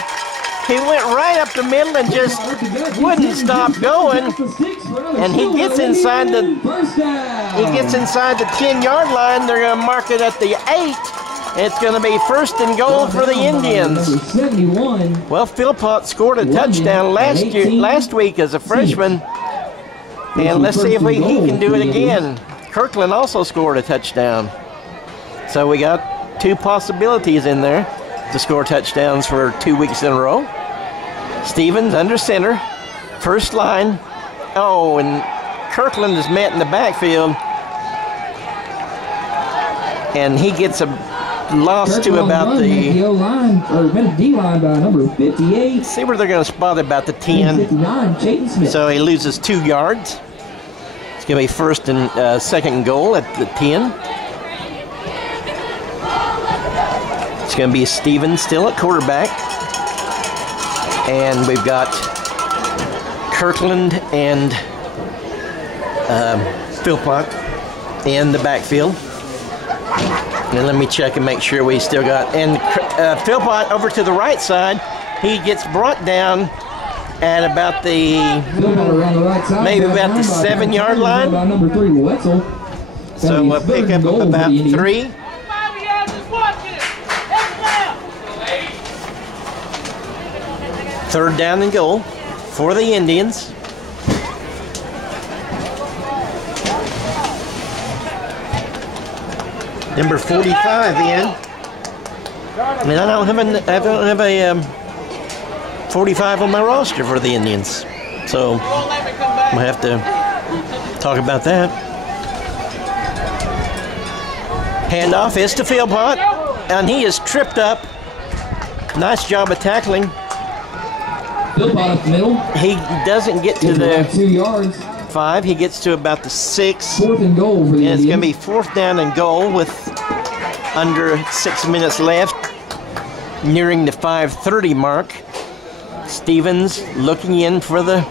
He went right up the middle and just wouldn't stop going. And he gets inside the 10-yard line. They're going to mark it at the 8. It's going to be 1st and goal for the Indians. Well, Philpott scored a touchdown last week as a freshman. And let's see if he can do it again. Kirkland also scored a touchdown. So we got 2 possibilities in there to score touchdowns for 2 weeks in a row. Stevens under center. First line. Oh, and Kirkland is met in the backfield. And he gets a loss to about the D-line by number 58. See where they're going to spot about the 10. So he loses 2 yards. It's going to be 1st and 2nd and goal at the 10. It's going to be Stevens still at quarterback. And we've got Kirkland and Philpott in the backfield. And let me check and make sure we still got. And Philpott over to the right side. He gets brought down at about maybe about the 7-yard line. So we'll pick up about 3. Third down and goal for the Indians. Number 45 in. And I don't have a 45 on my roster for the Indians. So we'll have to talk about that. Handoff is to Philpott, and he is tripped up. Nice job of tackling. Philpott up the middle. He doesn't get to the 2 yards. 5. He gets to about the 6. 4th and goal for the And it's going to Indians. be 4th down and goal with under 6 minutes left, nearing the 5:30 mark. Stevens looking in for the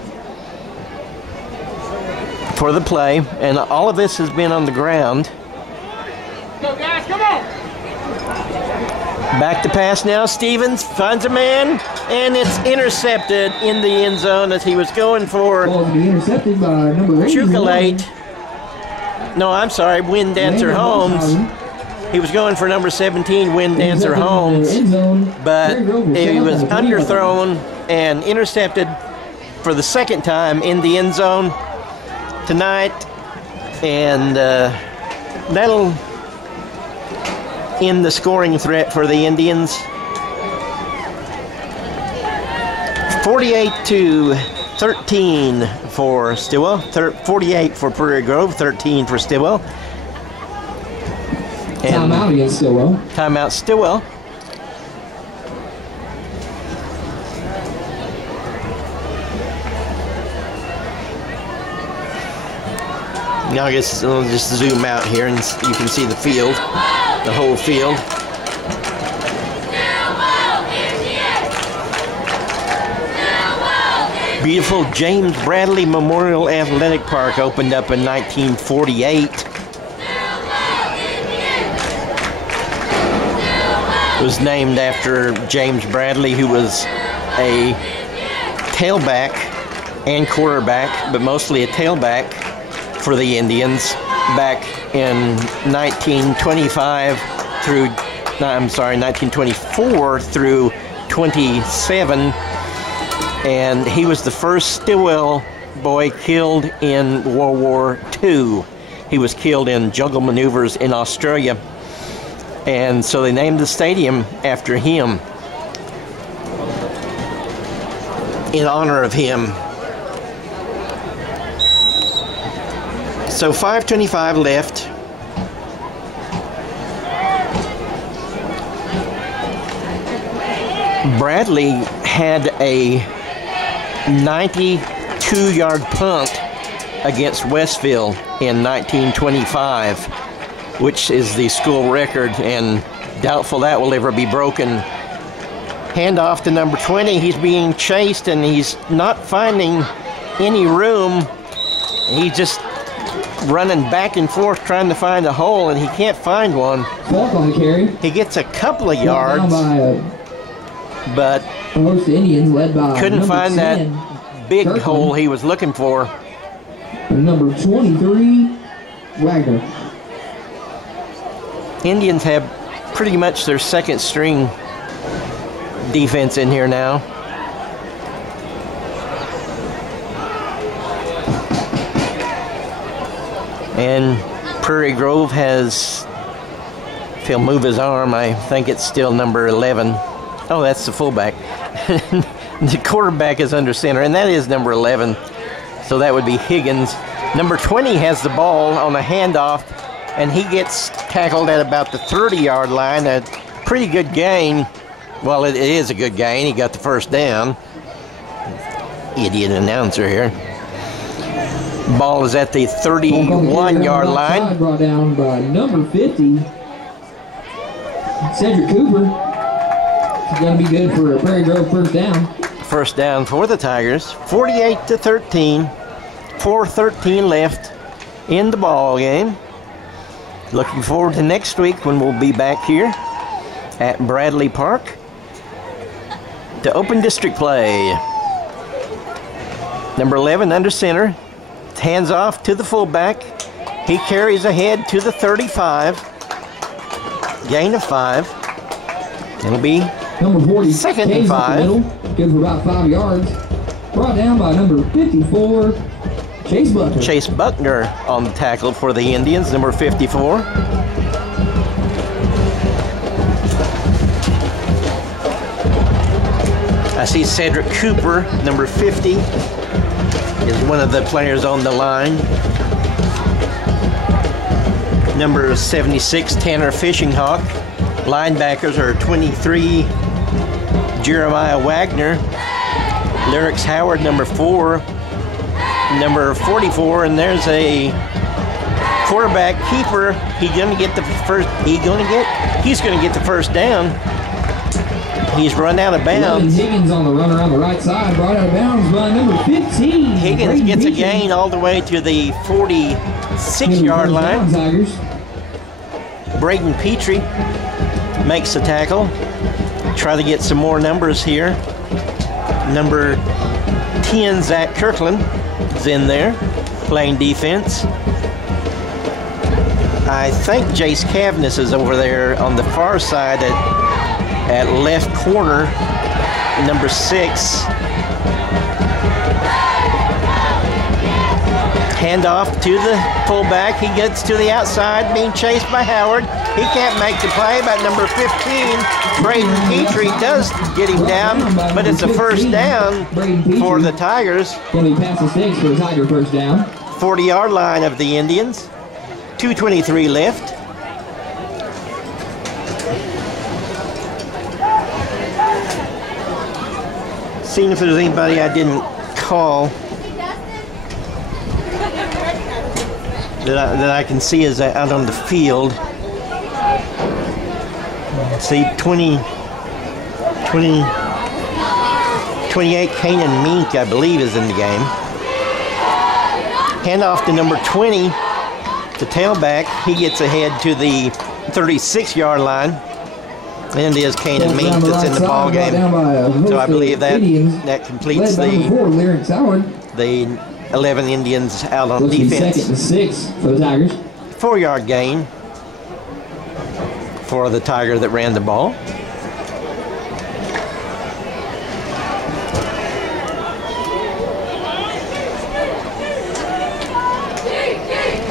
play, and all of this has been on the ground. Go guys, come on! Back to pass now. Stevens finds a man, and it's intercepted in the end zone as he was going for Ball to be intercepted by number 8. Chukalate. No, I'm sorry, Wind Dancer Holmes. He was going for number 17, Wind Dancer Holmes, but he was underthrown and intercepted for the 2nd time in the end zone tonight, and that'll end the scoring threat for the Indians. 48-13 for Stilwell, 48 for Prairie Grove, 13 for Stilwell. Timeout against Stilwell. Timeout Stilwell. Now I guess I'll just zoom out here and you can see the field, the whole field. Beautiful James Bradley Memorial Athletic Park opened up in 1948. It was named after James Bradley, who was a tailback and quarterback, but mostly a tailback for the Indians back in 1924 through 27. And he was the first Stilwell boy killed in World War II. He was killed in jungle maneuvers in Australia. And so they named the stadium after him, in honor of him. So 5:25 left. Bradley had a 92-yard punt against Westfield in 1925, which is the school record, and doubtful that will ever be broken. Handoff to number 20. He's being chased and he's not finding any room. He's just running back and forth trying to find a hole, and he can't find one. Falk on the carry. He gets a couple of yards, but the host Indians led by couldn't find 10, that big Kirkland. hole he was looking for. And number 23, Wagner. Indians have pretty much their second string defense in here now. And Prairie Grove has, if he'll move his arm, I think it's still number 11. Oh, that's the fullback. The quarterback is under center, and that is number 11. So that would be Higgins. Number 20 has the ball on a handoff, and he gets tackled at about the 30-yard line. A pretty good gain. Well, it is a good gain. He got the first down. Idiot announcer here. Ball is at the 31-yard line. Brought down by number 50, Cedric Cooper. It's going to be good for a Prairie Grove first down. First down for the Tigers. 48-13. 4:13 left in the ball game. Looking forward to next week when we'll be back here at Bradley Park to open district play. Number 11 under center. Hands off to the fullback. He carries ahead to the 35. Gain of 5. It'll be number 40, second and 5. Good for about 5 yards. Brought down by number 54, Chase Buckner. Chase Buckner on the tackle for the Indians, number 54. I see Cedric Cooper, number 50, is one of the players on the line. Number 76, Tanner Fishing Hawk. Linebackers are 23, Jeremiah Wagner. Lyrics Howard, number 4. Number 44, and there's a quarterback keeper. He's going to get the first down. He's run out of bounds. Higgins on the run around the right side, brought out of bounds by number 15. Higgins gets a gain all the way to the 46-yard line. Braden Petrie makes the tackle. Try to get some more numbers here. Number 10, Zach Kirkland, is in there playing defense. I think Jace Cavness is over there on the far side at left corner, number 6. Handoff to the fullback. He gets to the outside, being chased by Howard. He can't make the play, but number 15, Braden Petrie, does get him down, but it's a first down for the Tigers. Going to be past the stakes for the Tiger first down. 40-yard line of the Indians. 2:23 left. seeing if there's anybody I didn't call that I can see is out on the field. See, 28 Kanan Mink, I believe, is in the game. Hand off to number 20, the tailback. He gets ahead to the 36-yard line. And it is Kanan Mink that's in the ball game. So I believe that completes the 11 Indians out on defense. Second and 6 for the Tigers. 4-yard gain for the Tiger that ran the ball.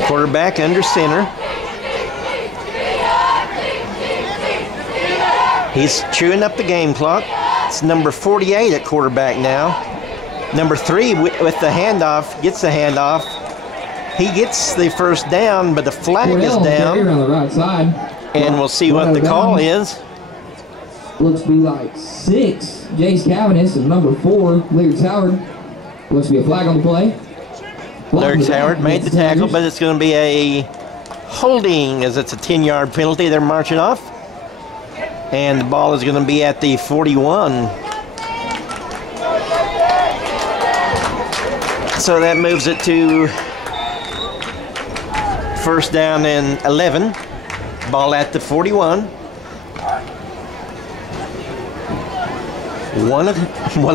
Quarterback under center. He's chewing up the game clock. It's number 48 at quarterback now. Number 3 with the handoff, gets the handoff. He gets the first down, but the flag is down. On the right side. And we'll see what the call is. Looks to be like 6. Jace Calvinist and number 4, Lyrics Howard. Looks to be a flag on the play. Lyrics Howard made the tackle, but it's going to be a holding as it's a 10-yard penalty. They're marching off. And the ball is going to be at the 41. So that moves it to first down and 11. Ball at the 41. 1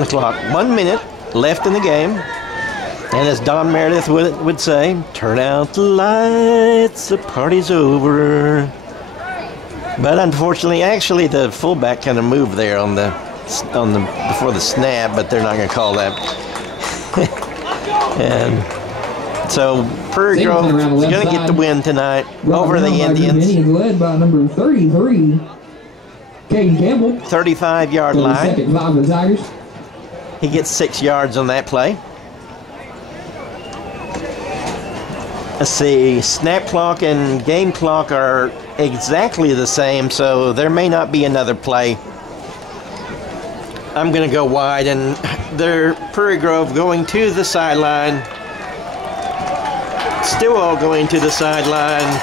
o'clock, 1 minute left in the game. And as Don Meredith would say, turn out the lights, the party's over. But unfortunately, actually, the fullback kind of moved there before the snap, but they're not going to call that. And so Prairie Grove is going to get the win tonight over the Indians. Led by number 33, Caden Campbell. 35-yard line. Second drive of the Tigers. He gets 6 yards on that play. Let's see, snap clock and game clock are exactly the same, so there may not be another play. I'm going to go wide, and they're Prairie Grove going to the sideline. Stilwell going to the sideline.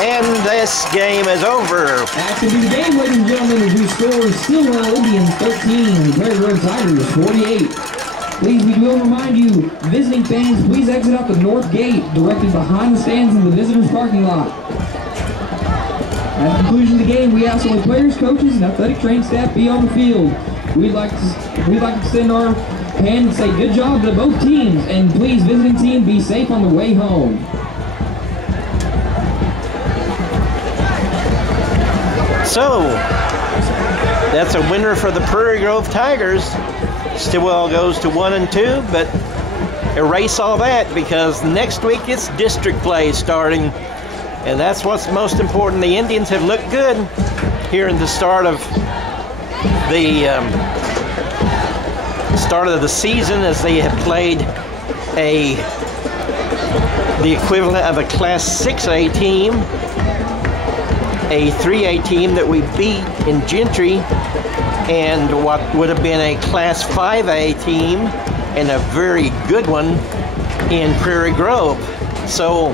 And this game is over. After the game, ladies and gentlemen, as we score Stilwell Indians 13, Prairie Grove Tigers 48. Please, we will remind you, visiting fans, please exit out the north gate directly behind the stands in the visitors' parking lot. At the conclusion of the game, we ask only players, coaches, and athletic training staff be on the field. We'd like to extend our hand and say good job to both teams, and please, visiting team, be safe on the way home. So, that's a winner for the Prairie Grove Tigers. Stilwell goes to 1-2, but erase all that because next week it's district play starting, and that's what's most important. The Indians have looked good here in the start of the season as they have played the equivalent of a Class 6A team, a 3A team that we beat in Gentry, and what would have been a Class 5A team and a very good one in Prairie Grove. So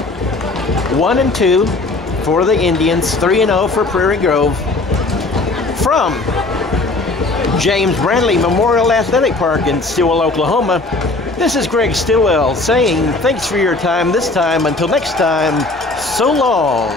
1-2 for the Indians, 3-0 for Prairie Grove. From James Brantley Memorial Athletic Park in Stilwell, Oklahoma, this is Greg Stilwell saying thanks for your time this time. Until next time, so long.